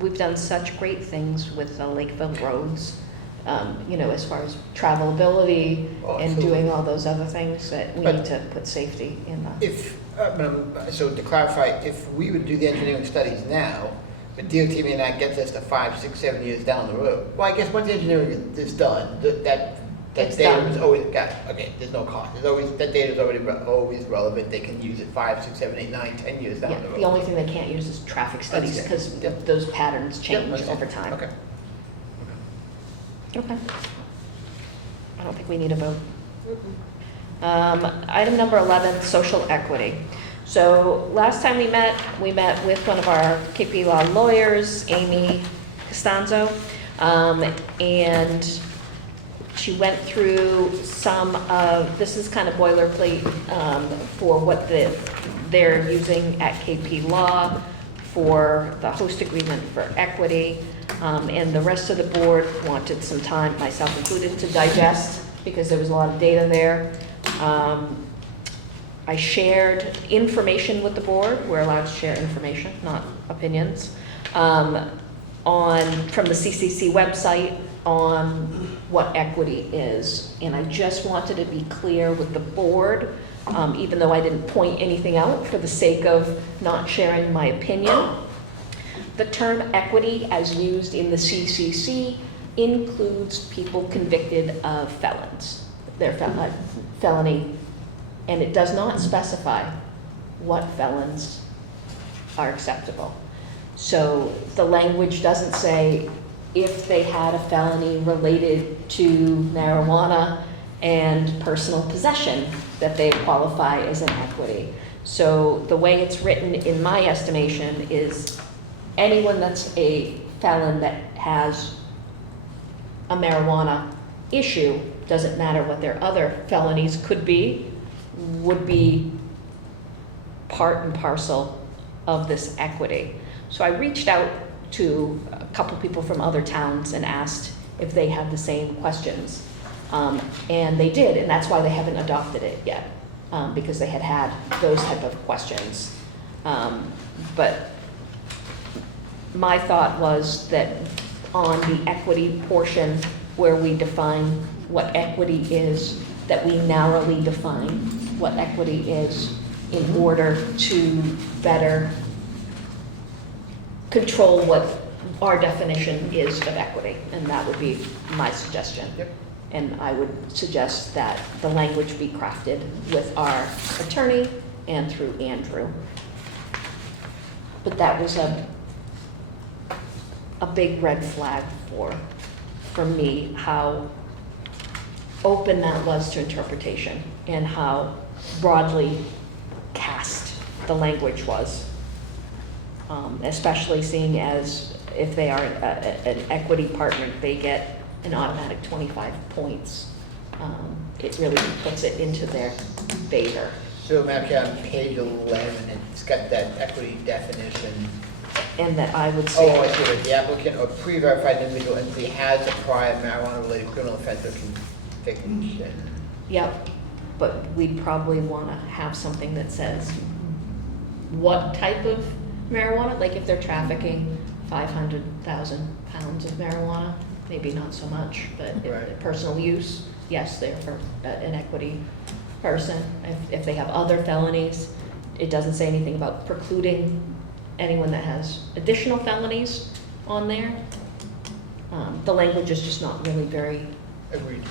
We've done such great things with the Lakeville roads, as far as travelability and doing all those other things that we need to put safety in the. So to clarify, if we would do the engineering studies now, but DOT may not get this to 5, 6, 7 years down the road. Well, I guess once the engineering is done, that It's data done. is always, okay, there's no cost. That data is always relevant. They can use it 5, 6, 7, 8, 9, 10 years down Yeah, the road. the only thing they can't use is traffic studies, because those patterns change over time. Okay. Okay. I don't think we need a vote. Item number 11, social equity. So last time we met with one of our KP Law lawyers, Amy Costanzo, and she went through some of, this is kind of boilerplate for what they're using at KP Law for the host agreement for equity. And the rest of the board wanted some time, myself included, to digest, because there was a lot of data there. I shared information with the board. We're allowed to share information, not opinions, from the CCC website on what equity is. And I just wanted to be clear with the board, even though I didn't point anything out for the sake of not sharing my opinion. The term equity as used in the CCC includes people convicted of felony, and it does not specify what felons are acceptable. So the language doesn't say if they had a felony related to marijuana and personal possession that they qualify as an equity. So the way it's written in my estimation is anyone that's a felon that has a marijuana issue, doesn't matter what their other felonies could be, would be part and parcel of this equity. So I reached out to a couple people from other towns and asked if they had the same questions. And they did, and that's why they haven't adopted it yet, because they had those type of questions. But my thought was that on the equity portion where we define what equity is, that we narrowly define what equity is in order to better control what our definition is of equity, and that would be my suggestion. Yep. And I would suggest that the language be crafted with our attorney and through Andrew. But that was a big red flag for me, how open that was to interpretation and how broadly cast the language was. Especially seeing as if they are an equity partner, they get an automatic 25 points. It really puts it into their favor. So Madam Chair, on page 11, it's got that equity definition. And that I would say. Oh, I see it. The applicant or pre-verified individual entity has a prior marijuana-related criminal offense or conviction. Yep, but we'd probably want to have something that says what type of marijuana, like if they're trafficking 500,000 pounds of marijuana, maybe not so much, but if personal use, yes, they're for an equity person. If they have other felonies, it doesn't say anything about precluding anyone that has additional felonies on there. The language is just not really very. Agreed.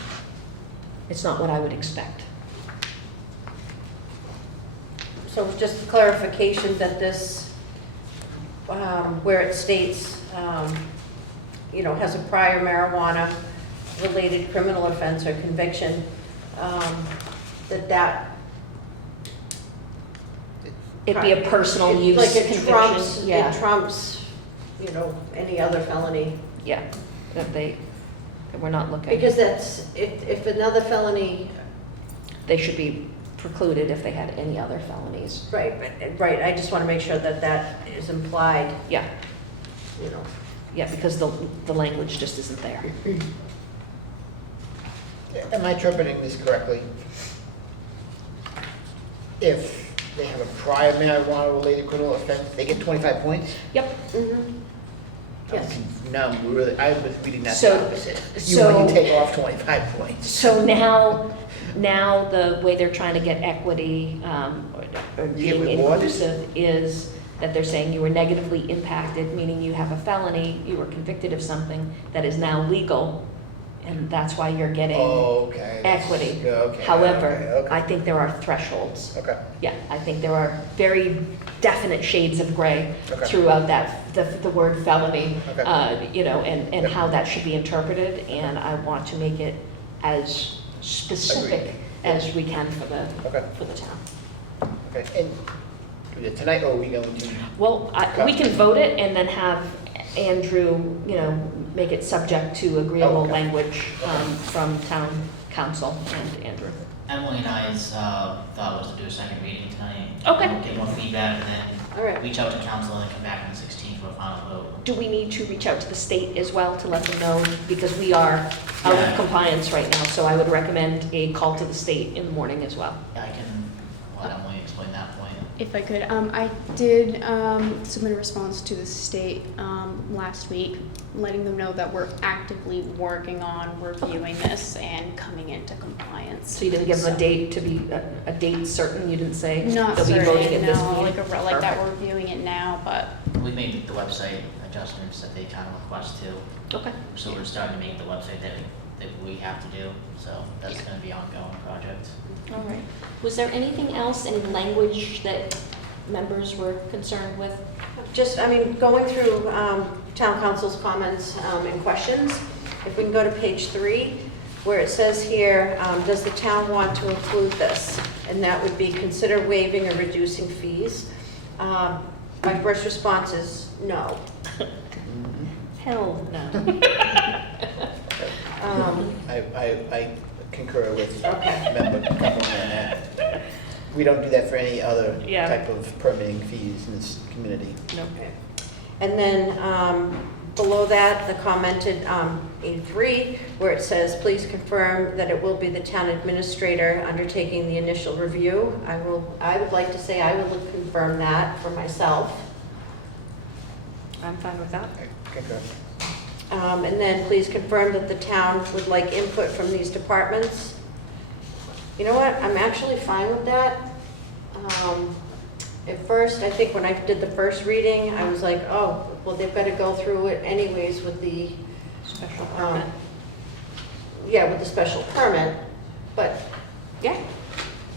It's not what I would expect. So just clarification that this, where it states, has a prior marijuana-related criminal offense or conviction, that it'd be a personal use like it conviction. trumps, Yeah. it trumps, any other felony. Yeah, that we're not looking. Because that's, if another felony. They should be precluded if they had any other felonies. Right, I just want to make sure that that is implied. Yeah. Yeah, because the language just isn't there. Am I interpreting this correctly? If they have a prior marijuana-related criminal offense, they get 25 points? Yep. Yes. Now, I was reading that So- the opposite. so- You take off 25 points. So now the way they're trying to get equity, or You get being rewarded? inclusive, is that they're saying you were negatively impacted, meaning you have a felony, you were convicted of something that is now legal, and that's why you're getting Okay. equity. Okay. However, Okay. I think there are thresholds. Okay. Yeah, I think there are very definite shades of gray Okay. throughout the word felony, Okay. and Yep. how that should be interpreted, and I want to make it as specific Agreed. as we can for Okay. the town. Okay. And is it tonight, or are we going to? Well, we can vote it and then have Andrew, make it subject to agreeable okay. language from town council and Andrew. Emily and I's thought was to do a second reading tonight. Okay. Get more feedback All right. and then reach out to council and then come back on the 16th for a final vote. Do we need to reach out to the state as well to let them know? Because we are out of Yeah. compliance right now, so I would recommend a call to the state in the morning as well. Yeah, I can let Emily explain that point. If I could, I did submit a response to the state last week, letting them know that we're actively working on reviewing this and coming into compliance. So you didn't give them a date to be, a date certain, you didn't say? Not they'll be voting certain, at this no, meeting? like that Perfect. we're reviewing it now, but. We made the website adjustments that they kind of request to. Okay. So we're starting to make the website that we have to do, so that's gonna be an ongoing project. All right. Was there anything else in language that members were concerned with? Just, I mean, going through town council's comments and questions, if we can go to page 3, where it says here, does the town want to include this? And that would be consider waiving or reducing fees. My first response is no. Hell no. I concur with Okay. member Cumberland on that. We don't do that for any other Yeah. type of permitting fees in this community. Okay. And then below that, the commented 83, where it says, please confirm that it will be the town administrator undertaking the initial review. I would like to say I would confirm that for myself. I'm fine with that. I concur. And then please confirm that the town would like input from these departments. You know what, I'm actually fine with that. At first, I think when I did the first reading, I was like, oh, well, they've got to go through it anyways with the special permit. Yeah, with the special permit, but, yeah,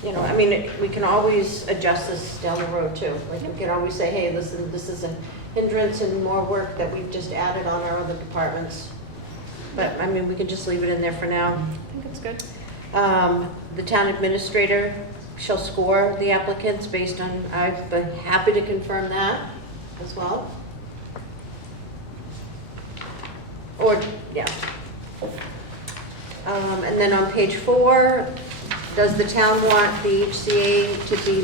you know, I mean, we can always adjust this down the road too. Like, we can always say, hey, this is a hindrance and more work that we've just added on our other departments. But, I mean, we can just leave it in there for now. I think it's good. The town administrator shall score the applicants based on, I'd be happy to confirm that as well. Or, yeah. And then on page 4, does the town want the HCA to be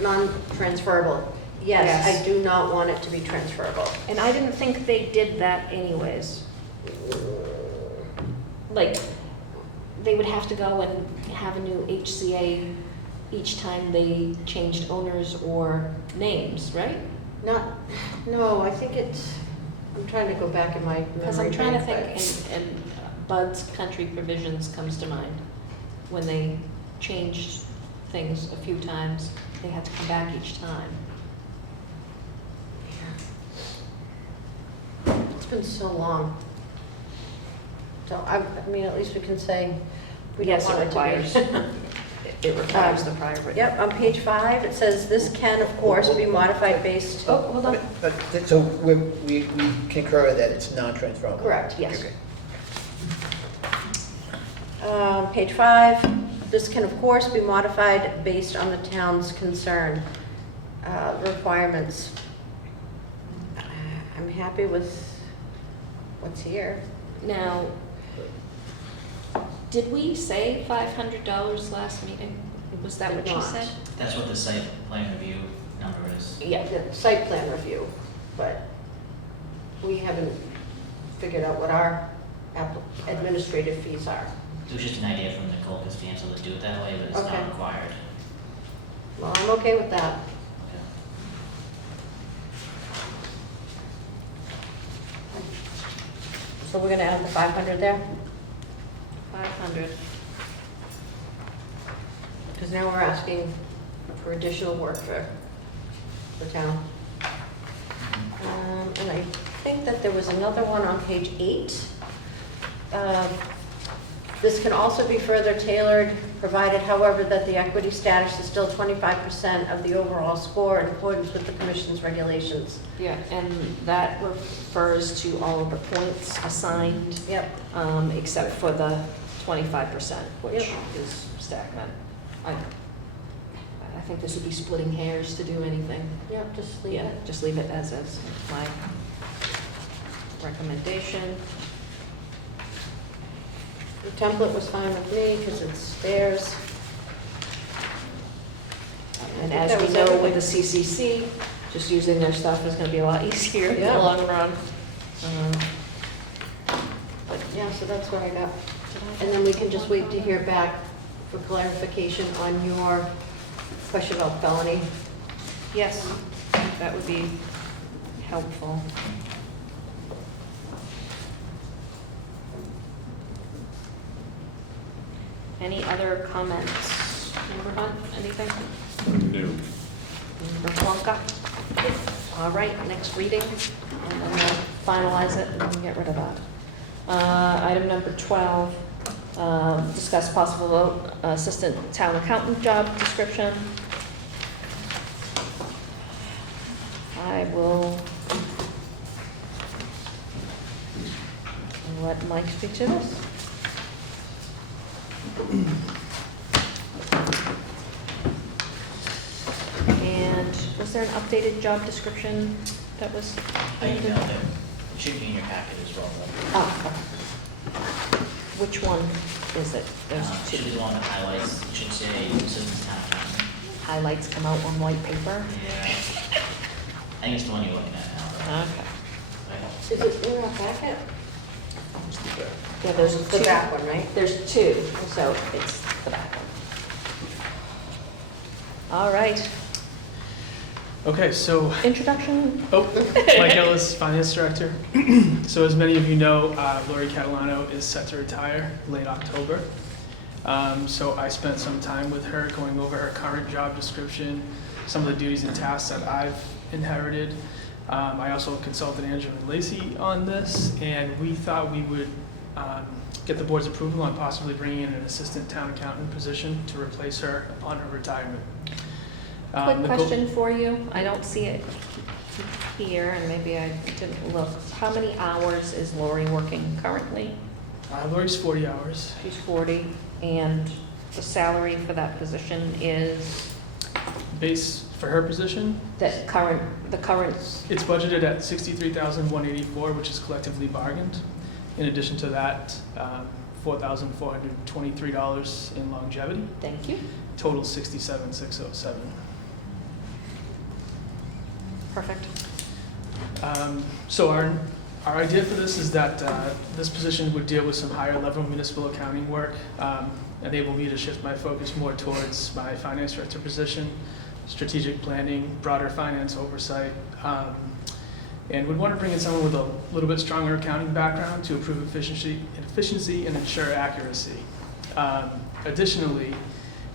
non-transferable? Yes, Yes. I do not want it to be transferable. And I didn't think they did that anyways. Like, they would have to go and have a new HCA each time they changed owners or names, right? No, I think it's, I'm trying to go back in my memory. Because I'm trying to bank, think, and Bud's country provisions comes to mind. When they changed things a few times, they had to come back each time. It's been so long. So, I mean, at least we can say we don't Yes, it want it requires, to be. it requires the prior written. Yep, on page 5, it says, this can, of course, be modified based. Oh, hold on. So we concur that it's non-transferable? Correct, yes. Okay. Page 5, this can, of course, be modified based on the town's concern. Requirements. I'm happy with what's here. Now, did we say $500 last meeting? Was that what Did you not. said? That's what the site plan review number is. Yeah, the site plan review, but we haven't figured out what our administrative fees are. It was just an idea from Nicole Costanzo to do it that way, but it's Okay. not required. Well, I'm okay with that. So we're gonna add the 500 there? 500. Because now we're asking for additional work for the town. And I think that there was another one on page 8. This can also be further tailored, provided, however, that the equity status is still 25% of the overall score in accordance with the commission's regulations. Yeah, and that refers to all of the points assigned. Yep. Except for the 25%, which Yep. is stagnant. I think this would be splitting hairs to do anything. Yep, just leave Yeah, it. just leave it as is, my recommendation. The template was fine with me because it's theirs. And I think as that we was know everything. with the CCC, just using their stuff is gonna be a lot easier in the Yeah. long run. But yeah, so that's what I got. And then we can just wait to hear back for clarification on your question about felony? Yes, that would be helpful. Any other comments? Member Hunt, anything? No. Member Plonka? All right, next reading, and then we'll finalize it and get rid of that. Item number 12, discuss possible vote, assistant town accountant job description. I will let Mike speak to this. And was there an updated job description that was? I emailed it. It should be in your packet as well, though. Oh, okay. Which one is it? There's It two. should be the one that highlights, it should say assistant town accountant. Highlights come out on white paper? Yeah. I think it's the one you're looking at now. Okay. Is it in our packet? Yeah, there's The two. back one, right? There's two, so it's the back one. All right, Okay, so, introduction? Mike Ellis, Finance Director. So as many of you know, Lori Catalano is set to retire late October. So I spent some time with her going over her current job description, some of the duties and tasks that I've inherited. I also consulted Andrew and Lacey on this, and we thought we would get the board's approval on possibly bringing in an assistant town accountant position to replace her upon her retirement. Quick the question for you. I don't see it here, and maybe I didn't look. How many hours is Lori working currently? Lori's 40 hours. She's 40, and the salary for that position is? Base for her position? The current. It's budgeted at $63,184, which is collectively bargained. In addition to that, $4,423 in longevity. Thank you. Total $67,607. Perfect. So our idea for this is that this position would deal with some higher level municipal accounting work, enable me to shift my focus more towards my finance director position, strategic planning, broader finance oversight, and would want to bring in someone with a little bit stronger accounting background to improve efficiency and ensure accuracy. Additionally,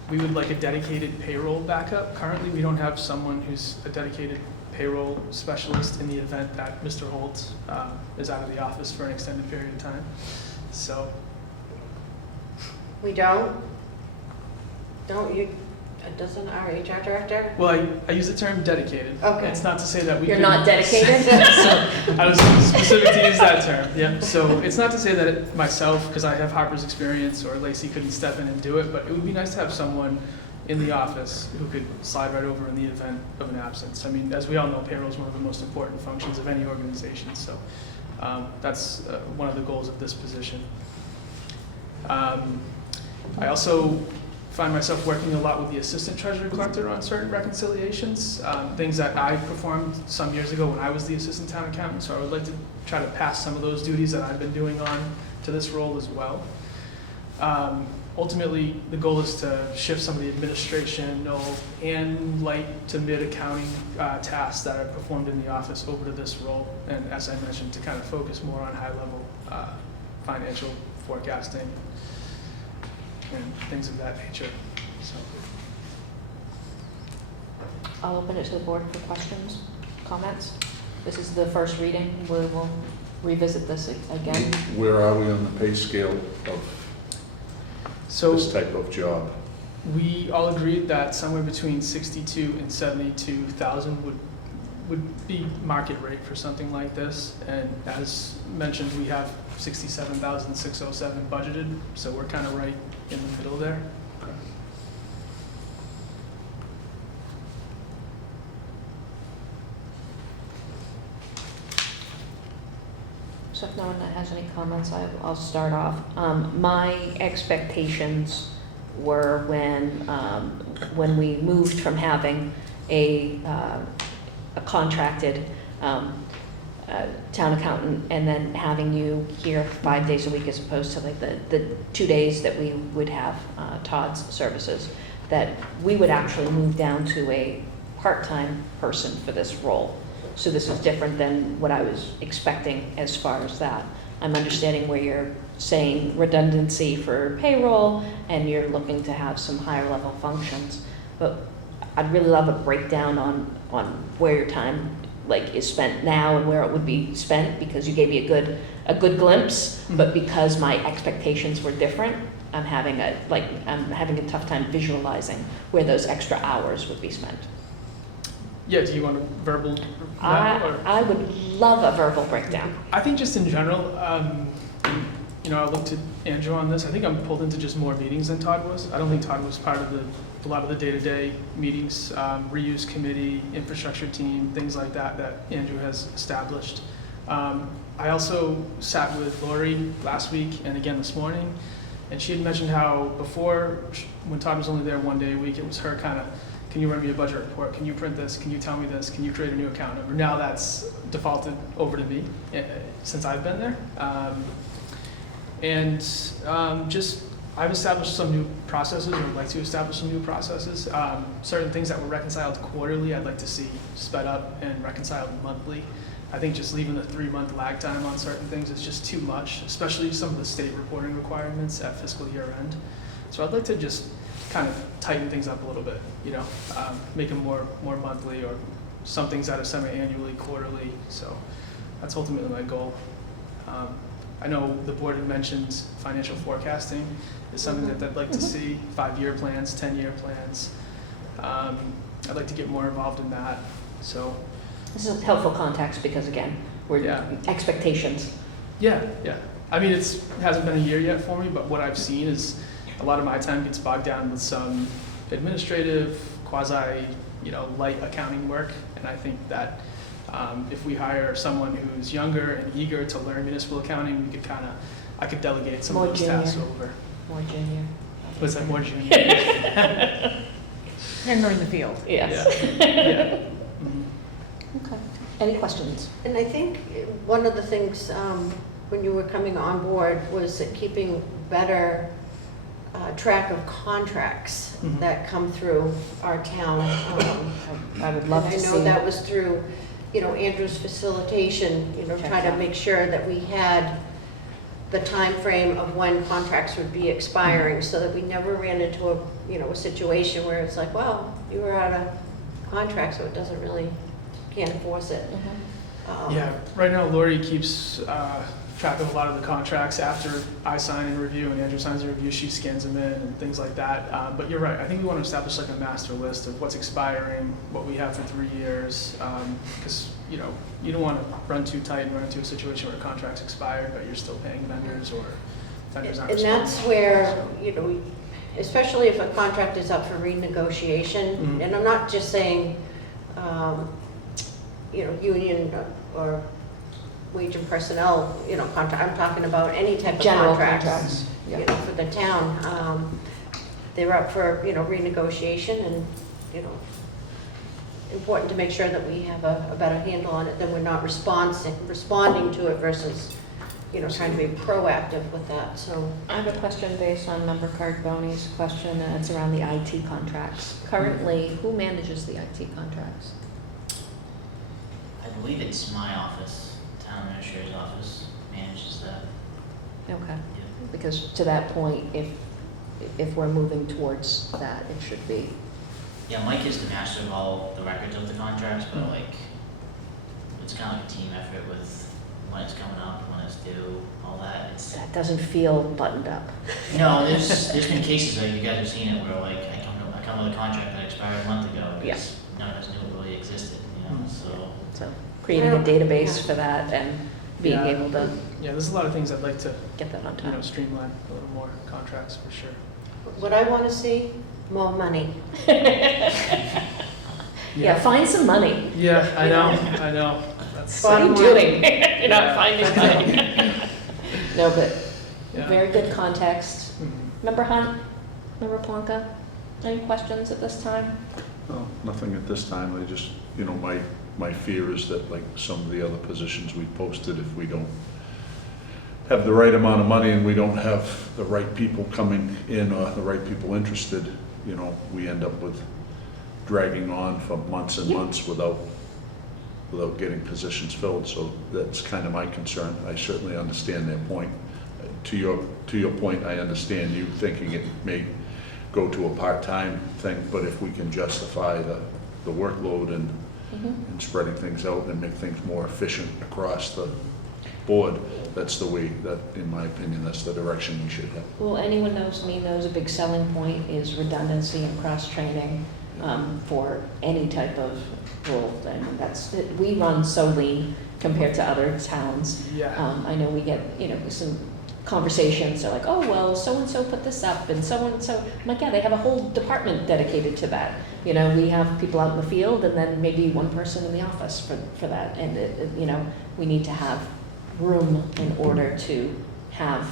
we would like a dedicated payroll backup. Currently, we don't have someone who's a dedicated payroll specialist in the event that Mr. Holt is out of the office for an extended period of time. So. We don't? Don't you, doesn't our HR director? Well, I use the term dedicated. Okay. It's not to say that we You're couldn't- not dedicated? So, I was specific to use that term, yeah. So it's not to say that myself, because I have Harper's experience, or Lacey couldn't step in and do it, but it would be nice to have someone in the office who could slide right over in the event of an absence. I mean, as we all know, payroll is one of the most important functions of any organization, so that's one of the goals of this position. I also find myself working a lot with the assistant treasurer collector on certain reconciliations, things that I performed some years ago when I was the assistant town accountant, so I would like to try to pass some of those duties that I've been doing on to this role as well. Ultimately, the goal is to shift some of the administrational and light to mid accounting tasks that are performed in the office over to this role, and as I mentioned, to kind of focus more on high level financial forecasting and things of that nature. So. I'll open it to the board for questions, comments. This is the first reading. We will revisit this again. Where are we on the pay scale of this type of job? We all agreed that somewhere between 62 and 72,000 would be market rate for something like this. And as mentioned, we have 67,607 budgeted, so we're kind of right in the middle there. So if no one has any comments, I'll start off. My expectations were when we moved from having a contracted town accountant and then having you here 5 days a week as opposed to like the 2 days that we would have Todd's services. that we would actually move down to a part-time person for this role. So this is different than what I was expecting as far as that. I'm understanding where you're saying redundancy for payroll and you're looking to have some higher level functions. But I'd really love a breakdown on where your time is spent now and where it would be spent, because you gave me a good glimpse, but because my expectations were different, I'm having a tough time visualizing where those extra hours would be spent. Yeah, do you want a verbal now, or? I would love a verbal breakdown. I think just in general, I looked at Andrew on this. I think I'm pulled into just more meetings than Todd was. I don't think Todd was part of a lot of the day-to-day meetings, reuse committee, infrastructure team, things like that Andrew has established. I also sat with Lori last week and again this morning, and she had mentioned how before, when Todd was only there one day a week, it was her kind of, can you run me a budget report? Can you print this? Can you tell me this? Can you create a new account number? Now that's defaulted over to me since I've been there. I've established some new processes, or would like to establish some new processes. Certain things that were reconciled quarterly, I'd like to see sped up and reconciled monthly. I think just leaving the 3-month lag time on certain things is just too much, especially some of the state reporting requirements at fiscal year end. So I'd like to just kind of tighten things up a little bit, make them more monthly, or some things that are semi-annually, quarterly. So that's ultimately my goal. I know the board had mentioned financial forecasting is something that I'd like to see, 5-year plans, 10-year plans. I'd like to get more involved in that. So this is helpful context because, again, expectations. Yeah. I mean, it hasn't been a year yet for me, but what I've seen is a lot of my time gets bogged down with some administrative, light accounting work, and I think that if we hire someone who's younger and eager to learn municipal accounting, I could delegate some of those tasks over. More junior. Was that more junior? And learn the field. Yes. Yeah. Okay. Any questions? And I think one of the things when you were coming on board was keeping better track of contracts that come through our town. I would love to see. I know that was through, Andrew's facilitation, try to make sure that we had the time frame of when contracts would be expiring, so that we never ran into a situation where it's like, well, you were out of contract, so it doesn't really, can't enforce it. Yeah, right now Lori keeps track of a lot of the contracts. After I sign and review and Andrew signs and review, she scans them in and things like that. But you're right, I think we want to establish a master list of what's expiring, what we have for 3 years, because you don't want to run too tight and run into a situation where a contract's expired, but you're still paying vendors, or vendors aren't responding. And that's where, especially if a contract is up for renegotiation, and I'm not just saying, union or wage and personnel, contract. I'm talking about any type of General contracts, contracts. for the town. They're up for, renegotiation, and, important to make sure that we have a better handle on it, that we're not responding to it versus, trying to be proactive with that. So I have a question based on Member Carboni's question, and it's around the IT contracts. Currently, who manages the IT contracts? I believe it's my office, town administrator's office manages that. Okay. Because to that point, if we're moving towards that, it should be. Yeah, Mike is the master of all the records of the contracts, but it's kind of like a team effort with when it's coming up, when it's due, all that. That doesn't feel buttoned up. No, there's been cases that you guys have seen it where I come with a contract that expired a month ago because none of us knew it really existed, So creating a database for that and being able to. Yeah, there's a lot of things I'd like to get that on time. Streamline a little more contracts for sure. what I want to see, more money. Yeah, find some money. Yeah, I know. That's what are you doing? You're not finding money. No, but Yeah. very good context. Member Hunt, Member Plonka, any questions at this time? No, nothing at this time. I just, my fear is that like some of the other positions we posted, if we don't have the right amount of money and we don't have the right people coming in or the right people interested, you know, we end up with dragging on for months and months without getting positions filled. So that's kind of my concern. I certainly understand their point. To your point, I understand you thinking it may go to a part-time thing, but if we can justify the workload and spreading things out and make things more efficient across the board, that's the way, that, in my opinion, that's the direction we should have. Well, anyone knows me knows a big selling point is redundancy and cross-training for any type of role. And that's, we run so lean compared to other towns. Yeah. I know we get, you know, some conversations are like, oh, well, so-and-so put this up and so-and-so. I'm like, yeah, they have a whole department dedicated to that. You know, we have people out in the field and then maybe one person in the office for that. And, you know, we need to have room in order to have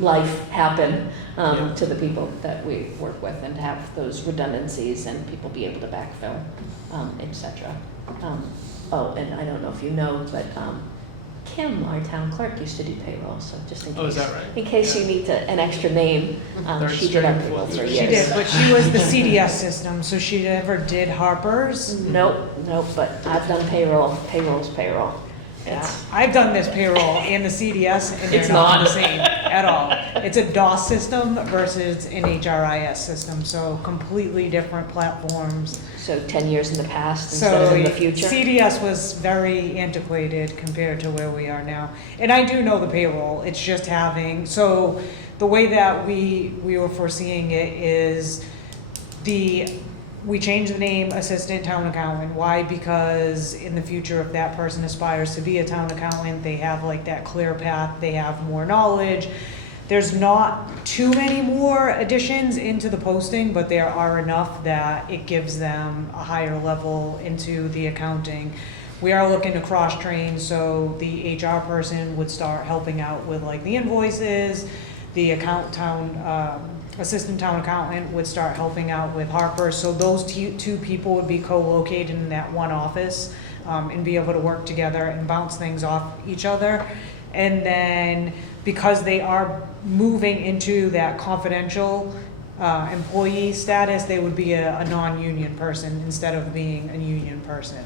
life happen to the people that we work with and to have those redundancies and people be able to backfill, et cetera. Oh, and I don't know if you know, but Kim, our town clerk, used to do payroll, so just in case. Oh, is that right? In case you need an extra name, she did our payroll for years. She did, but she was the CDS system, so she never did Harper's. Nope, but I've done payroll. Payroll's payroll. Yeah. I've done this payroll and the CDS, and they're It's not not. the same at all. It's a DOS system versus an HRIS system, so completely different platforms. So 10 years in the past instead of in the future? CDS was very antiquated compared to where we are now. And I do know the payroll, it's just having, so the way that we were foreseeing it is we changed the name Assistant Town Accountant. Why? Because in the future, if that person aspires to be a town accountant, they have like that clear path, they have more knowledge. There's not too many more additions into the posting, but there are enough that it gives them a higher level into the accounting. We are looking to cross-train, so the HR person would start helping out with like the invoices, the assistant town accountant would start helping out with Harper. So those two people would be co-located in that one office and be able to work together and bounce things off each other. And then because they are moving into that confidential employee status, they would be a non-union person instead of being a union person.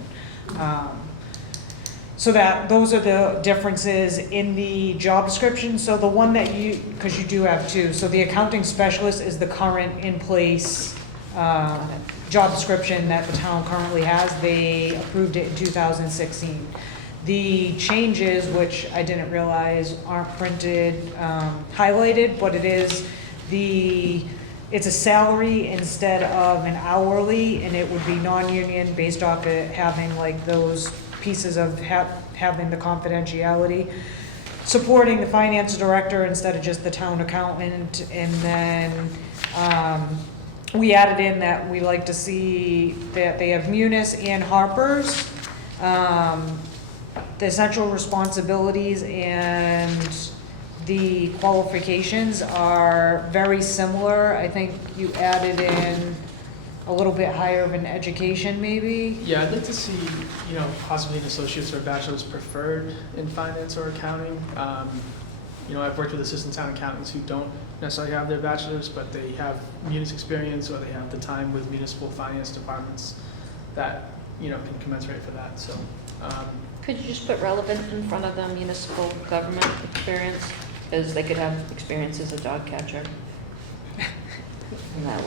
So those are the differences in the job description. So the one that because you do have two, so the accounting specialist is the current in place job description that the town currently has. They approved it in 2016. The changes, which I didn't realize aren't printed, highlighted, but it's a salary instead of an hourly, and it would be non-union based off it having like those pieces of having the confidentiality, supporting the finance director instead of just the town accountant. And then we added in that we like to see that they have Munis and Harper's. The essential responsibilities and the qualifications are very similar. I think you added in a little bit higher of an education, maybe? Yeah, I'd like to see, you know, possibly an associate's or a bachelor's preferred in finance or accounting. You know, I've worked with assistant town accountants who don't necessarily have their bachelor's, but they have munis experience or they have the time with municipal finance departments that, you know, can commensurate for that. So, could you just put relevant in front of the municipal government experience? Because they could have experience as a dog catcher. And that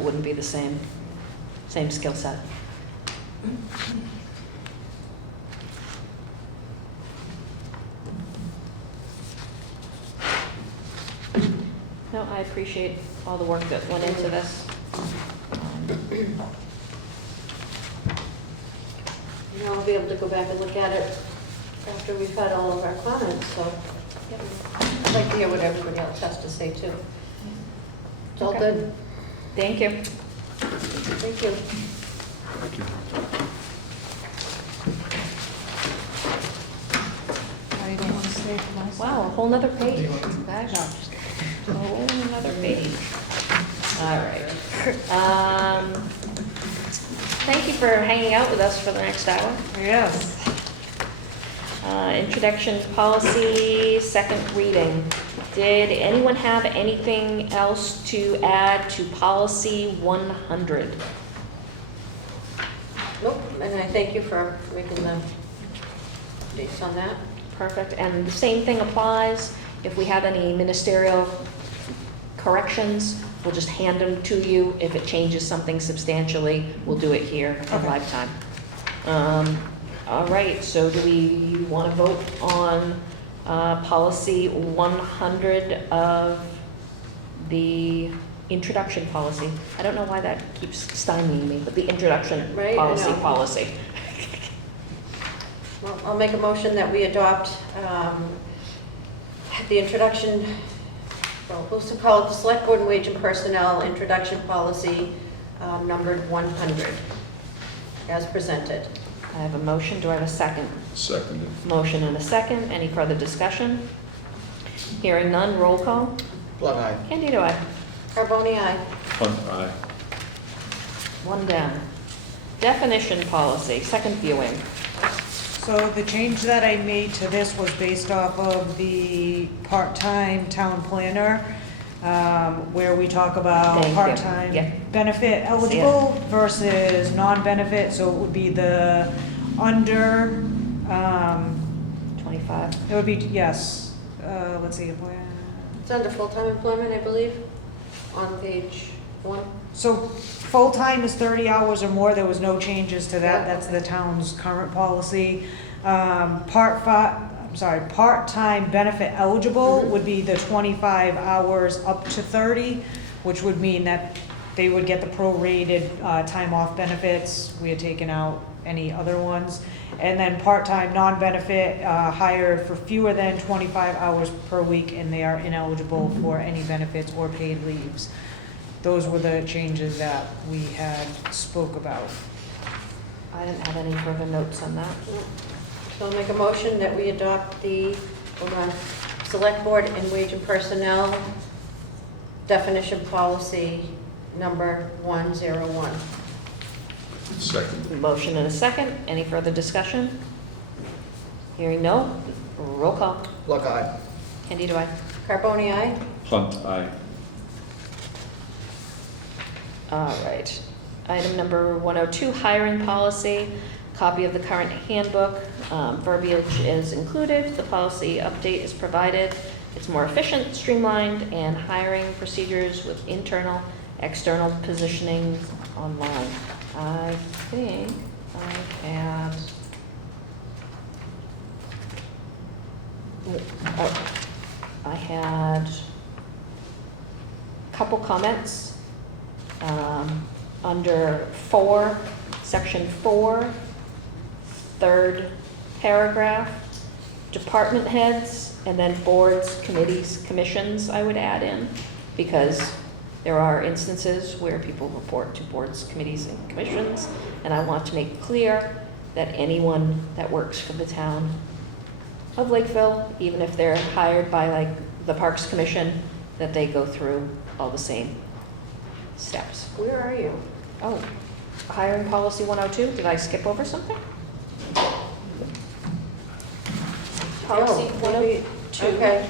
wouldn't be the same skill set. No, I appreciate all the work that went into this. Now I'll be able to go back and look at it after we've had all of our comments, so. Yep. I'd like to hear what everybody else has to say too. It's all good. Thank you. Thank you. Thank you. I don't want to stay for myself. Wow, a whole nother page. Gosh, a whole nother page. All right. Thank you for hanging out with us for the next hour. Yes. Introduction to policy, second reading. Did anyone have anything else to add to policy 100? Nope, and I thank you for making the dates on that. Perfect, and the same thing applies. If we have any ministerial corrections, we'll just hand them to you. If it changes something substantially, we'll do it here in live time. All right, so do we want to vote on policy 100 of the introduction policy? I don't know why that keeps stymieing me, but the introduction Right, I know. policy. Well, I'll make a motion that we adopt the introduction, well, we'll still call it the Select Board Wage and Personnel Introduction Policy, numbered 100, as presented. I have a motion. Do I have a second? Seconded. Motion and a second. Any further discussion? Hearing none, roll call. Plug eye. Candido, aye. Carboni, aye. Hunt, aye. One down. Definition policy, second viewing. So the change that I made to this was based off of the part-time town planner, where we talk about Thank you. part-time Yeah. benefit eligible versus non-benefit, so it would be the under, 25. it would be, yes, let's see. It's under full-time employment, I believe, on page 1. So full-time is 30 hours or more, there was no changes to that, Yeah. that's the town's current policy. Part-time benefit eligible would be the 25 hours up to 30, which would mean that they would get the prorated time off benefits. We had taken out any other ones. And then part-time non-benefit hired for fewer than 25 hours per week, and they are ineligible for any benefits or paid leaves. Those were the changes that we had spoke about. I didn't have any further notes on that. So I'll make a motion that we adopt the, Select Board and Wage and Personnel Definition Policy number 101. Seconded. Motion and a second. Any further discussion? Hearing no, roll call. Plug eye. Candido, aye. Carboni, aye. Hunt, aye. All right. Item number 102, hiring policy. Copy of the current handbook. Verbiage is included. The policy update is provided. It's more efficient, streamlined, and hiring procedures with internal, external positioning online. I think I have... Oh, I had a couple comments. Under 4, section 4, third paragraph, department heads, and then boards, committees, commissions I would add in, because there are instances where people report to boards, committees, and commissions, and I want to make clear that anyone that works for the town of Lakeville, even if they're hired by like the Parks Commission, that they go through all the same steps. Where are you? Oh, hiring policy 102, did I skip over something? Policy 102. Okay.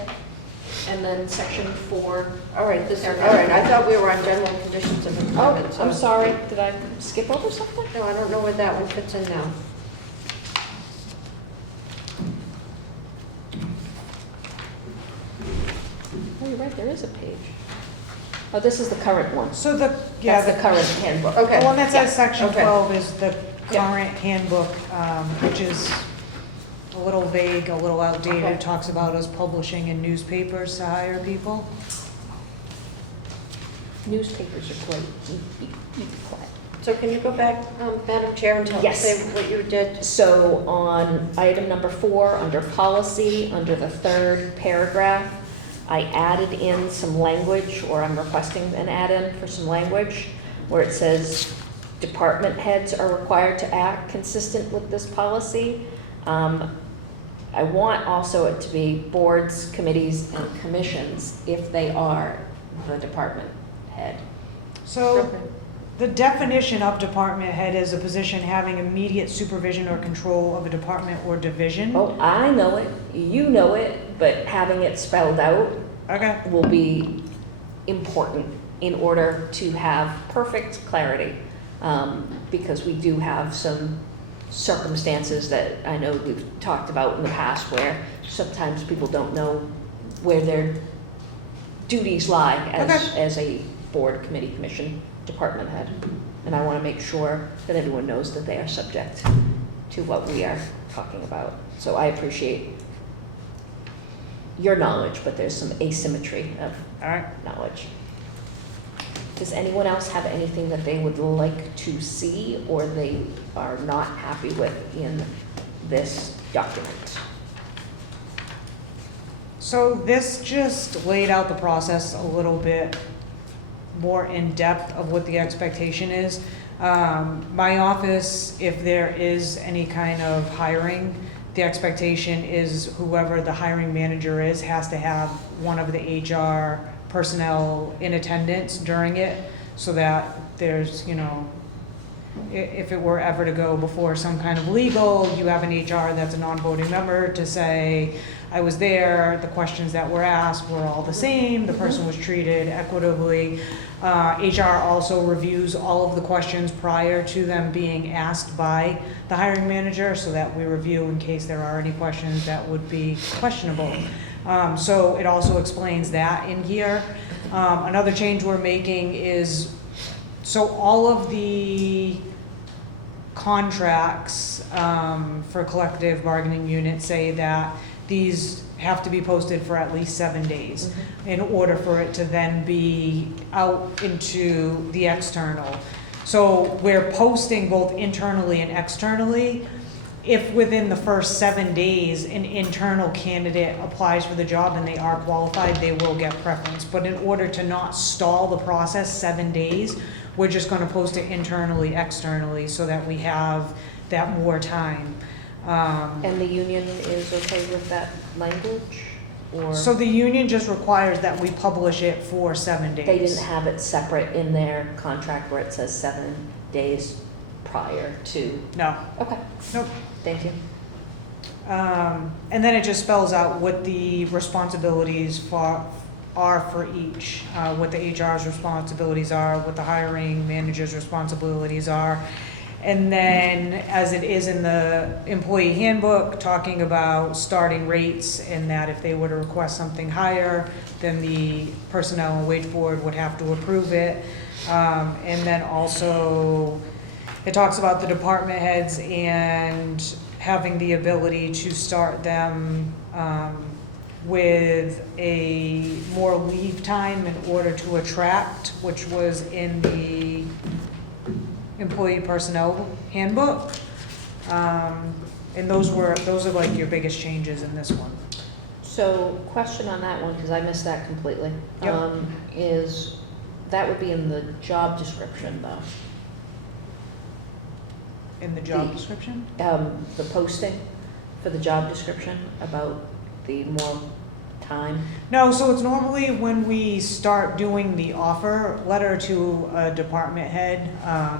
And then section 4. All right, I thought we were on general conditions of employment. Oh, I'm sorry, did I skip over something? No, I don't know where that one fits in now. Oh, you're right, there is a page. Oh, this is the current one. So the, That's the current handbook. Okay. The one that says Yeah. section Okay. 12 is the Yeah. current handbook, which is a little vague, a little outdated. Okay. It talks about us publishing in newspapers to hire people. Newspapers are great. Be quiet. So can you go back, Madam Chair, and Yes. say what you did? So on item number 4, under policy, under the third paragraph, I added in some language, or I'm requesting an add-in for some language, where it says department heads are required to act consistent with this policy. I want also it to be boards, committees, and commissions if they are the department head. So the definition of department head is a position having immediate supervision or control of a department or division. Oh, I know it, you know it, but having it spelled out Okay. will be important in order to have perfect clarity. Because we do have some circumstances that I know we've talked about in the past where sometimes people don't know where their duties lie as a board, committee, commission, department head. And I want to make sure that everyone knows that they are subject to what we are talking about. So I appreciate your knowledge, but there's some asymmetry of knowledge. Does anyone else have anything that they would like to see or they are not happy with in this document? So this just laid out the process a little bit more in depth of what the expectation is. My office, if there is any kind of hiring, the expectation is whoever the hiring manager is has to have one of the HR personnel in attendance during it, so that there's, you know, if it were ever to go before some kind of legal, you have an HR that's a non-voting member to say, I was there, the questions that were asked were all the same, the person was treated equitably. HR also reviews all of the questions prior to them being asked by the hiring manager, so that we review in case there are any questions that would be questionable. So it also explains that in here. Another change we're making is, so all of the contracts for collective bargaining units say that these have to be posted for at least 7 days in order for it to then be out into the external. So we're posting both internally and externally. If within the first 7 days an internal candidate applies for the job and they are qualified, they will get preference. But in order to not stall the process 7 days, we're just going to post it internally, externally, so that we have that more time. And the union is okay with that language? Or So the union just requires that we publish it for 7 days. they didn't have it separate in their contract where it says 7 days prior to? No. Okay. Nope. Thank you. And then it just spells out what the responsibilities are for each, what the HR's responsibilities are, what the hiring manager's responsibilities are. And then, as it is in the employee handbook, talking about starting rates, and that if they were to request something higher, then the Personnel and Wage Board would have to approve it. And then also, it talks about the department heads and having the ability to start them with a more leave time in order to attract, which was in the employee personnel handbook. And those are like your biggest changes in this one. So question on that one, because I missed that completely. Yep. Is, that would be in the job description though? In the job description? The posting for the job description about the more time? No, so it's normally when we start doing the offer letter to a department head,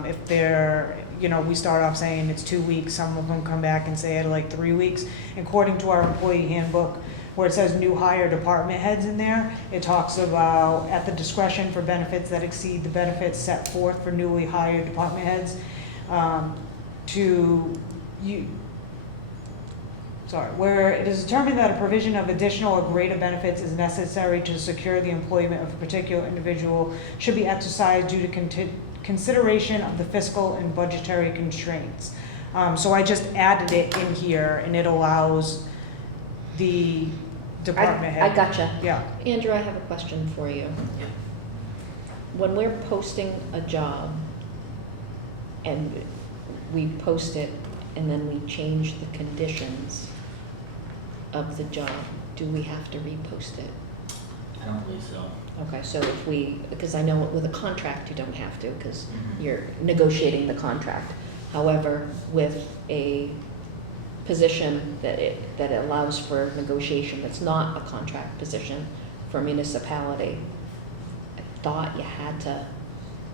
if they're, you know, we start off saying it's 2 weeks, some of them come back and say it like 3 weeks. According to our employee handbook, where it says new hire department heads in there, it talks about at the discretion for benefits that exceed the benefits set forth for newly hired department heads, where it is determined that a provision of additional or greater benefits is necessary to secure the employment of a particular individual should be exercised due to consideration of the fiscal and budgetary constraints. So I just added it in here, and it allows the department head. I gotcha. Yeah. Andrew, I have a question for you. When we're posting a job and we post it and then we change the conditions of the job, do we have to repost it? I don't believe so. Okay, so if we, because I know with a contract you don't have to, because you're negotiating the contract. However, with a position that allows for negotiation that's not a contract position for municipality, I thought you had to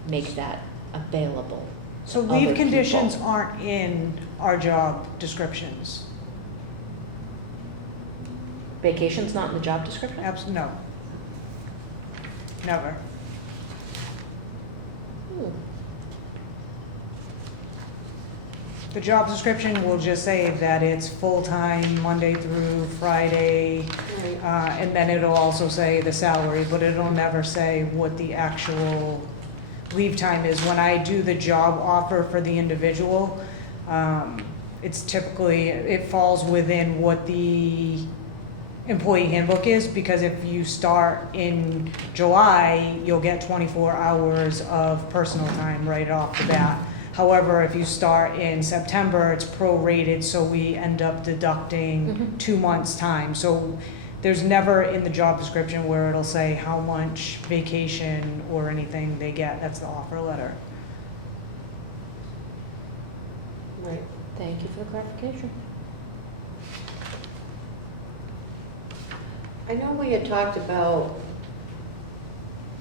make that available. So to other leave conditions people. aren't in our job descriptions. Vacation's not in the job description? No. never. The job description will just say that it's full-time, Monday through Friday, and then it'll also say the salary, but it'll never say what the actual leave time is. When I do the job offer for the individual, it's typically, it falls within what the employee handbook is, because if you start in July, you'll get 24 hours of personal time right off the bat. However, if you start in September, it's prorated, so we end up deducting 2 months' time. So there's never in the job description where it'll say how much vacation or anything they get. That's the offer letter. Right. Thank you for the clarification. I know we had talked about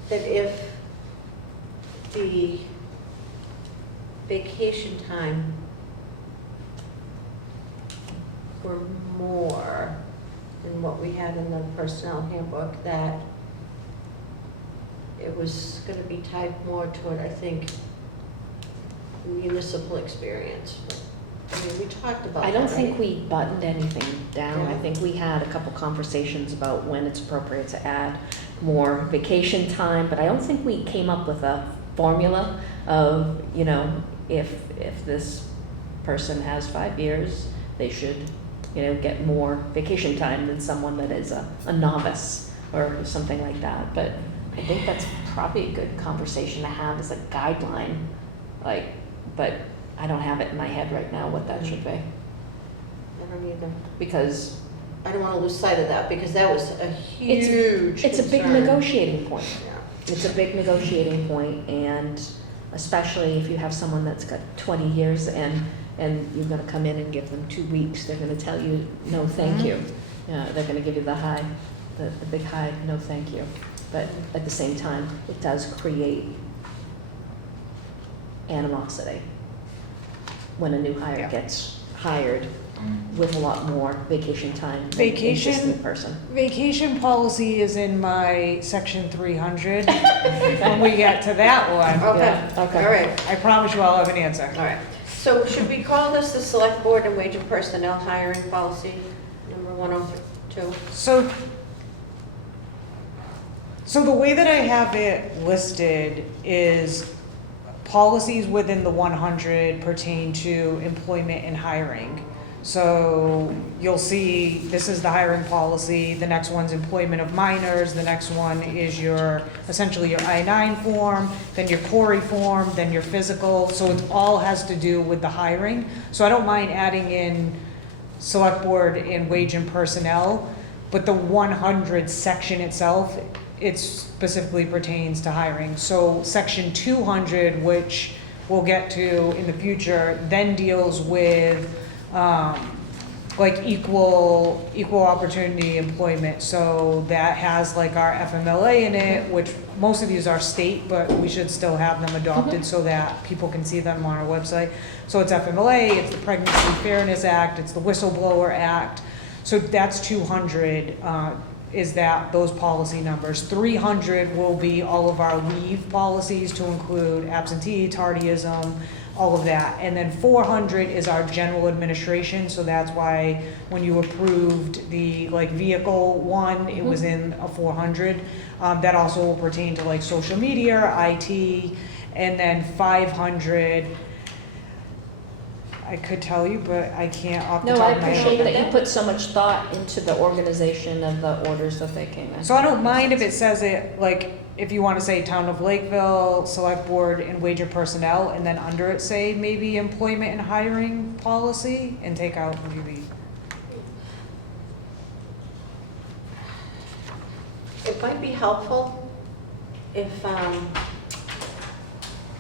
that if the vacation time were more than what we had in the personnel handbook, that it was going to be tied more toward, I think, municipal experience. I mean, we talked about that, I don't right? think we buttoned anything down. I Yeah. think we had a couple conversations about when it's appropriate to add more vacation time, but I don't think we came up with a formula of, you know, if this person has 5 years, they should, you know, get more vacation time than someone that is a novice or something like that. But I think that's probably a good conversation to have as a guideline, like, but I don't have it in my head right now what that should be. I don't either. Because I don't want to lose sight of that, because that was a huge it's a big concern. negotiating point. Yeah. It's a big negotiating point, and especially if you have someone that's got 20 years and you're gonna come in and give them 2 weeks, they're gonna tell you, no, thank you. They're gonna give you the high, the big high, no, thank you. But at the same time, it does create animosity when a new hire gets hired with a lot more vacation time than an existing person. Vacation policy is in my section 300 when we get to that one. Okay, Yeah, okay. all right, I promise you I'll have an answer. all right. So should we call this the Select Board and Wage and Personnel Hiring Policy, number 102? So the way that I have it listed is policies within the 100 pertain to employment and hiring. So you'll see, this is the hiring policy, the next one's employment of minors, the next one is essentially your I-9 form, then your Corey form, then your physical, so it all has to do with the hiring. So I don't mind adding in Select Board and Wage and Personnel, but the 100 section itself, it specifically pertains to hiring. So section 200, which we'll get to in the future, then deals with like equal opportunity employment. So that has like our FMLA in it, which most of these are state, but we should still have them adopted so that people can see them on our website. So it's FMLA, it's the Pregnancy Fairness Act, it's the Whistleblower Act. So that's 200, is that those policy numbers. 300 will be all of our leave policies to include absentee, tardyism, all of that. And then 400 is our general administration, so that's why when you approved the like vehicle one, it was in a 400. That also will pertain to like social media, IT, and then 500, I could tell you, but I can't off the No, top I of my head. appreciate that you put so much thought into the organization of the orders that they came in. So I don't mind if it says it, like, if you want to say Town of Lakeville, Select Board, and Wage and Personnel, and then under it say maybe Employment and Hiring Policy, and take out maybe. It might be helpful if,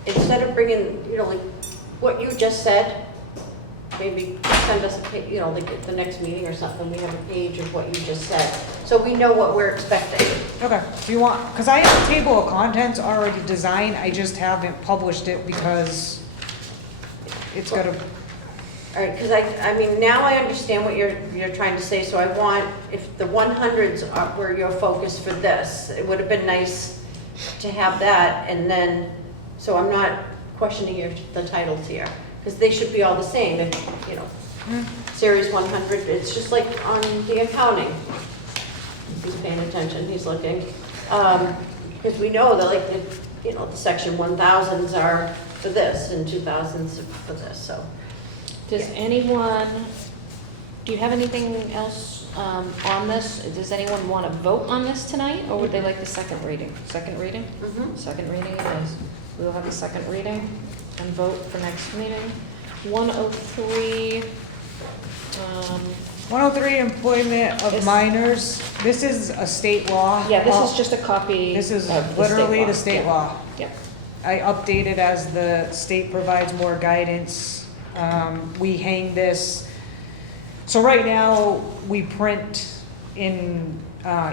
instead of bringing, you know, like, what you just said, maybe send us a page, you know, like at the next meeting or something, we have a page of what you just said, so we know what we're expecting. Okay, do you want, because I have a table of contents already designed, I just haven't published it because it's got to. All right, because I mean, now I understand what you're trying to say, so I want, if the 100s were your focus for this, it would have been nice to have that, and then, so I'm not questioning the titles here, because they should be all the same, if, you know, Series 100, it's just like on the accounting. He's paying attention, he's looking. Because we know that like, the section 1000s are for this and 2000s for this, so. Does anyone, do you have anything else on this? Does anyone want to vote on this tonight, or would they like the second reading? Second reading? Mhm. Second reading it is. We will have the second reading and vote for next meeting. 103, 103, employment of minors. This is a state law. yeah, this is just a copy This is of literally the state Yeah. law. Yep. I update it as the state provides more guidance. We hang this, so right now, we print in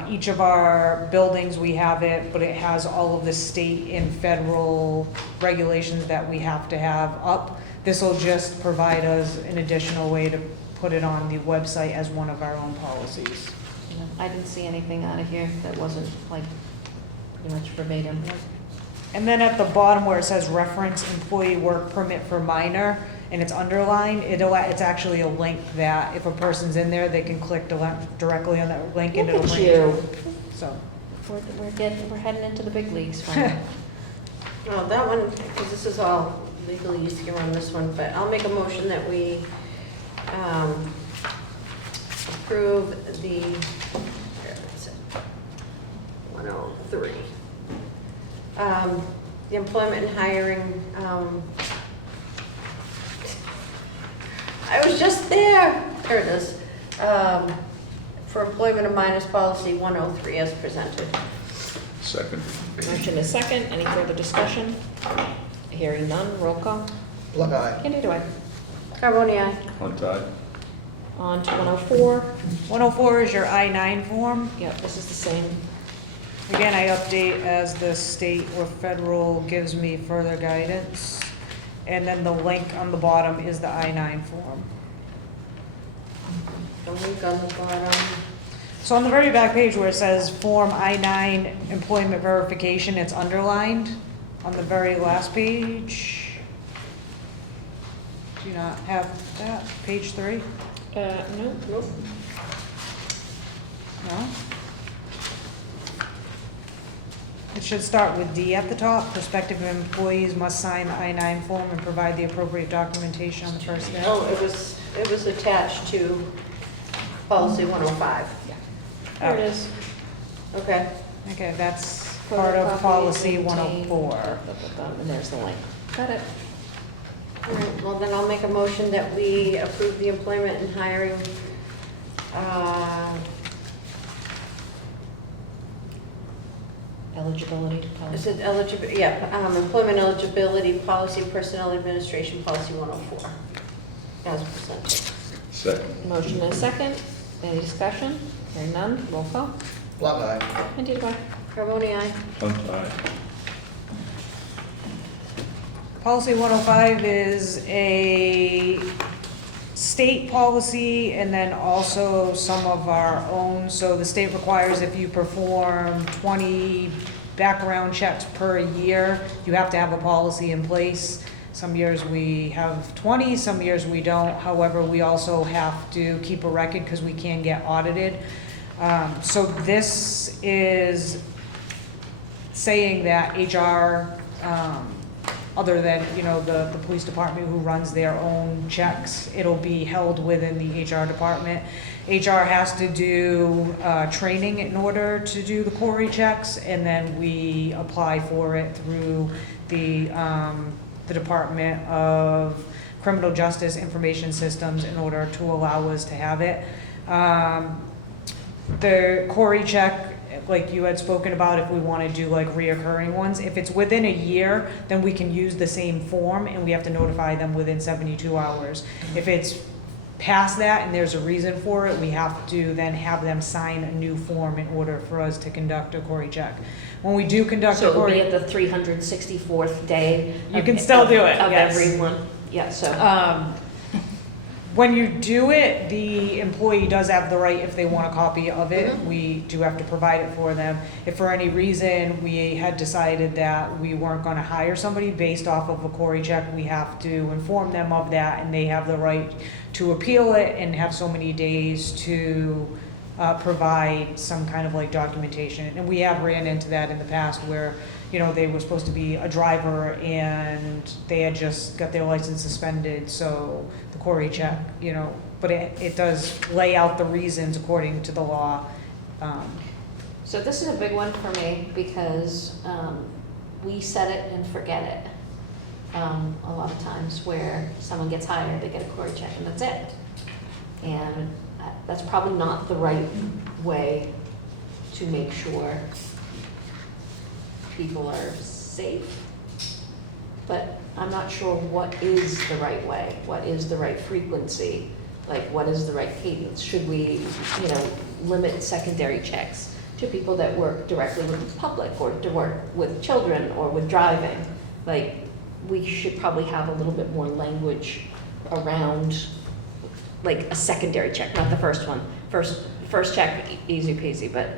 each of our buildings, we have it, but it has all of the state and federal regulations that we have to have up. This will just provide us an additional way to put it on the website as one of our own policies. I didn't see anything out of here that wasn't like pretty much verbatim. And then at the bottom where it says reference employee work permit for minor, and it's underlined, it's actually a link that if a person's in there, they can click directly on that link and it'll Look at link. you. So. We're heading into the big leagues finally. Well, that one, because this is all legally easier on this one, but I'll make a motion that we approve the, where is it? 103. The employment and hiring, I was just there it is. For employment of minors policy 103 as presented. Second. Motion is second. Any further discussion? Hearing none. Roll call. Plug eye. Candido, aye. Carboni, aye. Hunt eye. On to 104. 104 is your I-9 form. Yep, this is the same. Again, I update as the state or federal gives me further guidance. And then the link on the bottom is the I-9 form. The link on the bottom. So on the very back page where it says Form I-9 Employment Verification, it's underlined on the very last page. Do you not have that? Page 3? No. Nope. No? It should start with D at the top. Prospective employees must sign the I-9 form and provide the appropriate documentation on the first day. Oh, it was attached to policy 105. There it is. Okay. Okay, that's part of policy 104. And there's the link. Got it. All right, well then I'll make a motion that we approve the employment and hiring, Eligibility is policy. it eligibility, yeah, employment eligibility policy, personnel administration policy 104, as presented. Second. Motion is second. Any discussion? Hearing none. Roll call. Plug eye. Candido, aye. Carboni, aye. Hunt eye. Policy 105 is a state policy and then also some of our own. So the state requires if you perform 20 background checks per year, you have to have a policy in place. Some years we have 20, some years we don't. However, we also have to keep a record because we can get audited. So this is saying that HR, other than, the police department who runs their own checks, it'll be held within the HR department. HR has to do training in order to do the query checks, and then we apply for it through the Department of Criminal Justice Information Systems in order to allow us to have it. The query check, like you had spoken about, if we want to do like reoccurring ones, if it's within a year, then we can use the same form and we have to notify them within 72 hours. If it's past that and there's a reason for it, we have to then have them sign a new form in order for us to conduct a query check. When we do conduct So a it'll be query, at the 364th day. You can still do it, Of yes. everyone. Yeah, so. when you do it, the employee does have the right, if they want a copy of it, we do have to provide it for them. If for any reason we had decided that we weren't gonna hire somebody based off of a query check, we have to inform them of that, and they have the right to appeal it and have so many days to provide some kind of like documentation. And we have ran into that in the past where, you know, they were supposed to be a driver and they had just got their license suspended, so the query check, you know, but it does lay out the reasons according to the law. So this is a big one for me because we set it and forget it. A lot of times where someone gets hired, they get a query check and that's it. And that's probably not the right way to make sure people are safe. But I'm not sure what is the right way, what is the right frequency, like what is the right cadence? Should we, you know, limit secondary checks to people that work directly with the public or to work with children or with driving? Like, we should probably have a little bit more language around like a secondary check, not the first one. First check, easy peasy, but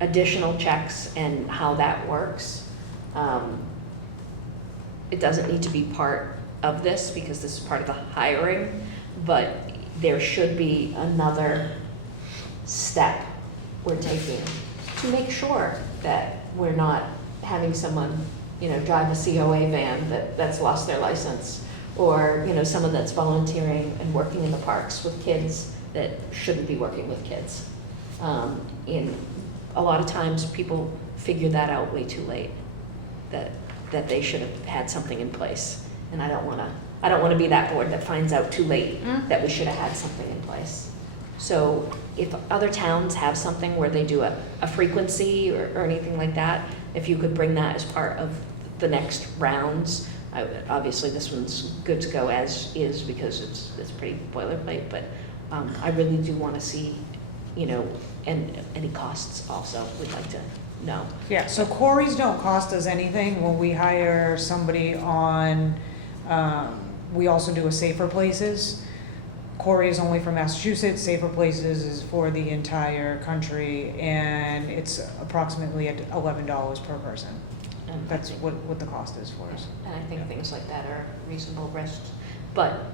additional checks and how that works. It doesn't need to be part of this because this is part of the hiring, but there should be another step we're taking to make sure that we're not having someone, you know, drive a COA van that's lost their license, or, you know, someone that's volunteering and working in the parks with kids that shouldn't be working with kids. In a lot of times people figure that out way too late, that they should have had something in place. And I don't wanna be that board that finds out too late that we should have had something in place. So if other towns have something where they do a frequency or anything like that, if you could bring that as part of the next rounds. Obviously this one's good to go as is because it's pretty boilerplate, but I really do wanna see, you know, and any costs also, we'd like to know. Yeah, so queries don't cost us anything. When we hire somebody on, we also do a Safer Places. Query is only for Massachusetts, Safer Places is for the entire country, and it's approximately at $11 per person. And that's what the cost is for us. And I think things like that are reasonable risks. But,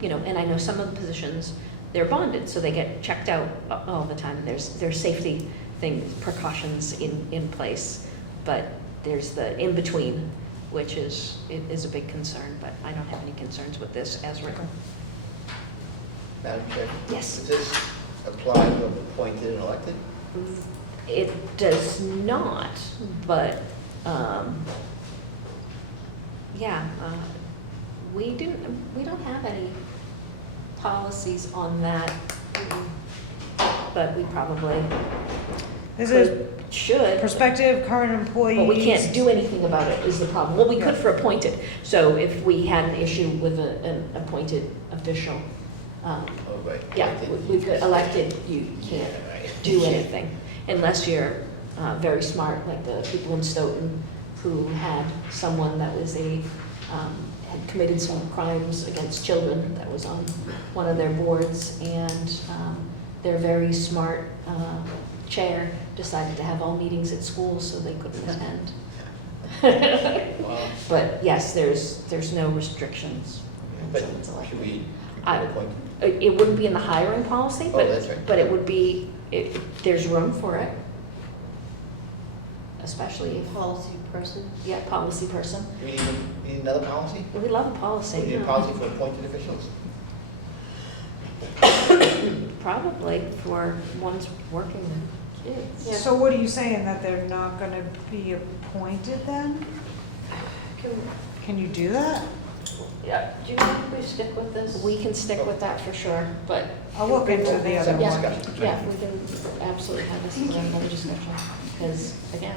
you know, and I know some of the positions, they're bonded, so they get checked out all the time. There's safety things, precautions in place, but there's the in-between, which is a big concern, but I don't have any concerns with this as written. Madam Chair? Yes. Does this apply to appointed and elected? It does not, but, yeah, we don't have any policies on that, but we probably should. Prospective, current employees. But we can't do anything about it is the problem. Well, we could for appointed. So if we had an issue with an appointed official, yeah, we could. Elected, you can't do anything unless you're very smart, like the people in Stoughton who had someone that was had committed some crimes against children that was on one of their boards, and their very smart chair decided to have all meetings at school so they couldn't attend. But yes, there's no restrictions. But should we appoint? It wouldn't be in the hiring policy, but, that's right. but it would be, there's room for it. Especially if. Policy person? Yeah, policy person. Do we need another policy? We love a policy. We need a policy for appointed officials? Probably for ones working with kids. Yeah. So what are you saying, that they're not gonna be appointed then? Can you do that? Yeah, do you think we stick with this? We can stick with that for sure, but. I'll look into the other one. Yeah, we can absolutely have this as another discussion, because again,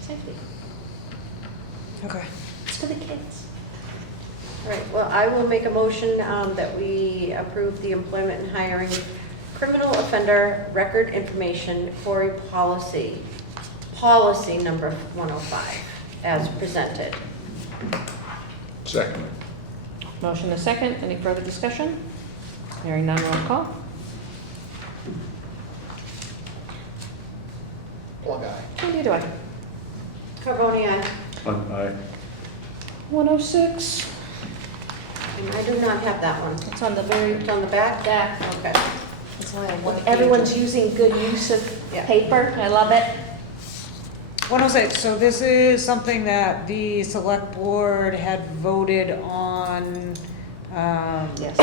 safety. Okay. It's for the kids. All right, well, I will make a motion that we approve the employment and hiring criminal offender record information for a policy number 105, as presented. Second. Motion is second. Any further discussion? Hearing none, roll call. Plug eye. What do I? Carboni, aye. Hunt, aye. 106. And I do not have that one. It's on the very It's on the back? back. Okay. It's only a one. Everyone's using good use of Yeah. paper. I love it. 106, so this is something that the select board had voted on Yes.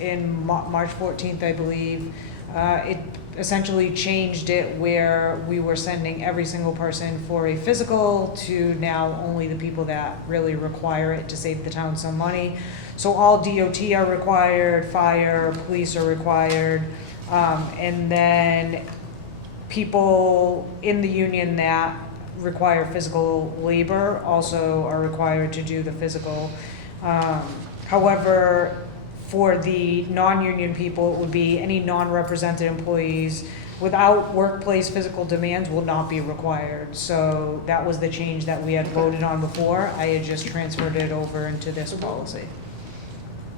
in March 14th, I believe. It essentially changed it where we were sending every single person for a physical to now only the people that really require it to save the town some money. So all DOT are required, fire, police are required, and then people in the union that require physical labor also are required to do the physical. However, for the non-union people, it would be any non-represented employees without workplace physical demands will not be required. So that was the change that we had voted on before. I had just transferred it over into this policy.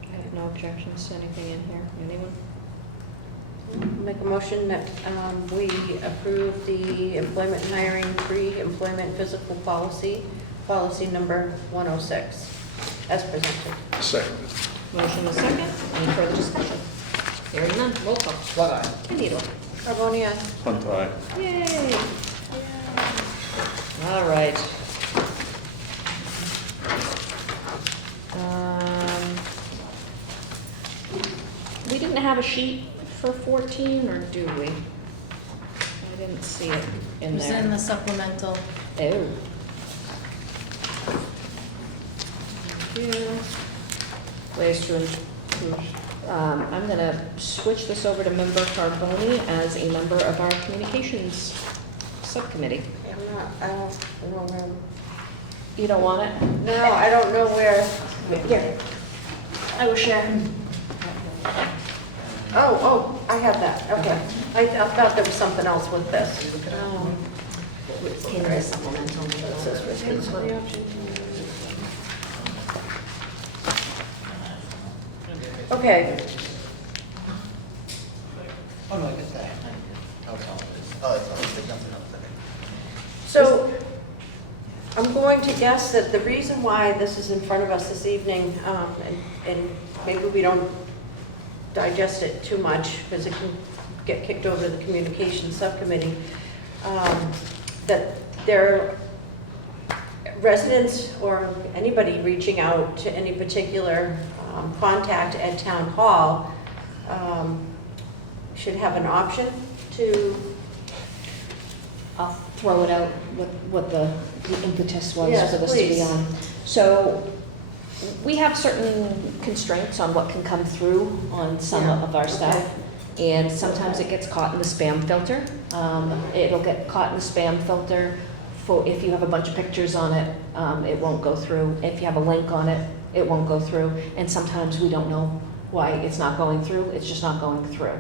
I have no objections to anything in here. Anyone? Make a motion that we approve the employment and hiring pre-employment physical policy, policy number 106, as presented. Second. Motion is second. Any further discussion? Hearing none, roll call. Plug eye. Anita. Carboni, aye. Hunt, aye. Yay. All right. We didn't have a sheet for 14, or do we? I didn't see it It in was there. in the supplemental. Oh. Thank you. Ways to improve. I'm gonna switch this over to member Carboni as a member of our communications subcommittee. I don't know where. You don't want it? No, I don't know where. Here, I will share. Oh, I have that, okay. I thought there was something else with this. It's in the supplemental. Okay, Oh, no, I guess that. Oh, it's all. Oh, it's all. There's nothing else. Okay. so I'm going to guess that the reason why this is in front of us this evening, and maybe we don't digest it too much because it can get kicked over to the communications subcommittee, that there are residents or anybody reaching out to any particular contact at town hall should have an option to. I'll throw it out what the impetus was Yes, for this to be please. on. So we have certain constraints on what can come through on some Yeah, of our stuff. And sometimes it gets caught in the spam filter. It'll get caught in the spam filter for if you have a bunch of pictures on it, it won't go through. If you have a link on it, it won't go through. And sometimes we don't know why it's not going through. It's just not going through.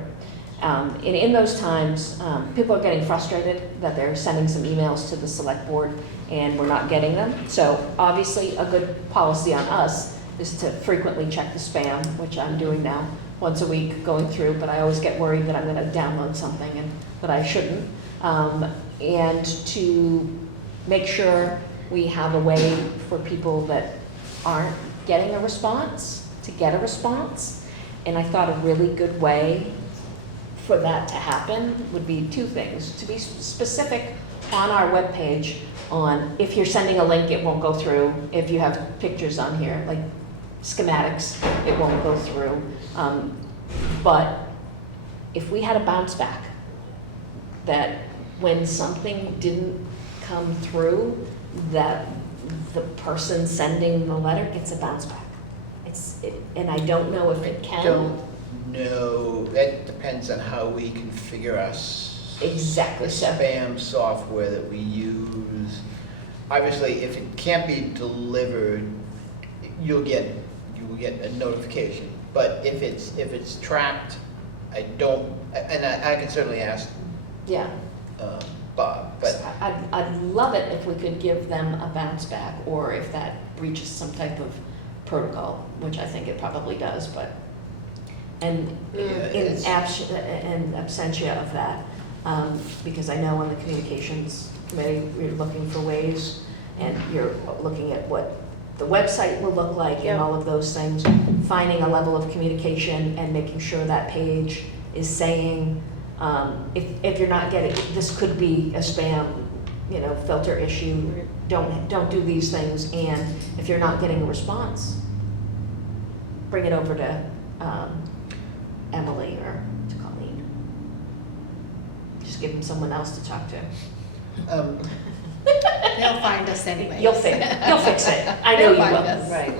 And in those times, people are getting frustrated that they're sending some emails to the select board and we're not getting them. So obviously a good policy on us is to frequently check the spam, which I'm doing now, once a week going through, but I always get worried that I'm gonna download something and that I shouldn't. And to make sure we have a way for people that aren't getting a response to get a response. And I thought a really good way for that to happen would be two things. To be specific on our webpage on if you're sending a link, it won't go through. If you have pictures on here, like schematics, it won't go through. But if we had a bounce back, that when something didn't come through, that the person sending the letter gets a bounce back. And I don't know if it can. No, that depends on how we configure us. Exactly The so. spam software that we use. Obviously, if it can't be delivered, you will get a notification. But if it's tracked, I don't, and I can certainly ask Yeah. Bob, but I'd love it if we could give them a bounce back, or if that breaches some type of protocol, which I think it probably does, but And Yeah, in it's- absentia of that, because I know on the communications committee, we're looking for ways, and you're looking at what the website will look like and all of those things, finding a level of communication and making sure that page is saying, if you're not getting, this could be a spam, filter issue, don't do these things, and if you're not getting a response, bring it over to Emily or to Colleen. Just give them someone else to talk to. They'll find us anyway. You'll fix it. I know you They'll will. find us. Right.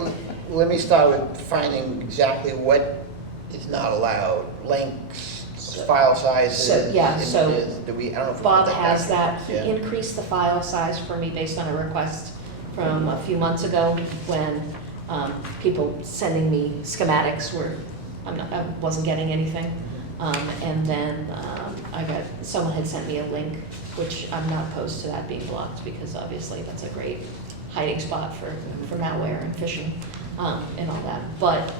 Let me start with finding exactly what is not allowed, links, file sizes, So, yeah, so images. I don't know if we Bob put has back. that. He Yeah. increased the file size for me based on a request from a few months ago when people sending me schematics were, I wasn't getting anything. And then someone had sent me a link, which I'm not opposed to that being blocked because obviously that's a great hiding spot for malware and phishing and all that. But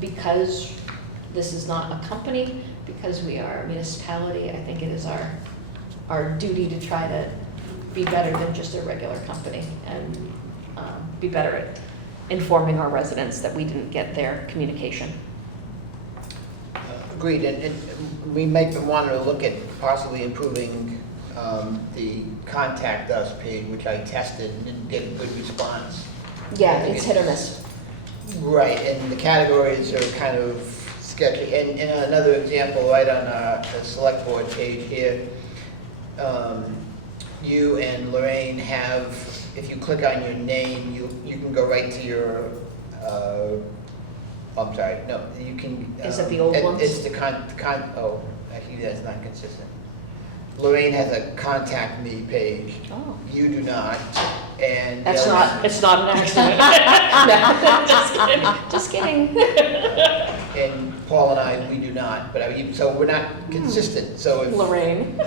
because this is not a company, because we are a municipality, I think it is our duty to try to be better than just a regular company and be better at informing our residents that we didn't get their communication. Agreed, and we might want to look at possibly improving the contact us page, which I tested and didn't get a good response. Yeah, I think it's hit or miss. Right, and the categories are kind of sketchy. And another example, right on the select board page here, you and Lorraine have, if you click on your name, you can go right to your, I'm sorry, no, you can. Is it the old ones? It's the oh, actually, that's not consistent. Lorraine has a contact me page. Oh. You do not, and. the It's others- not an accident. No, just kidding. And Paul and I, we do not, but so we're not consistent, so if. Lorraine.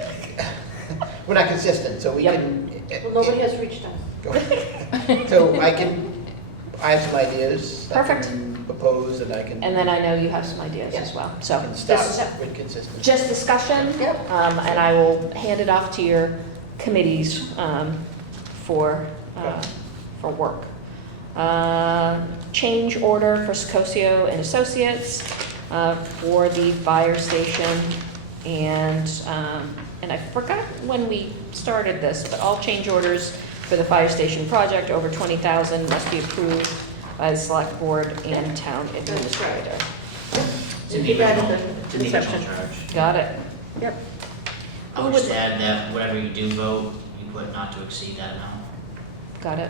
We're not consistent, so we Yep. can. Well, nobody has reached out. So I have some ideas. Perfect. I can propose and I can. And then I know you have some ideas as well. So Can this start is with consistency. just discussion, and I will hand it off to your committees for work. Change order for Scosio and Associates for the fire station, and I forgot when we started this, but all change orders for the fire station project over 20,000 must be approved by the select board and town administrator. It's in the Keep that at original, the it's in the original inception. charge. Got it. Yep. I would just add that whatever you do vote, you put not to exceed that amount. Got it.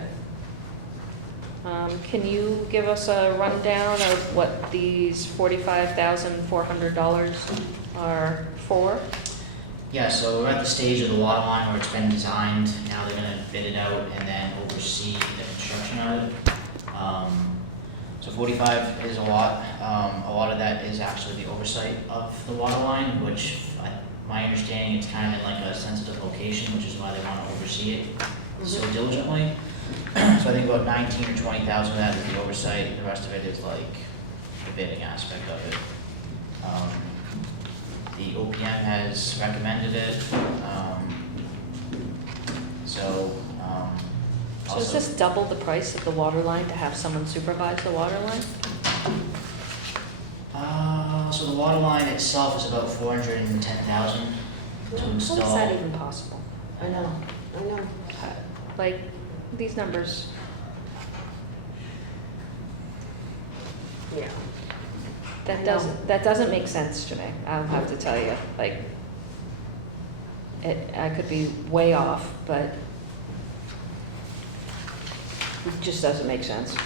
Can you give us a rundown of what these $45,400 are for? Yeah, so we're at the stage of the water line where it's been designed, now they're gonna bid it out and then oversee the construction of it. So 45 is a lot of that is actually the oversight of the water line, which my understanding, it's kind of in like a sensitive location, which is why they wanna oversee it so diligently. So I think about 19 or 20,000 of that is the oversight, the rest of it is like the bidding aspect of it. The OPM has recommended it, So is also, this double the price of the water line to have someone supervise the water line? so the water line itself is about 410,000 to How install. is that even possible? I know. Like, these numbers, Yeah. that I know. doesn't make sense to me, I'll have to tell you, like, I could be way off, but it just doesn't make sense.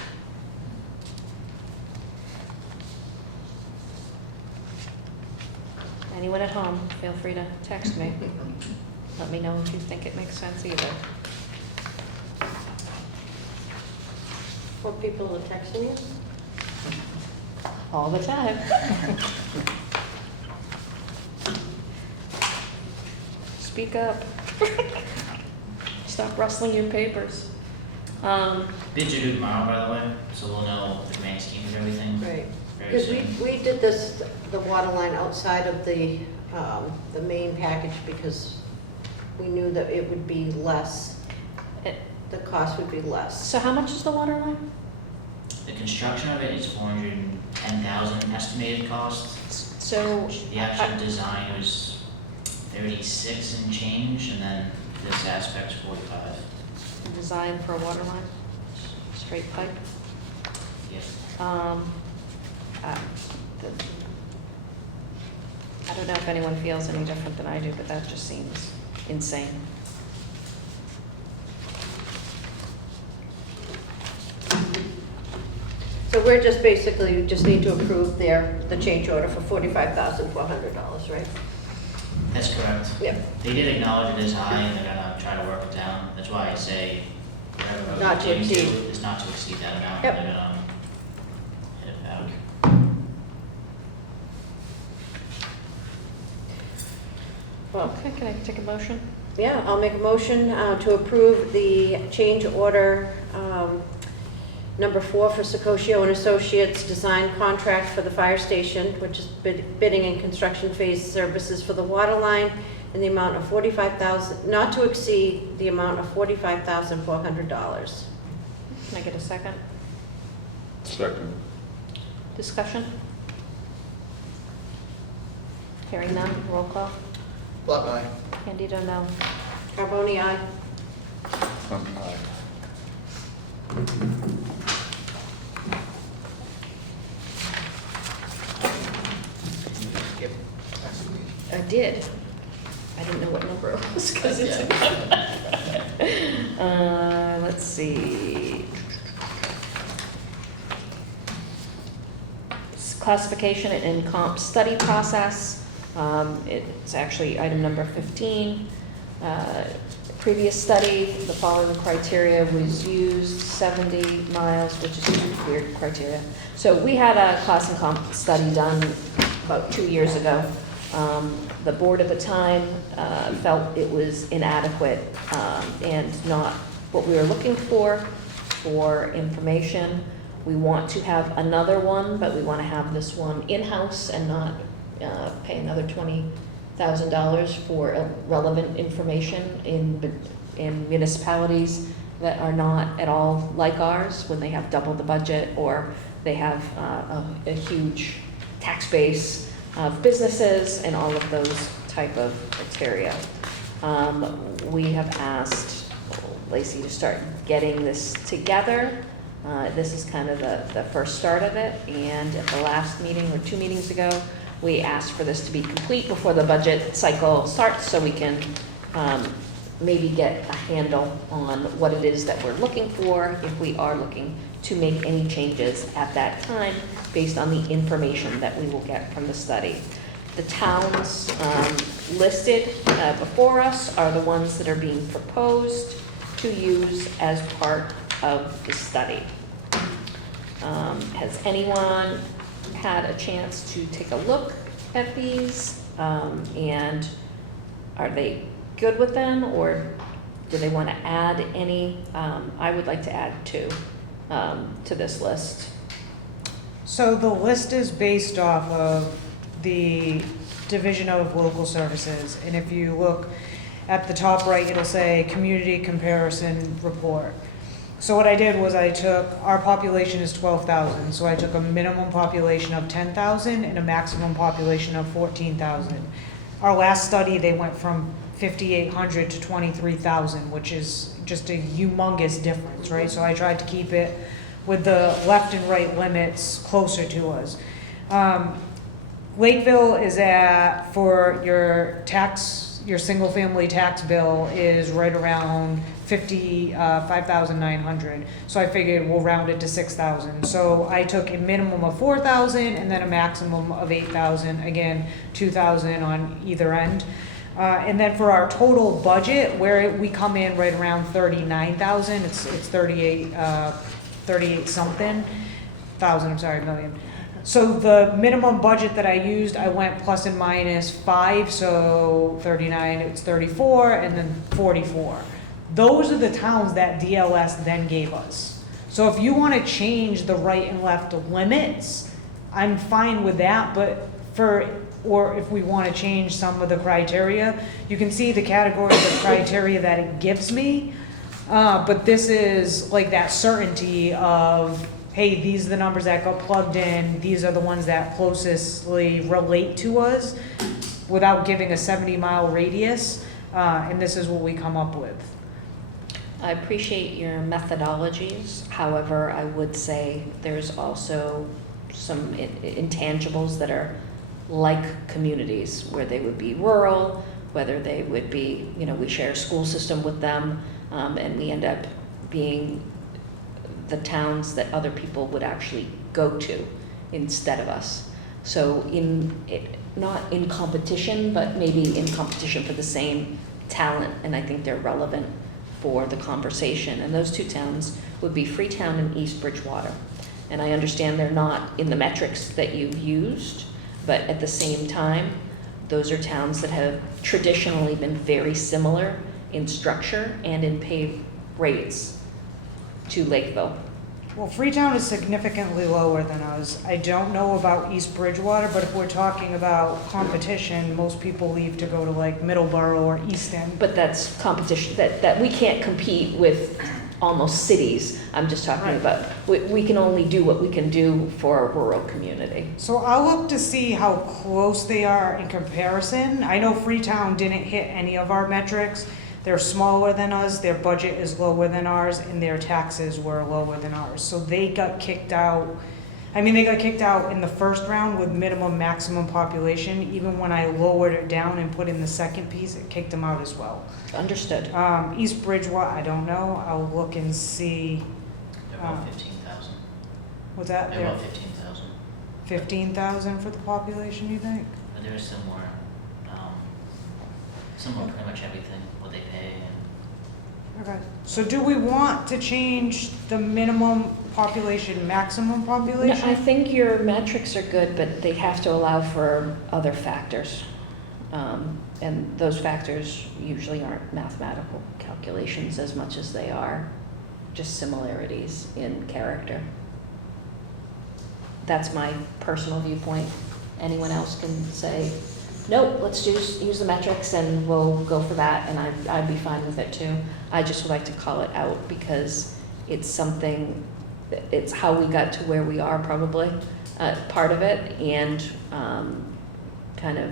Anyone at home, feel free to text me. Let me know if you think it makes sense either. What people are texting you? All the time. Speak up. Stop rustling your papers. Bids are due tomorrow, by the way, so we'll know the grand scheme of everything Right. very Because soon. we did this, the water line outside of the main package because we knew that it would be less, the cost would be less. So how much is the water line? The construction of it is 410,000 estimated cost. So The actual design was 36 and change, and then this aspect's 45. design for a water line, straight pipe. Yes. I don't know if anyone feels any different than I do, but that just seems insane. So we're just basically, we just need to approve the change order for $45,400, right? That's correct. Yep. They did acknowledge it is high, and they're gonna try to work it down. That's why I say whatever Not to they do exceed. is not to exceed that amount. Yep. They're gonna hit it back. Well, Okay, can I take a motion? yeah, I'll make a motion to approve the change order number 4 for Secotio and Associates design contract for the fire station, which is bidding and construction phase services for the water line in the amount of $45,000, not to exceed the amount of $45,400. Can I get a second? Second. Discussion? Hearing none, roll call. Block eye. Candido, no. Carboni, aye. Aye. Skip. I did. I didn't know what number it was because it's. Let's see. Classification and comp study process. It's actually item number 15. Previous study, the following criteria was used, 70 miles, which is a weird criteria. So we had a class and comp study done about 2 years ago. The board at the time felt it was inadequate and not what we were looking for information. We want to have another one, but we want to have this one in-house and not pay another $20,000 for relevant information in municipalities that are not at all like ours when they have double the budget or they have a huge tax base of businesses and all of those type of criteria. We have asked Lacey to start getting this together. This is kind of the first start of it, and at the last meeting or 2 meetings ago, we asked for this to be complete before the budget cycle starts so we can maybe get a handle on what it is that we're looking for, if we are looking to make any changes at that time based on the information that we will get from the study. The towns listed before us are the ones that are being proposed to use as part of the study. Has anyone had a chance to take a look at these? And are they good with them, or do they want to add any? I would like to add 2 to this list. So the list is based off of the Division of Local Services, and if you look at the top right, it'll say Community Comparison Report. So what I did was I took, our population is 12,000, so I took a minimum population of 10,000 and a maximum population of 14,000. Our last study, they went from 5,800 to 23,000, which is just a humongous difference, right? So I tried to keep it with the left and right limits closer to us. Lakeville is at, for your tax, your single family tax bill is right around 5,900. So I figured we'll round it to 6,000. So I took a minimum of 4,000 and then a maximum of 8,000. Again, 2,000 on either end. And then for our total budget, where we come in right around 39,000, it's 38 something thousand, I'm sorry, million. So the minimum budget that I used, I went plus and minus 5, so 39, it's 34, and then 44. Those are the towns that DLS then gave us. So if you want to change the right and left limits, I'm fine with that, but or if we want to change some of the criteria, you can see the categories of criteria that it gives me. But this is like that certainty of, hey, these are the numbers that got plugged in, these are the ones that closestly relate to us, without giving a 70-mile radius, and this is what we come up with. I appreciate your methodologies. However, I would say there's also some intangibles that are like communities, where they would be rural, whether they would be, we share a school system with them, and we end up being the towns that other people would actually go to instead of us. So not in competition, but maybe in competition for the same talent, and I think they're relevant for the conversation. And those two towns would be Freetown and East Bridgewater. And I understand they're not in the metrics that you've used, but at the same time, those are towns that have traditionally been very similar in structure and in pay rates to Lakeville. Well, Freetown is significantly lower than us. I don't know about East Bridgewater, but if we're talking about competition, most people leave to go to like Middleborough or Easton. But that's competition, that we can't compete with almost cities. I'm just talking about, we can only do what we can do for a rural community. So I'll look to see how close they are in comparison. I know Freetown didn't hit any of our metrics. They're smaller than us, their budget is lower than ours, and their taxes were lower than ours. So they got kicked out. They got kicked out in the first round with minimum maximum population. Even when I lowered it down and put in the second piece, it kicked them out as well. Understood. East Bridgewater, I don't know. I'll look and see. They're about 15,000. What's that? They're about 15,000. 15,000 for the population, you think? But they're similar, similar pretty much everything, what they pay and. Okay. So do we want to change the minimum population, maximum population? No, I think your metrics are good, but they have to allow for other factors. And those factors usually aren't mathematical calculations as much as they are just similarities in character. That's my personal viewpoint. Anyone else can say, nope, let's use the metrics and we'll go for that, and I'd be fine with it too. I just would like to call it out because it's something, it's how we got to where we are probably, part of it, and kind of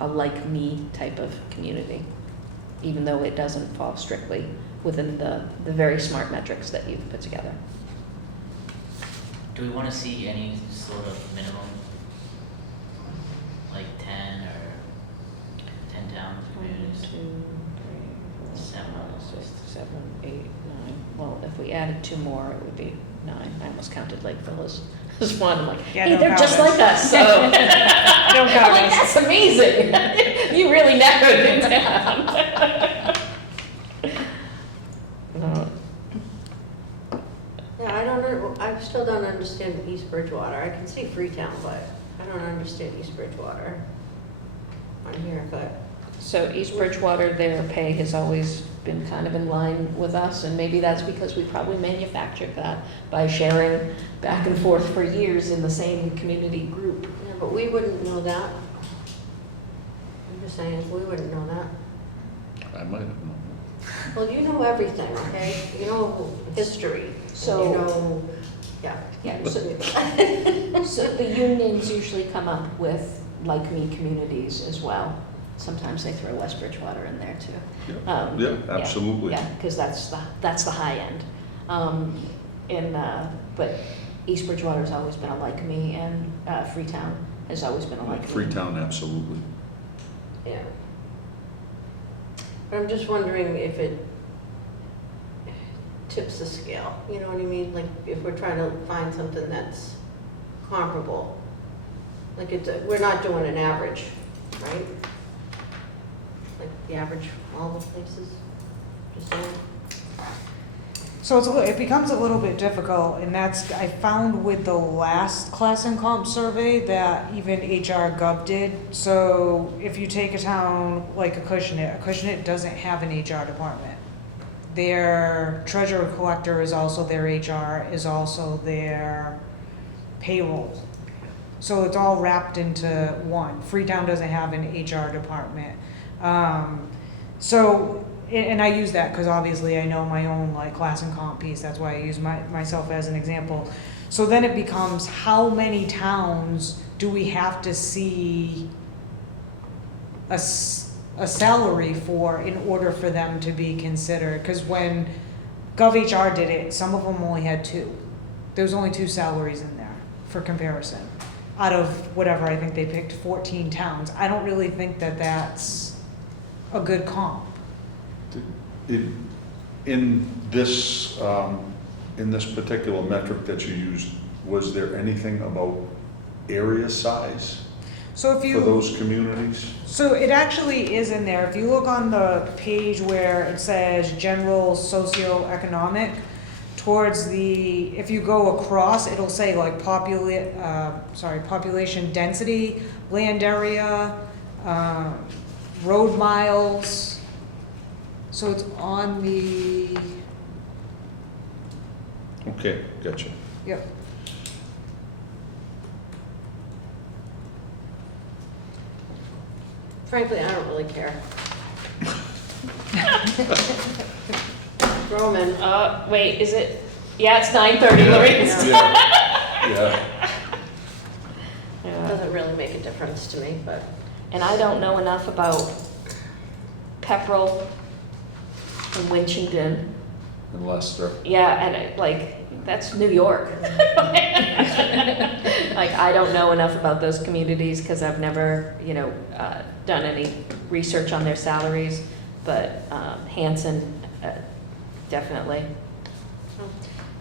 a like-me type of community, even though it doesn't fall strictly within the very smart metrics that you've put together. Do we want to see any sort of minimum, like 10 or 10 towns, communities? 1, 2, 3, 4, 7. 5, 6, 7, 8, 9. Well, if we added 2 more, it would be 9. I almost counted Lakeville as one. I'm like, Yeah, hey, don't they're count just us. like us. So Don't count I'm like, us. that's amazing. You really narrowed it down. No. Yeah, I don't know, I still don't understand East Bridgewater. I can see Freetown, but I don't understand East Bridgewater on here, but. So East Bridgewater, their pay has always been kind of in line with us, and maybe that's because we probably manufactured that by sharing back and forth for years in the same community group. Yeah, but we wouldn't know that. I'm just saying, we wouldn't know that. I might have known. Well, you know everything, okay? You know history. So- You know, yeah. Yeah, so the unions usually come up with like-me communities as well. Sometimes they throw West Bridgewater in there too. Yeah, absolutely. Yeah, because that's the high end. But East Bridgewater's always been a like-me, and Freetown has always been a like-me. Freetown, absolutely. Yeah. But I'm just wondering if it tips the scale, you know what I mean? Like, if we're trying to find something that's comparable. Like, we're not doing an average, right? Like, the average from all the places, just saying. So it becomes a little bit difficult, and that's, I found with the last class and comp survey that even HR Gov did. So if you take a town like Acushnet doesn't have an HR department. Their treasurer collector is also their HR, is also their payroll. So it's all wrapped into one. Freetown doesn't have an HR department. So, and I use that because obviously I know my own like class and comp piece. That's why I use myself as an example. So then it becomes, how many towns do we have to see a salary for in order for them to be considered? Because when GovHR did it, some of them only had 2. There was only 2 salaries in there for comparison. Out of whatever, I think they picked 14 towns. I don't really think that that's a good comp. In this particular metric that you used, was there anything about area size So if you, for those communities? so it actually is in there. If you look on the page where it says general socioeconomic, towards the, if you go across, it'll say like population density, land area, road miles. So it's on the, Okay, gotcha. yep. Frankly, I don't really care. Throw 'em in. Wait, is it, yeah, it's 9:30, Lorraine. Yeah. It doesn't really make a difference to me, but. And I don't know enough about Pepperell and Winchington. In Leicester. Yeah, and that's New York. Like, I don't know enough about those communities because I've never, done any research on their salaries, but Hanson, definitely.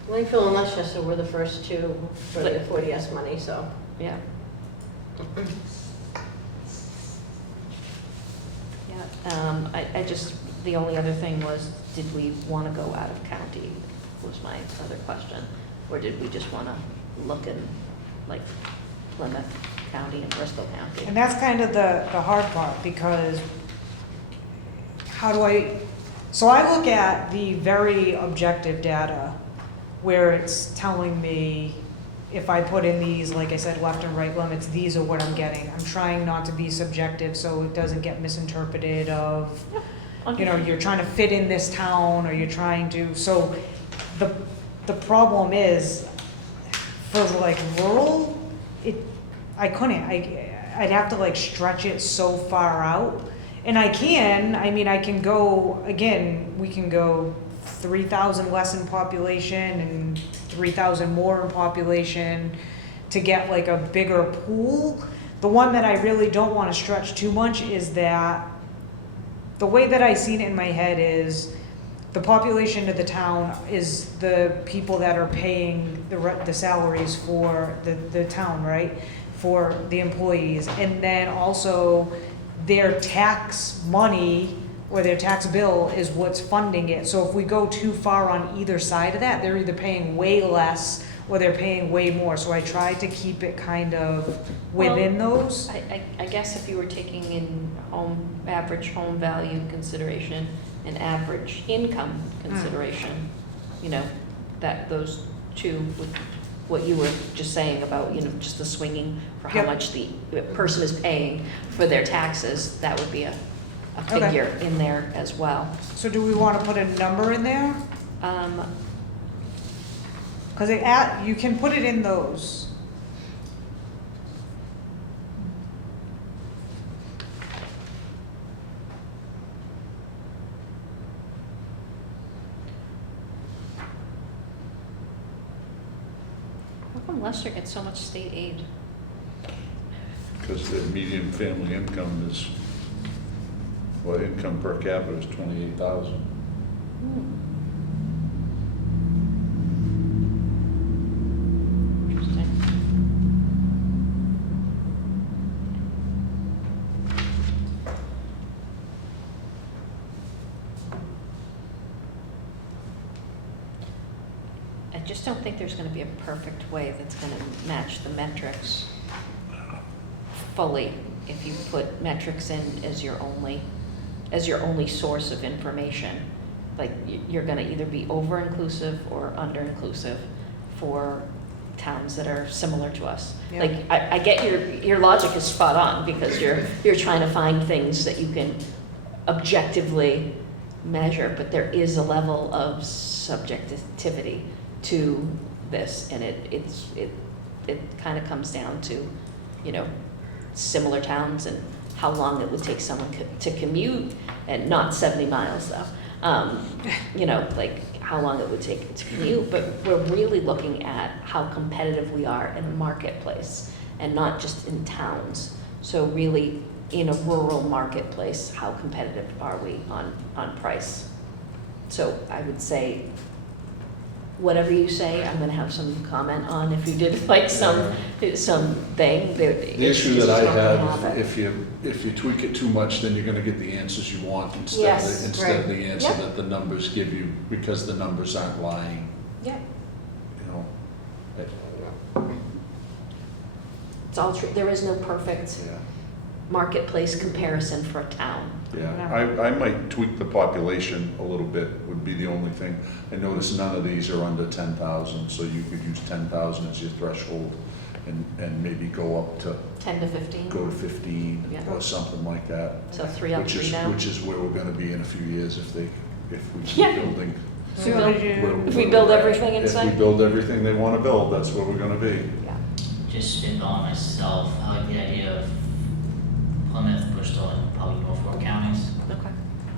Lakeville and Leicester were the first 2 for the 40S money, so. Yeah. Yeah, I just, the only other thing was, did we want to go out of county, was my other question. Or did we just want to look in, like, Plymouth County and Bristol County? And that's kind of the hard part, because so I look at the very objective data where it's telling me if I put in these, like I said, left and right limits, these are what I'm getting. I'm trying not to be subjective so it doesn't get misinterpreted of, you're trying to fit in this town or you're trying to, so the problem is for like rural, I couldn't, I'd have to like stretch it so far out. And I can go, again, we can go 3,000 less in population and 3,000 more in population to get like a bigger pool. The one that I really don't want to stretch too much is that the way that I seen it in my head is the population of the town is the people that are paying the salaries for the town, right? For the employees. And then also their tax money or their tax bill is what's funding it. So if we go too far on either side of that, they're either paying way less or they're paying way more. So I tried to keep it kind of within those. I guess if you were taking in average home value consideration and average income consideration, that those two would, what you were just saying about, just the swinging for how much the person is paying for their taxes, that would be a figure in there as well. So do we want to put a number in there? Because you can put it in those. How come Leicester gets so much state aid? Because the median family income is, income per capita is 28,000. Interesting. I just don't think there's going to be a perfect way that's going to match the metrics fully if you put metrics in as your only source of information. Like you're going to either be over-inclusive or under-inclusive for towns that are similar to us. Yeah. Like, I get your logic is spot on, because you're trying to find things that you can objectively measure, but there is a level of subjectivity to this, and it kind of comes down to, you know, similar towns and how long it would take someone to commute, and not 70 miles though. You know, like how long it would take to commute, but we're really looking at how competitive we are in a marketplace and not just in towns. So really, in a rural marketplace, how competitive are we on price? So I would say, whatever you say, I'm gonna have some comment on. If you did like something, The issue that I have, if you tweak it too much, then you're gonna get the answers you want Yes, instead of right. the answer Yep. that the numbers give you, because the numbers aren't lying, Yeah, you know? it's all true. There is no perfect Yeah. marketplace comparison for a town. Yeah, I might tweak the population a little bit, would be the only thing. I notice none of these are under 10,000, so you could use 10,000 as your threshold and maybe go up to, 10 to 15. go to 15 Yeah. or something like that. So 3 up, 3 down. Which is where we're gonna be in a few years if we Yeah. keep building. If we where- build- If we where build we're at. everything inside. If we build everything they wanna build, that's where we're gonna be. Just spitballing myself, I like the idea of Plymouth, Bristol, and probably Norfolk counties, Okay.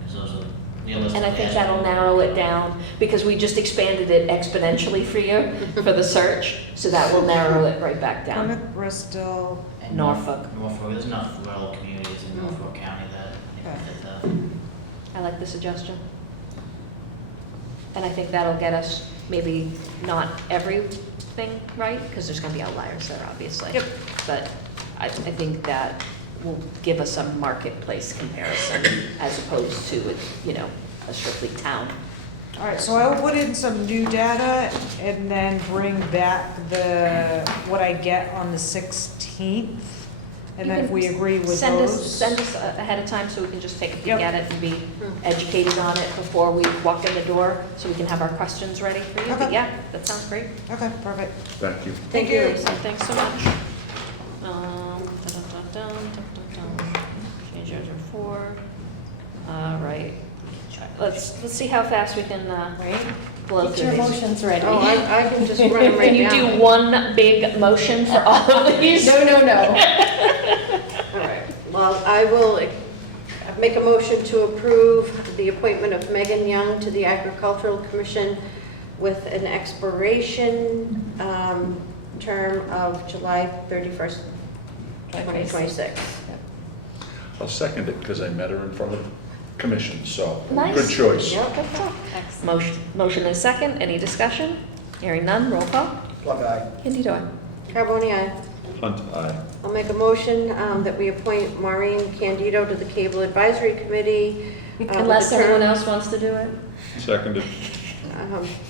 because those are realistic. And I think that'll narrow it down, because we just expanded it exponentially for you, for the search, so that will narrow it right back down. Plymouth, Bristol, And Norfolk. Norfolk, there's enough rural communities in Norfolk County that you can fit the. I like the suggestion. And I think that'll get us maybe not everything right, because there's gonna be outliers there, obviously. Yep. But I think that will give us a marketplace comparison as opposed to, you know, a strictly town. all right, so I will put in some new data and then bring back what I get on the 16th. And then if we agree with Send those. Send us ahead of time so we can just take a peek Yep. at it and be educated on it before we walk in the door, so we can have our questions ready for you. But Okay. yeah, that sounds great. Okay, perfect. Thank you. Thank you, Lisa, thanks so much. Dun. Change yours are 4. All right. Let's see how fast we can, blow Get through your these. motions ready. Oh, I can just run them right Can you down. do one big motion for all of these? No. All right, well, I will make a motion to approve the appointment of Megan Young to the Agricultural Commission with an expiration term of July 31st, 2026. I'll second it, because I met her in front of the commission, so Nice. good choice. Yep. Motion is second, any discussion? Hearing none, roll call. Plug eye. Candido, aye. Carboni, aye. Hunt, aye. I'll make a motion that we appoint Maureen Candido to the Cable Advisory Committee. with Unless the term- anyone else wants to do it. Seconded.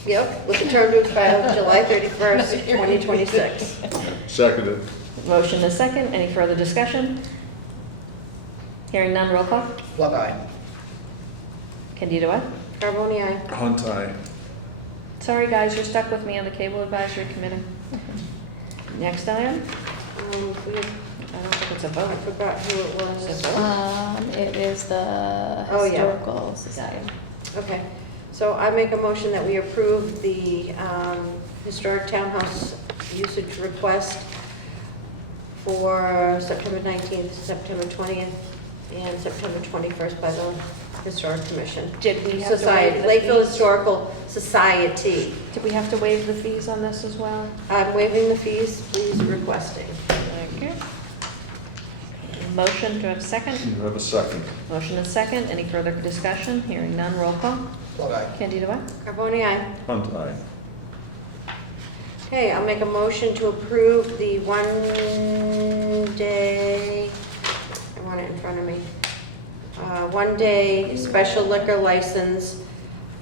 Yep, with the term to expire July 31st, 2026. Seconded. Motion is second, any further discussion? Hearing none, roll call. Plug eye. Candido, aye. Carboni, aye. Hunt, aye. Sorry, guys, you're stuck with me on the Cable Advisory Committee. Next item? I don't think it's a I vote. forgot who it Is it was. a vote? It is the Oh, yeah. Historical Society. Okay, so I make a motion that we approve the historic townhouse usage request for September 19th, September 20th, and September 21st by the Historic Commission. Did we have to Society, waive the Lakeville fees? Historical Society. Did we have to waive the fees on this as well? I'm waiving the fees, please requesting. Thank you. Motion, do I have a second? You have a second. Motion is second, any further discussion? Hearing none, roll call. Plug eye. Candido, aye. Carboni, aye. Hunt, aye. Okay, I'll make a motion to approve the one-day, I want it in front of me, one-day special liquor license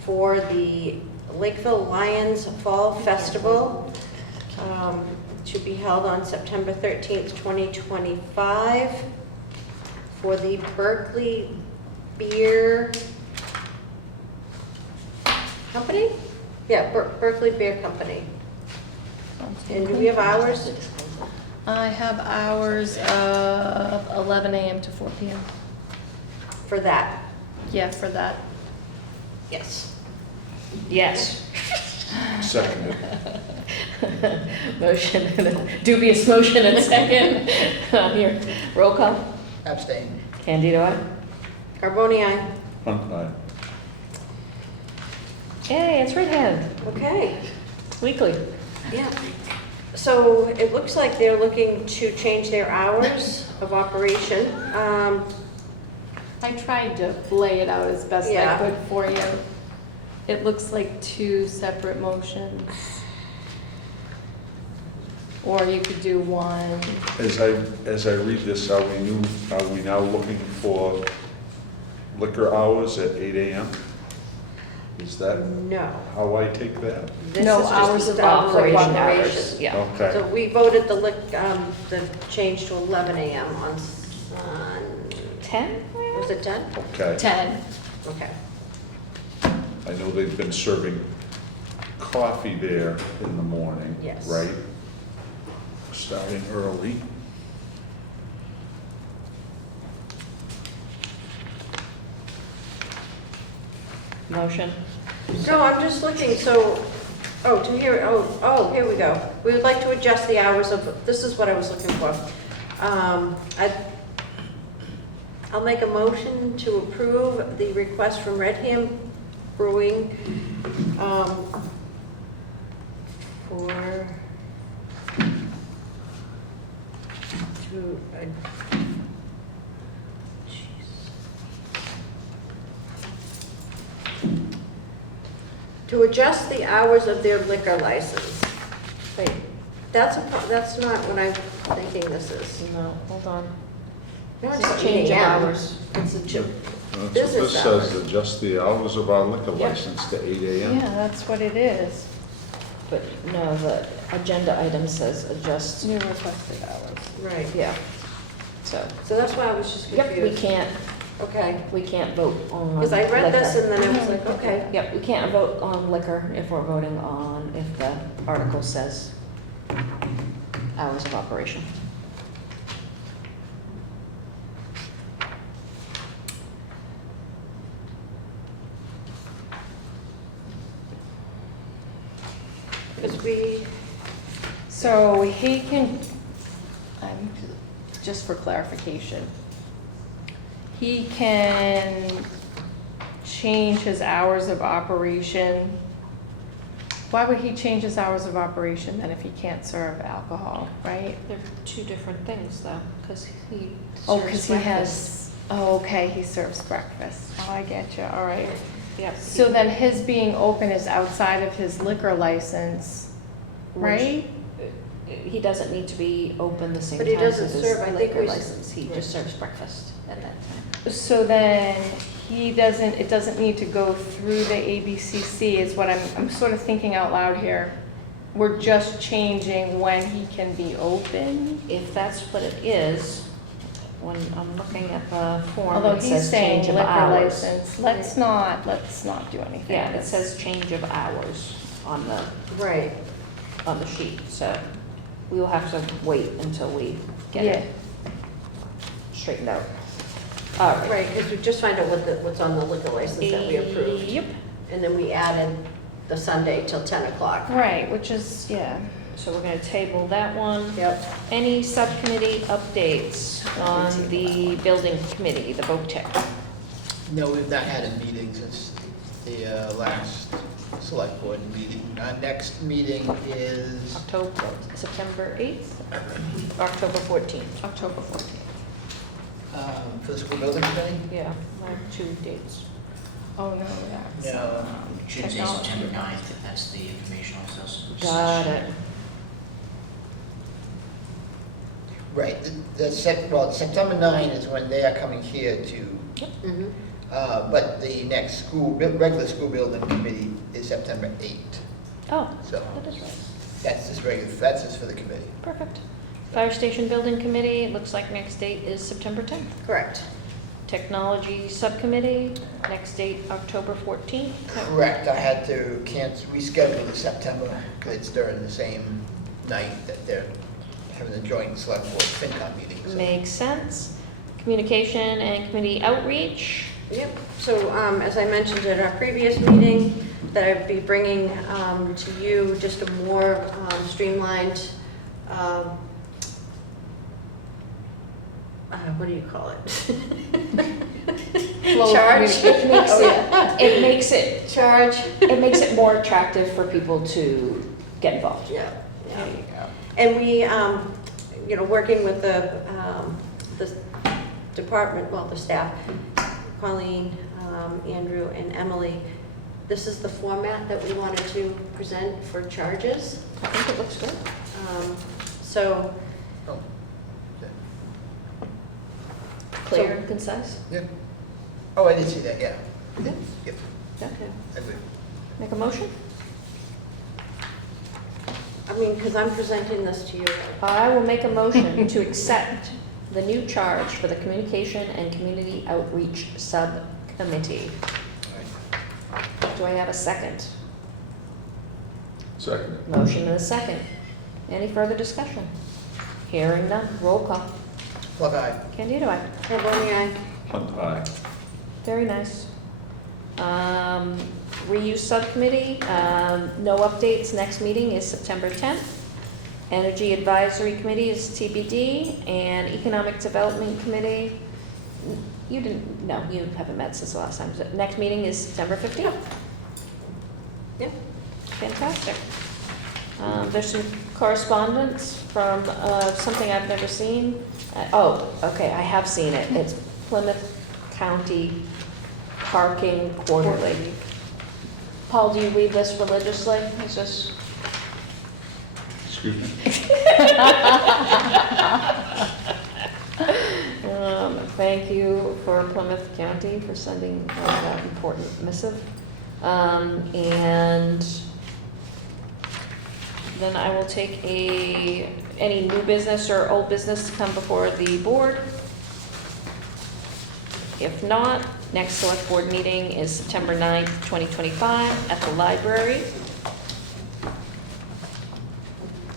for the Lakeville Lions Fall Festival to be held on September 13th, 2025 for the Berkeley Beer Company? Yeah, Berkeley Beer Company. And do we have hours? I have hours of 11 a.m. to 4 p.m. For that? Yeah, for that. Yes. Yes. Seconded. Motion, and a dubious motion and second. Here, roll call. Abstain. Candido, aye? Carboni, aye. Hunt, aye. Yay, it's Red Hand, Okay, weekly. yeah. So it looks like they're looking to change their hours of operation. I tried to lay it out as best Yeah. I could for you. It looks like 2 separate motions. Or you could do one. As I read this, are we now looking for liquor hours at 8 a.m.? Is that No. how I take that? This No, is just hours of the operation operation. hours, yeah. Okay. So we voted the change to 11 a.m. on 10? was it 10? Okay. 10. Okay. I know they've been serving coffee there in the morning, Yes. right? Starting early. Motion? No, I'm just looking, so, here we go. We would like to adjust the hours of, this is what I was looking for. I'll make a motion to approve the request from Red Ham Brewing for, to adjust the hours of their liquor license. Wait, That's not what I'm thinking this is. no, hold on. No, It's it's a change of 8 a.m. hours. It's a That's what business this hours. says, adjust the hours of our liquor Yep. license to 8 a.m. Yeah, that's what it is. But no, the agenda item says adjust, New requested hours. Right. yeah. So, So that's why I was just yep, confused. Okay. we can't vote on Because I read this liquor. and then I was like, okay. Yep, we can't vote on liquor if we're voting on, if the article says hours of operation. Because we, So he can, just for clarification, he can change his hours of operation. Why would he change his hours of operation then if he can't serve alcohol, right? They're two different things though, because he Oh, serves because he breakfast. has, oh, okay, he serves breakfast. Oh, I get you, all right. Yep. So then his being open is outside of his liquor license, right? He doesn't need to be open the same But he times doesn't as his serve, I think liquor we- license. He just serves breakfast at that time. So then it doesn't need to go through the ABCC is what I'm sort of thinking out loud here. We're just changing when he can be open. If that's what it is, when I'm looking at the form, Although it he's says saying change of liquor hours. license, let's not do anything. Yeah, it says change of hours on the, right. on the sheet, so we will have to wait until we get Yeah. it straightened out. All right. Right, because we just find out what's on the liquor license that we approved. Yep. And then we added the Sunday till 10 o'clock. Right, which is, yeah. So we're gonna table that one. Yep. Any subcommittee updates on the building committee, the VOTEC? No, we've not had a meeting since the last select board meeting. Our next meeting is September 8th, October 14th. October 14th. For the school building committee? Yeah, I have 2 dates. Oh, no, that's. No. It should say Technology. September 9th, that's the informational session. Got it. Right, September 9 is when they are coming here to, Mhm. but the next regular school building committee is September 8. Oh, So that is right. that's just for the committee. Perfect. Fire station building committee, it looks like next date is September 10th. Correct. Technology subcommittee, next date October 14th. Correct, I had to reschedule the September, because it's during the same night that they're having a joint select board FinCom meeting. So. Makes sense. Communication and community outreach. Yep, so as I mentioned at our previous meeting, that I'd be bringing to you just a more streamlined, what do you call it? Charge. It makes it Charge. It makes it more attractive for people to get involved. Yeah, yeah. And we, you know, working with the department, well, the staff, Colleen, Andrew, and Emily, this is the format that we wanted to present for charges. I think it looks good. So. Oh. Clear and concise? Yep. Oh, I did see that, yeah. Good. Yep. Okay. I agree. Make a motion? I mean, because I'm presenting this to you. I will make a motion to accept the new charge for the Communication and Community Outreach Subcommittee. Do I have a second? Second. Motion and a second. Any further discussion? Hearing none. Roll call. Plug eye. Candido, aye. Carboni, aye. Hunt aye. Very nice. Reuse Subcommittee, no updates. Next meeting is September 10th. Energy Advisory Committee is TBD, and Economic Development Committee, you haven't met since the last time. So next meeting is September 15th. Yep. Fantastic. There's some correspondence from something I've never seen. Okay, I have seen it. It's Plymouth County Parking Quarterly. Paul, do you read this religiously? Is this? Excuse me. Thank you for Plymouth County for sending that important missive. And then I will take any new business or old business to come before the board. If not, next select board meeting is September 9th, 2025 at the library.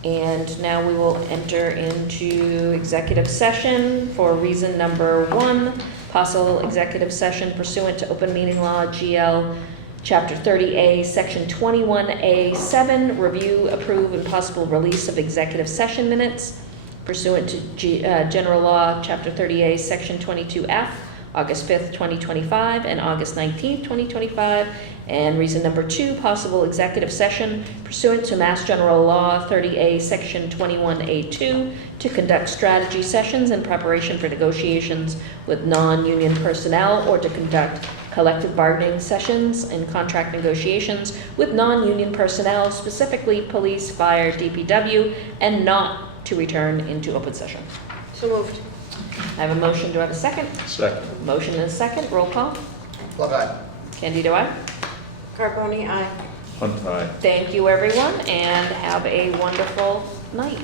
And now we will enter into executive session for reason number 1, possible executive session pursuant to open meeting law, GL Chapter 30A, Section 21A7, review, approve, and possible release of executive session minutes pursuant to General Law, Chapter 30A, Section 22F, August 5th, 2025, and August 19th, 2025. And reason number 2, possible executive session pursuant to Mass General Law 30A, Section 21A2, to conduct strategy sessions in preparation for negotiations with non-union personnel or to conduct collective bargaining sessions and contract negotiations with non-union personnel, specifically police, fire, DPW, and not to return into open session. So moved. I have a motion. Do I have a second? Second. Motion and a second. Roll call. Plug eye. Candido, aye. Carboni, aye. Hunt aye. Thank you, everyone, and have a wonderful night.